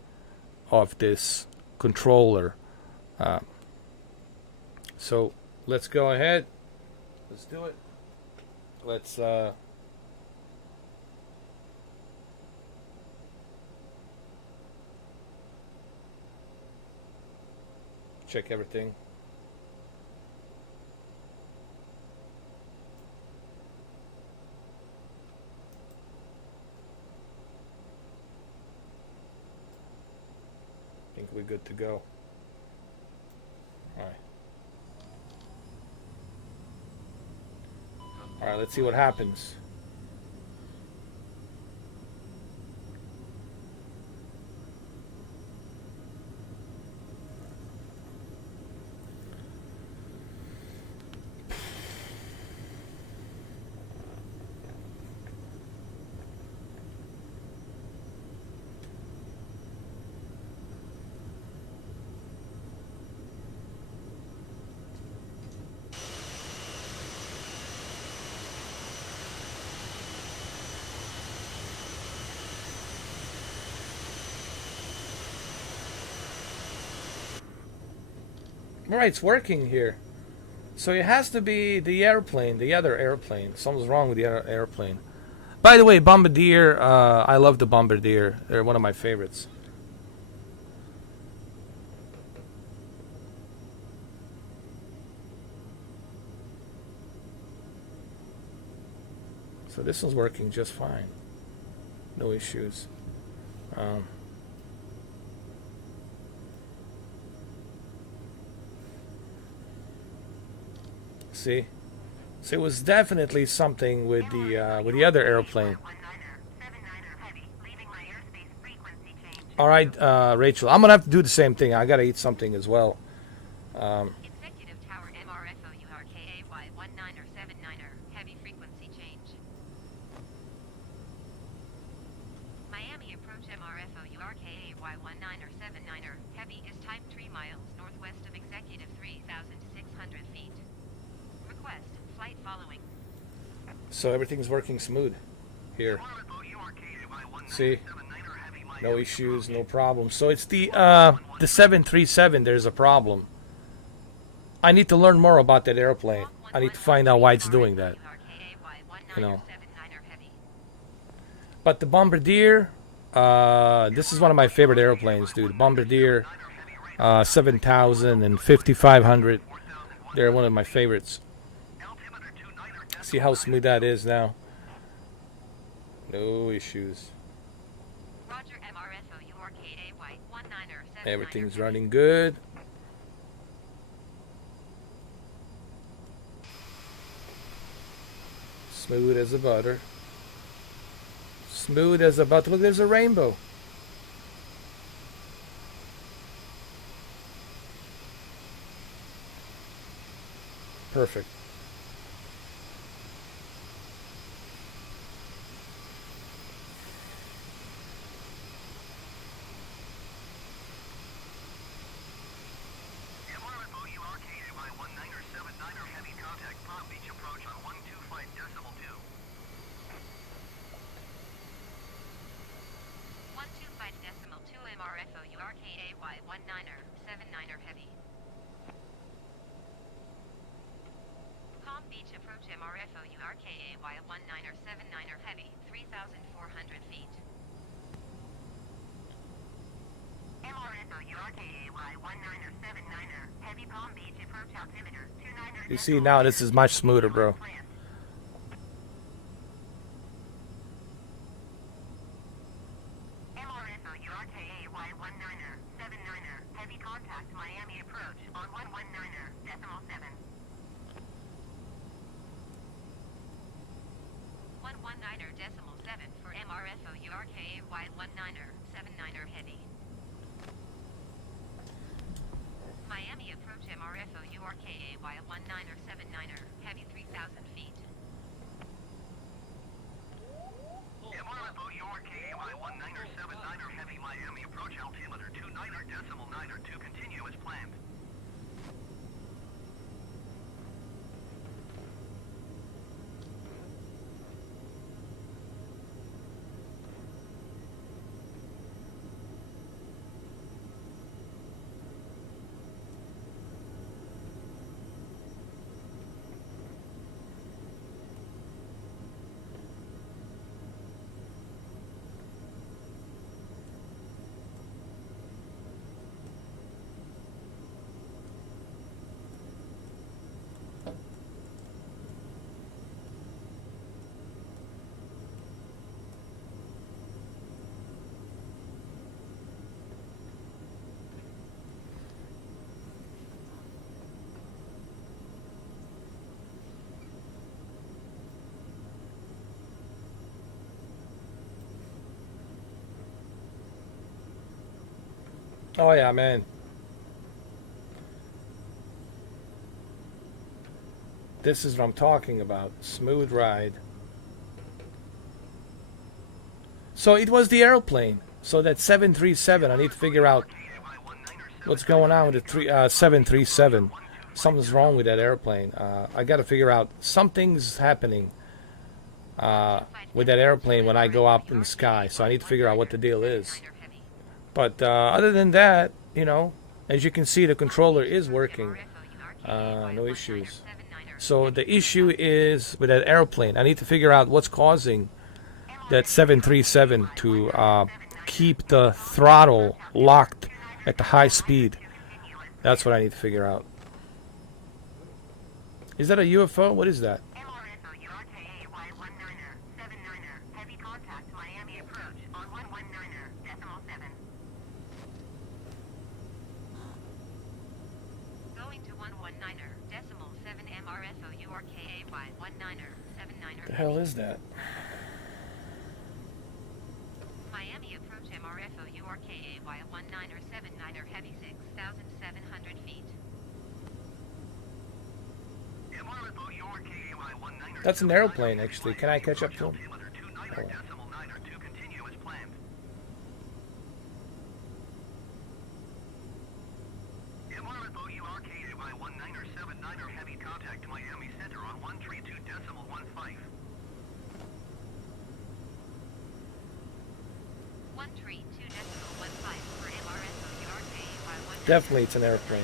of this controller. So let's go ahead. Let's do it. Let's check everything. I think we're good to go. All right. All right, let's see what happens. Alright, it's working here. So it has to be the airplane, the other airplane. Something's wrong with the other airplane. By the way, Bombardier, I love the Bombardier. They're one of my favorites. So this one's working just fine. No issues. See? So it was definitely something with the other airplane. All right, Rachel, I'm gonna have to do the same thing. I gotta eat something as well. Executive Tower MRFOURKAY 1979er, heavy frequency change. Miami approach MRFOURKAY 19er, heavy is type 3 miles northwest of executive 3,600 feet. Request flight following. So everything's working smooth here. See? No issues, no problem. So it's the 737. There's a problem. I need to learn more about that airplane. I need to find out why it's doing that. You know. But the Bombardier, this is one of my favorite airplanes, dude. Bombardier 7000 and 5500. They're one of my favorites. See how smooth that is now. No issues. Everything's running good. Smooth as a butter. Smooth as a butter. Look, there's a rainbow. Perfect. You see now this is much smoother, bro. Oh yeah, man. This is what I'm talking about. Smooth ride. So it was the airplane. So that 737, I need to figure out what's going on with the 737. Something's wrong with that airplane. I got to figure out something's happening with that airplane when I go up in the sky. So I need to figure out what the deal is. But other than that, you know, as you can see, the controller is working. No issues. So the issue is with that airplane. I need to figure out what's causing that 737 to keep the throttle locked at the high speed. That's what I need to figure out. Is that a UFO? What is that? The hell is that? Miami approach MRFO URKA via 19er 79er heavy 6,700 feet. That's an airplane, actually. Can I catch up to him? Oh. Definitely, it's an airplane.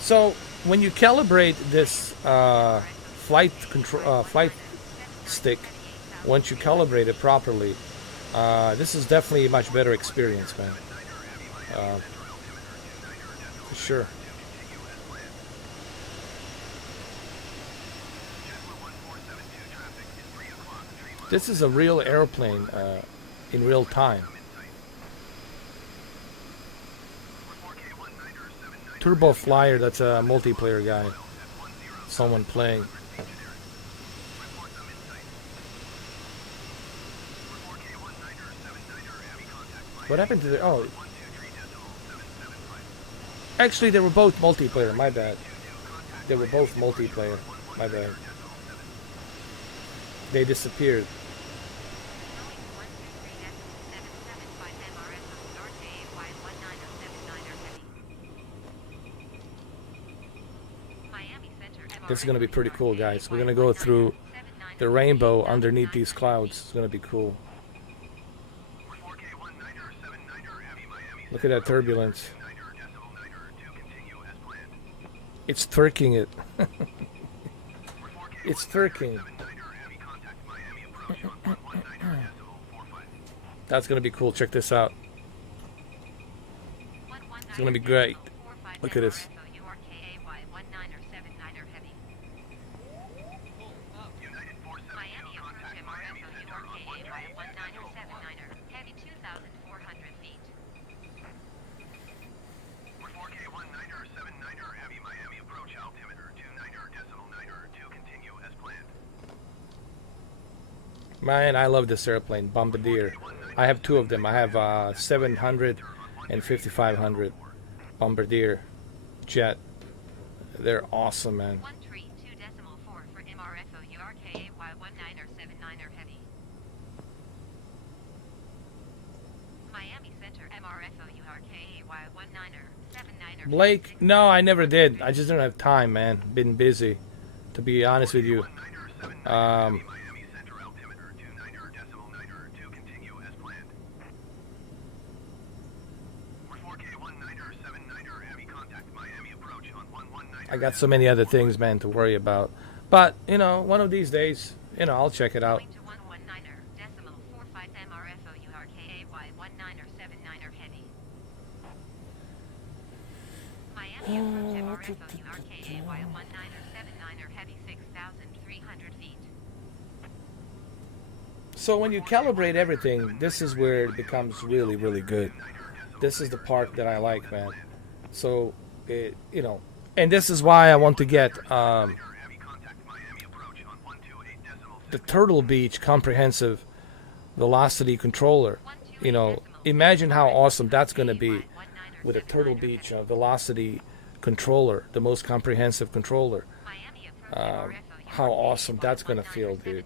So when you calibrate this flight stick, once you calibrate it properly, this is definitely a much better experience, man. For sure. This is a real airplane in real time. Turbo Flyer, that's a multiplayer guy. Someone playing. What happened to the... Oh. Actually, they were both multiplayer. My bad. They were both multiplayer. My bad. They disappeared. This is going to be pretty cool, guys. We're going to go through the rainbow underneath these clouds. It's going to be cool. Look at that turbulence. It's twerking it. It's twerking. That's going to be cool. Check this out. It's going to be great. Look at this. Man, I love this airplane, Bombardier. I have two of them. I have 700 and 5500 Bombardier jet. They're awesome, man. Blake, no, I never did. I just didn't have time, man. Been busy, to be honest with you. I got so many other things, man, to worry about. But, you know, one of these days, you know, I'll check it out. So when you calibrate everything, this is where it becomes really, really good. This is the part that I like, man. So, you know, and this is why I want to get the Turtle Beach comprehensive velocity controller. You know, imagine how awesome that's going to be with a Turtle Beach velocity controller, the most comprehensive controller. How awesome that's going to feel, dude.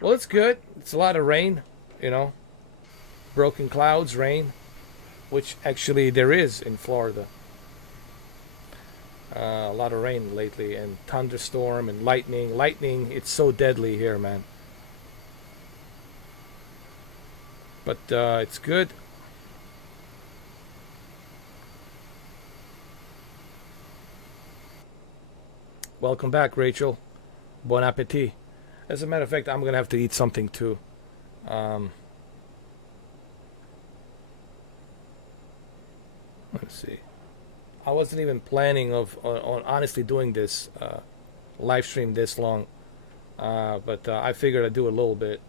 Well, it's good. It's a lot of rain, you know. Broken clouds, rain, which actually there is in Florida. A lot of rain lately, and thunderstorm and lightning. Lightning, it's so deadly here, man. But it's good. Welcome back, Rachel. Bon appetit. As a matter of fact, I'm going to have to eat something too. Let's see. I wasn't even planning on honestly doing this live stream this long. But I figured I'd do a little bit.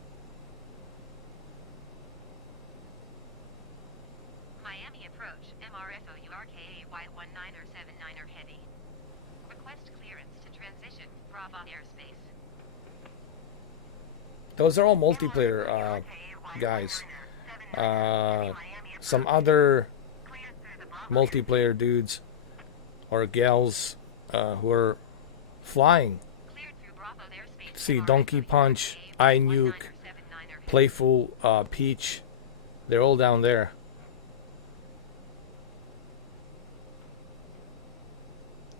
Miami approach, MRFO URKA Y1979er heavy. Request clearance to transition, Bravo airspace. Those are all multiplayer guys. Some other multiplayer dudes or gals who are flying. See, Donkey Punch, iNuke, Playful, Peach. They're all down there.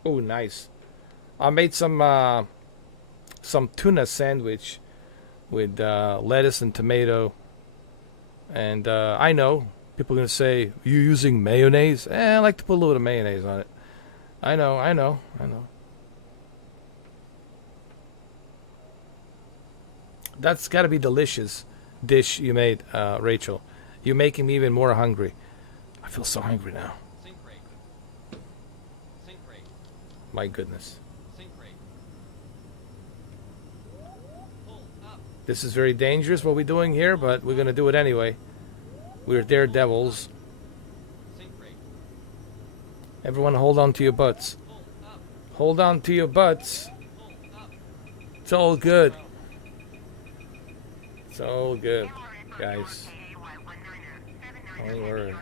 Oh, nice. I made some tuna sandwich with lettuce and tomato. And I know people are going to say, you using mayonnaise? I like to put a little bit of mayonnaise on it. I know. That's got to be delicious dish you made, Rachel. You're making me even more hungry. I feel so hungry now. Sync rate. Sync rate. My goodness. Sync rate. Pull up. This is very dangerous what we're doing here, but we're going to do it anyway. We're daredevils. Sync rate. Everyone hold on to your butts. Pull up. Hold on to your butts. Pull up. It's all good. It's all good, guys. Don't worry.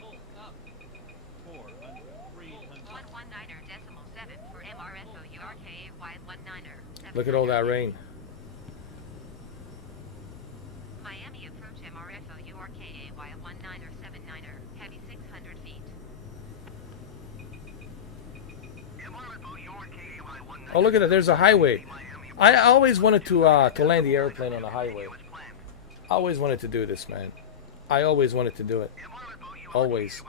Pull up. 400. 300. 119.7 for MRSOURKAY 19er. Look at all that rain. Miami approach MRSOURKAY 19er 79er. Heavy 600 feet. Oh, look at that. There's a highway. I always wanted to land the airplane on a highway. I always wanted to do this, man. I always wanted to do it. Always.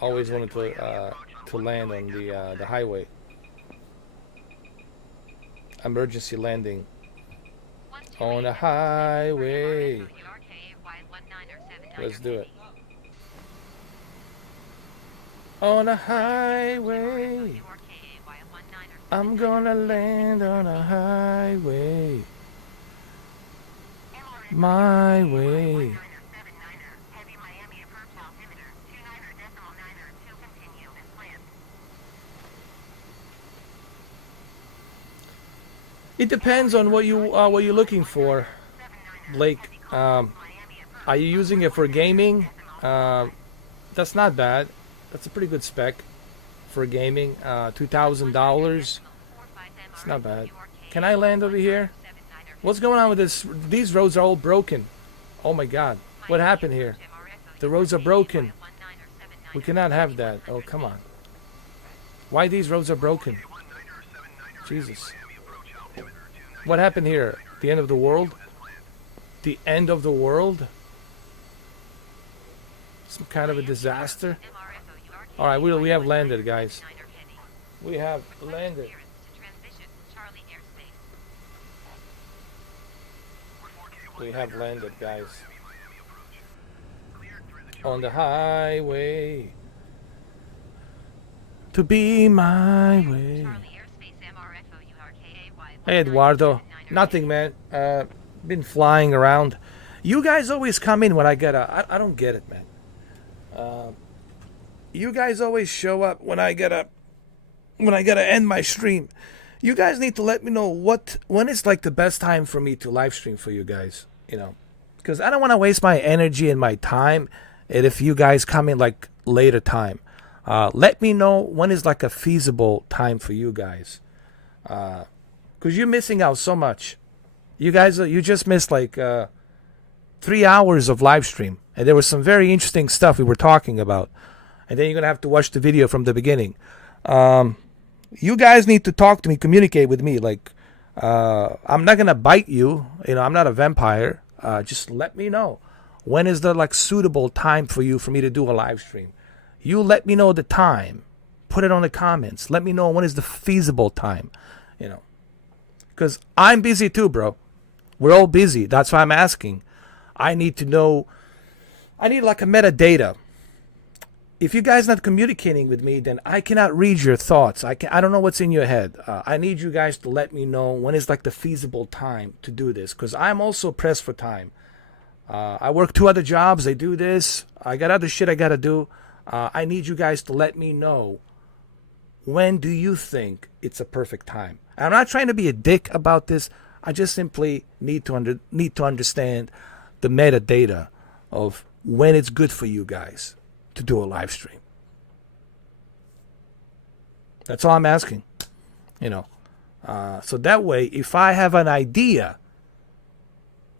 Always wanted to land on the highway. Emergency landing on a highway. Let's do it. On a highway. I'm gonna land on a highway. My way. It depends on what you're looking for, Blake. Are you using it for gaming? That's not bad. That's a pretty good spec for gaming. $2,000. It's not bad. Can I land over here? What's going on with this? These roads are all broken. Oh my God. What happened here? The roads are broken. We cannot have that. Oh, come on. Why these roads are broken? Jesus. What happened here? The end of the world? The end of the world? Some kind of a disaster? Alright, we have landed, guys. We have landed. We have landed, guys. On the highway. To be my way. Hey, Eduardo. Nothing, man. Been flying around. You guys always come in when I get I don't get it, man. You guys always show up when I gotta end my stream. You guys need to let me know when it's like the best time for me to live stream for you guys, you know, because I don't want to waste my energy and my time. And if you guys come in like later time, let me know when is like a feasible time for you guys, because you're missing out so much. You guys, you just missed like 3 hours of live stream, and there was some very interesting stuff we were talking about. And then you're going to have to watch the video from the beginning. You guys need to talk to me, communicate with me. Like, I'm not going to bite you. You know, I'm not a vampire. Just let me know. When is the, like, suitable time for me to do a live stream? You let me know the time. Put it on the comments. Let me know when is the feasible time. You know. Because I'm busy too, bro. We're all busy. That's why I'm asking. I need to know. I need, like, a metadata. If you guys not communicating with me, then I cannot read your thoughts. I don't know what's in your head. I need you guys to let me know when is like the feasible time to do this, because I'm also pressed for time. I work 2 other jobs. I do this. I got other shit I got to do. I need you guys to let me know when do you think it's a perfect time. And I'm not trying to be a dick about this. I just simply need to understand the metadata of when it's good for you guys to do a live stream. That's all I'm asking. You know. So that way, if I have an idea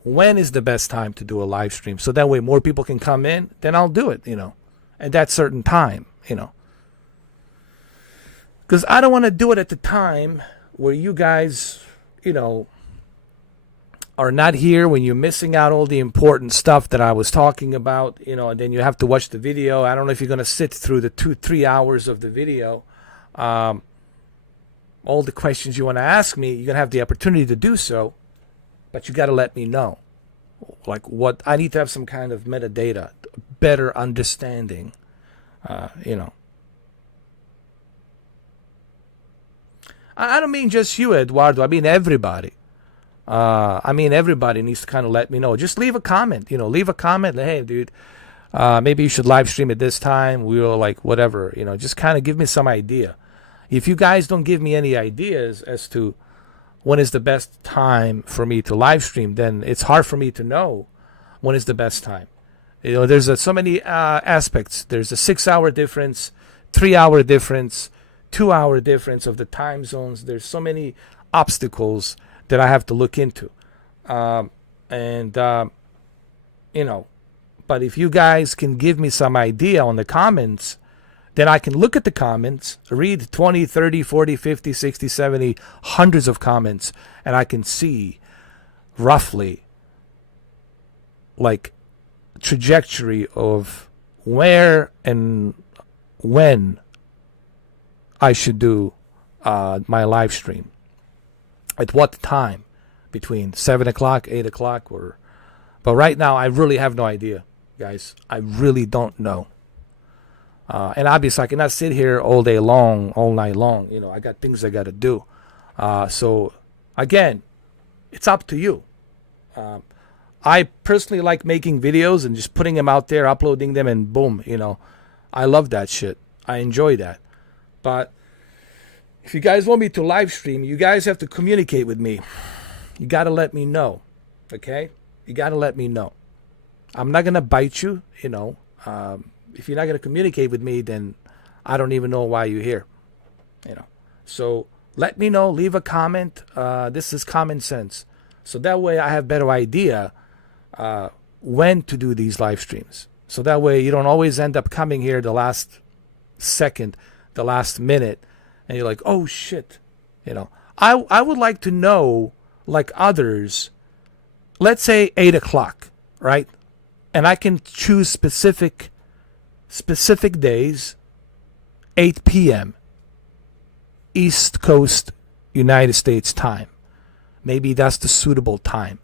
when is the best time to do a live stream. So that way more people can come in, then I'll do it, at that certain time, Because I don't want to do it at the time where you guys, are not here, when you're missing out all the important stuff that I was talking about, and then you have to watch the video. I don't know if you're going to sit through the 2-3 hours of the video. All the questions you want to ask me, you're going to have the opportunity to do so, but you got to let me know. Like what, I need to have some kind of metadata, better understanding, I don't mean just you, Eduardo. I mean everybody. Everybody needs to kind of let me know. Just leave a comment. Leave a comment. Hey, dude, maybe you should live stream at this time. We'll whatever. Just kind of give me some idea. If you guys don't give me any ideas as to when is the best time for me to live stream, then it's hard for me to know when is the best time. There's so many aspects. There's a 6-hour difference, 3-hour difference, 2-hour difference of the time zones. There's so many obstacles that I have to look into. But if you guys can give me some idea on the comments, then I can look at the comments, read 20, 30, 40, 50, 60, 70, hundreds of comments, and I can see roughly trajectory of where and when I should do my live stream. At what time, between 7 o'clock, 8 o'clock, but right now I really have no idea, guys. I really don't know. And obviously I cannot sit here all day long, all night long. I got things I got to do. So again, it's up to you. I personally like making videos and just putting them out there, uploading them, and boom, I love that shit. I enjoy that. But if you guys want me to live stream, you guys have to communicate with me. You got to let me know, okay? You got to let me know. I'm not going to bite you, If you're not going to communicate with me, then I don't even know why you're here, So let me know. Leave a comment. This is common sense. So that way I have better idea when to do these live streams. So that way you don't always end up coming here the last second, the last minute, and you're like, oh shit, I would like to know, like others, let's say 8 o'clock, right? And I can choose specific days, 8 p.m. East Coast United States time. Maybe that's the suitable time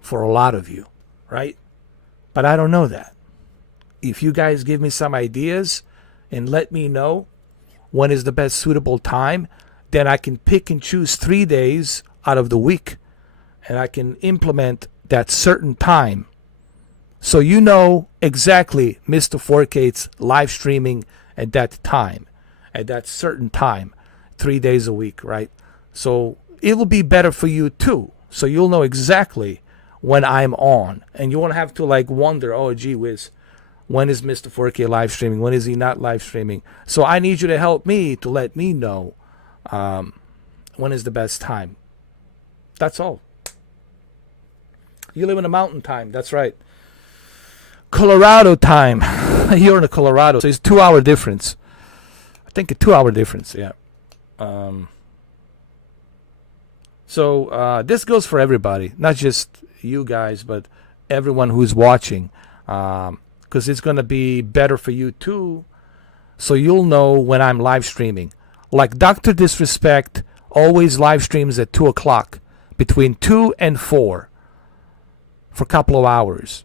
for a lot of you, right? But I don't know that. If you guys give me some ideas and let me know when is the best suitable time, then I can pick and choose 3 days out of the week, and I can implement that certain time. So exactly Mr. 4K's live streaming at that time, at that certain time, 3 days a week, right? So it will be better for you too. So you'll know exactly when I'm on, and you won't have to wonder, oh gee whiz, when is Mr. 4K live streaming? When is he not live streaming? So I need you to help me to let me know when is the best time. That's all. You live in a mountain time. That's right. Colorado time. You're in Colorado, so it's 2-hour difference. I think a 2-hour difference. Yeah. So this goes for everybody, not just you guys, but everyone who's watching. Because it's going to be better for you too, so you'll know when I'm live streaming. Like Dr. Disrespect always live streams at 2 o'clock, between 2 and 4, for a couple of hours,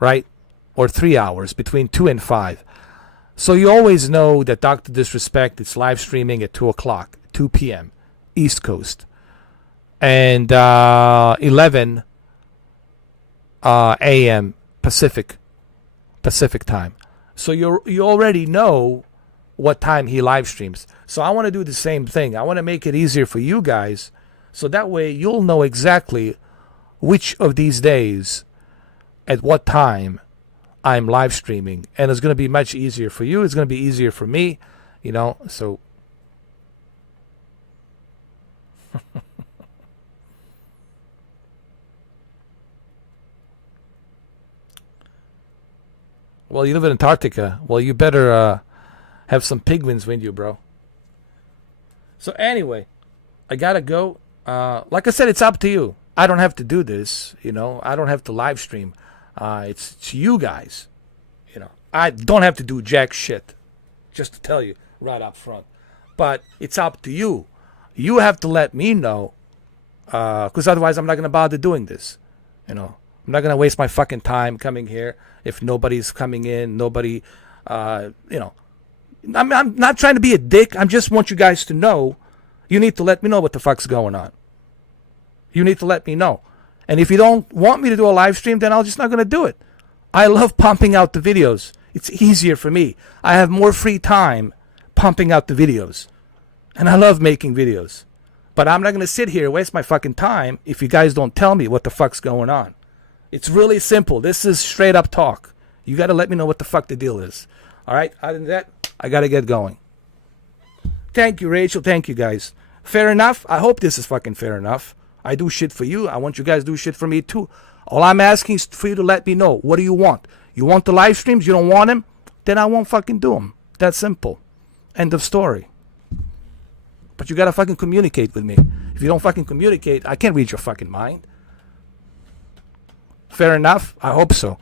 right? Or 3 hours, between 2 and 5. So you always know that Dr. Disrespect is live streaming at 2 o'clock, 2 p.m., East Coast. And 11 a.m. Pacific time. So you already know what time he live streams. So I want to do the same thing. I want to make it easier for you guys, so that way you'll know exactly which of these days, at what time I'm live streaming. And it's going to be much easier for you. It's going to be easier for me, so Well, you live in Antarctica. Well, you better have some penguins with you, bro. So anyway, I gotta go. Like I said, it's up to you. I don't have to do this, you know. I don't have to live stream. It's you guys, you know. I don't have to do jack shit, just to tell you right up front. But it's up to you. You have to let me know, because otherwise I'm not gonna bother doing this, you know. I'm not gonna waste my fucking time coming here if nobody's coming in. Nobody, you know. I'm not trying to be a dick. I just want you guys to know. You need to let me know what the fuck's going on. You need to let me know. And if you don't want me to do a live stream, then I'm just not going to do it. I love pumping out the videos. It's easier for me. I have more free time pumping out the videos. And I love making videos. But I'm not going to sit here and waste my fucking time if you guys don't tell me what the fuck's going on. It's really simple. This is straight up talk. You got to let me know what the fuck the deal is. All right? Other than that, I got to get going. Thank you, Rachel. Thank you, guys. Fair enough? I hope this is fucking fair enough. I do shit for you. I want you guys to do shit for me, too. All I'm asking is for you to let me know. What do you want? You want the live streams? You don't want them? Then I won't fucking do them. That's simple. End of story. But you got to fucking communicate with me. If you don't fucking communicate, I can't read your fucking mind. Fair enough? I hope so.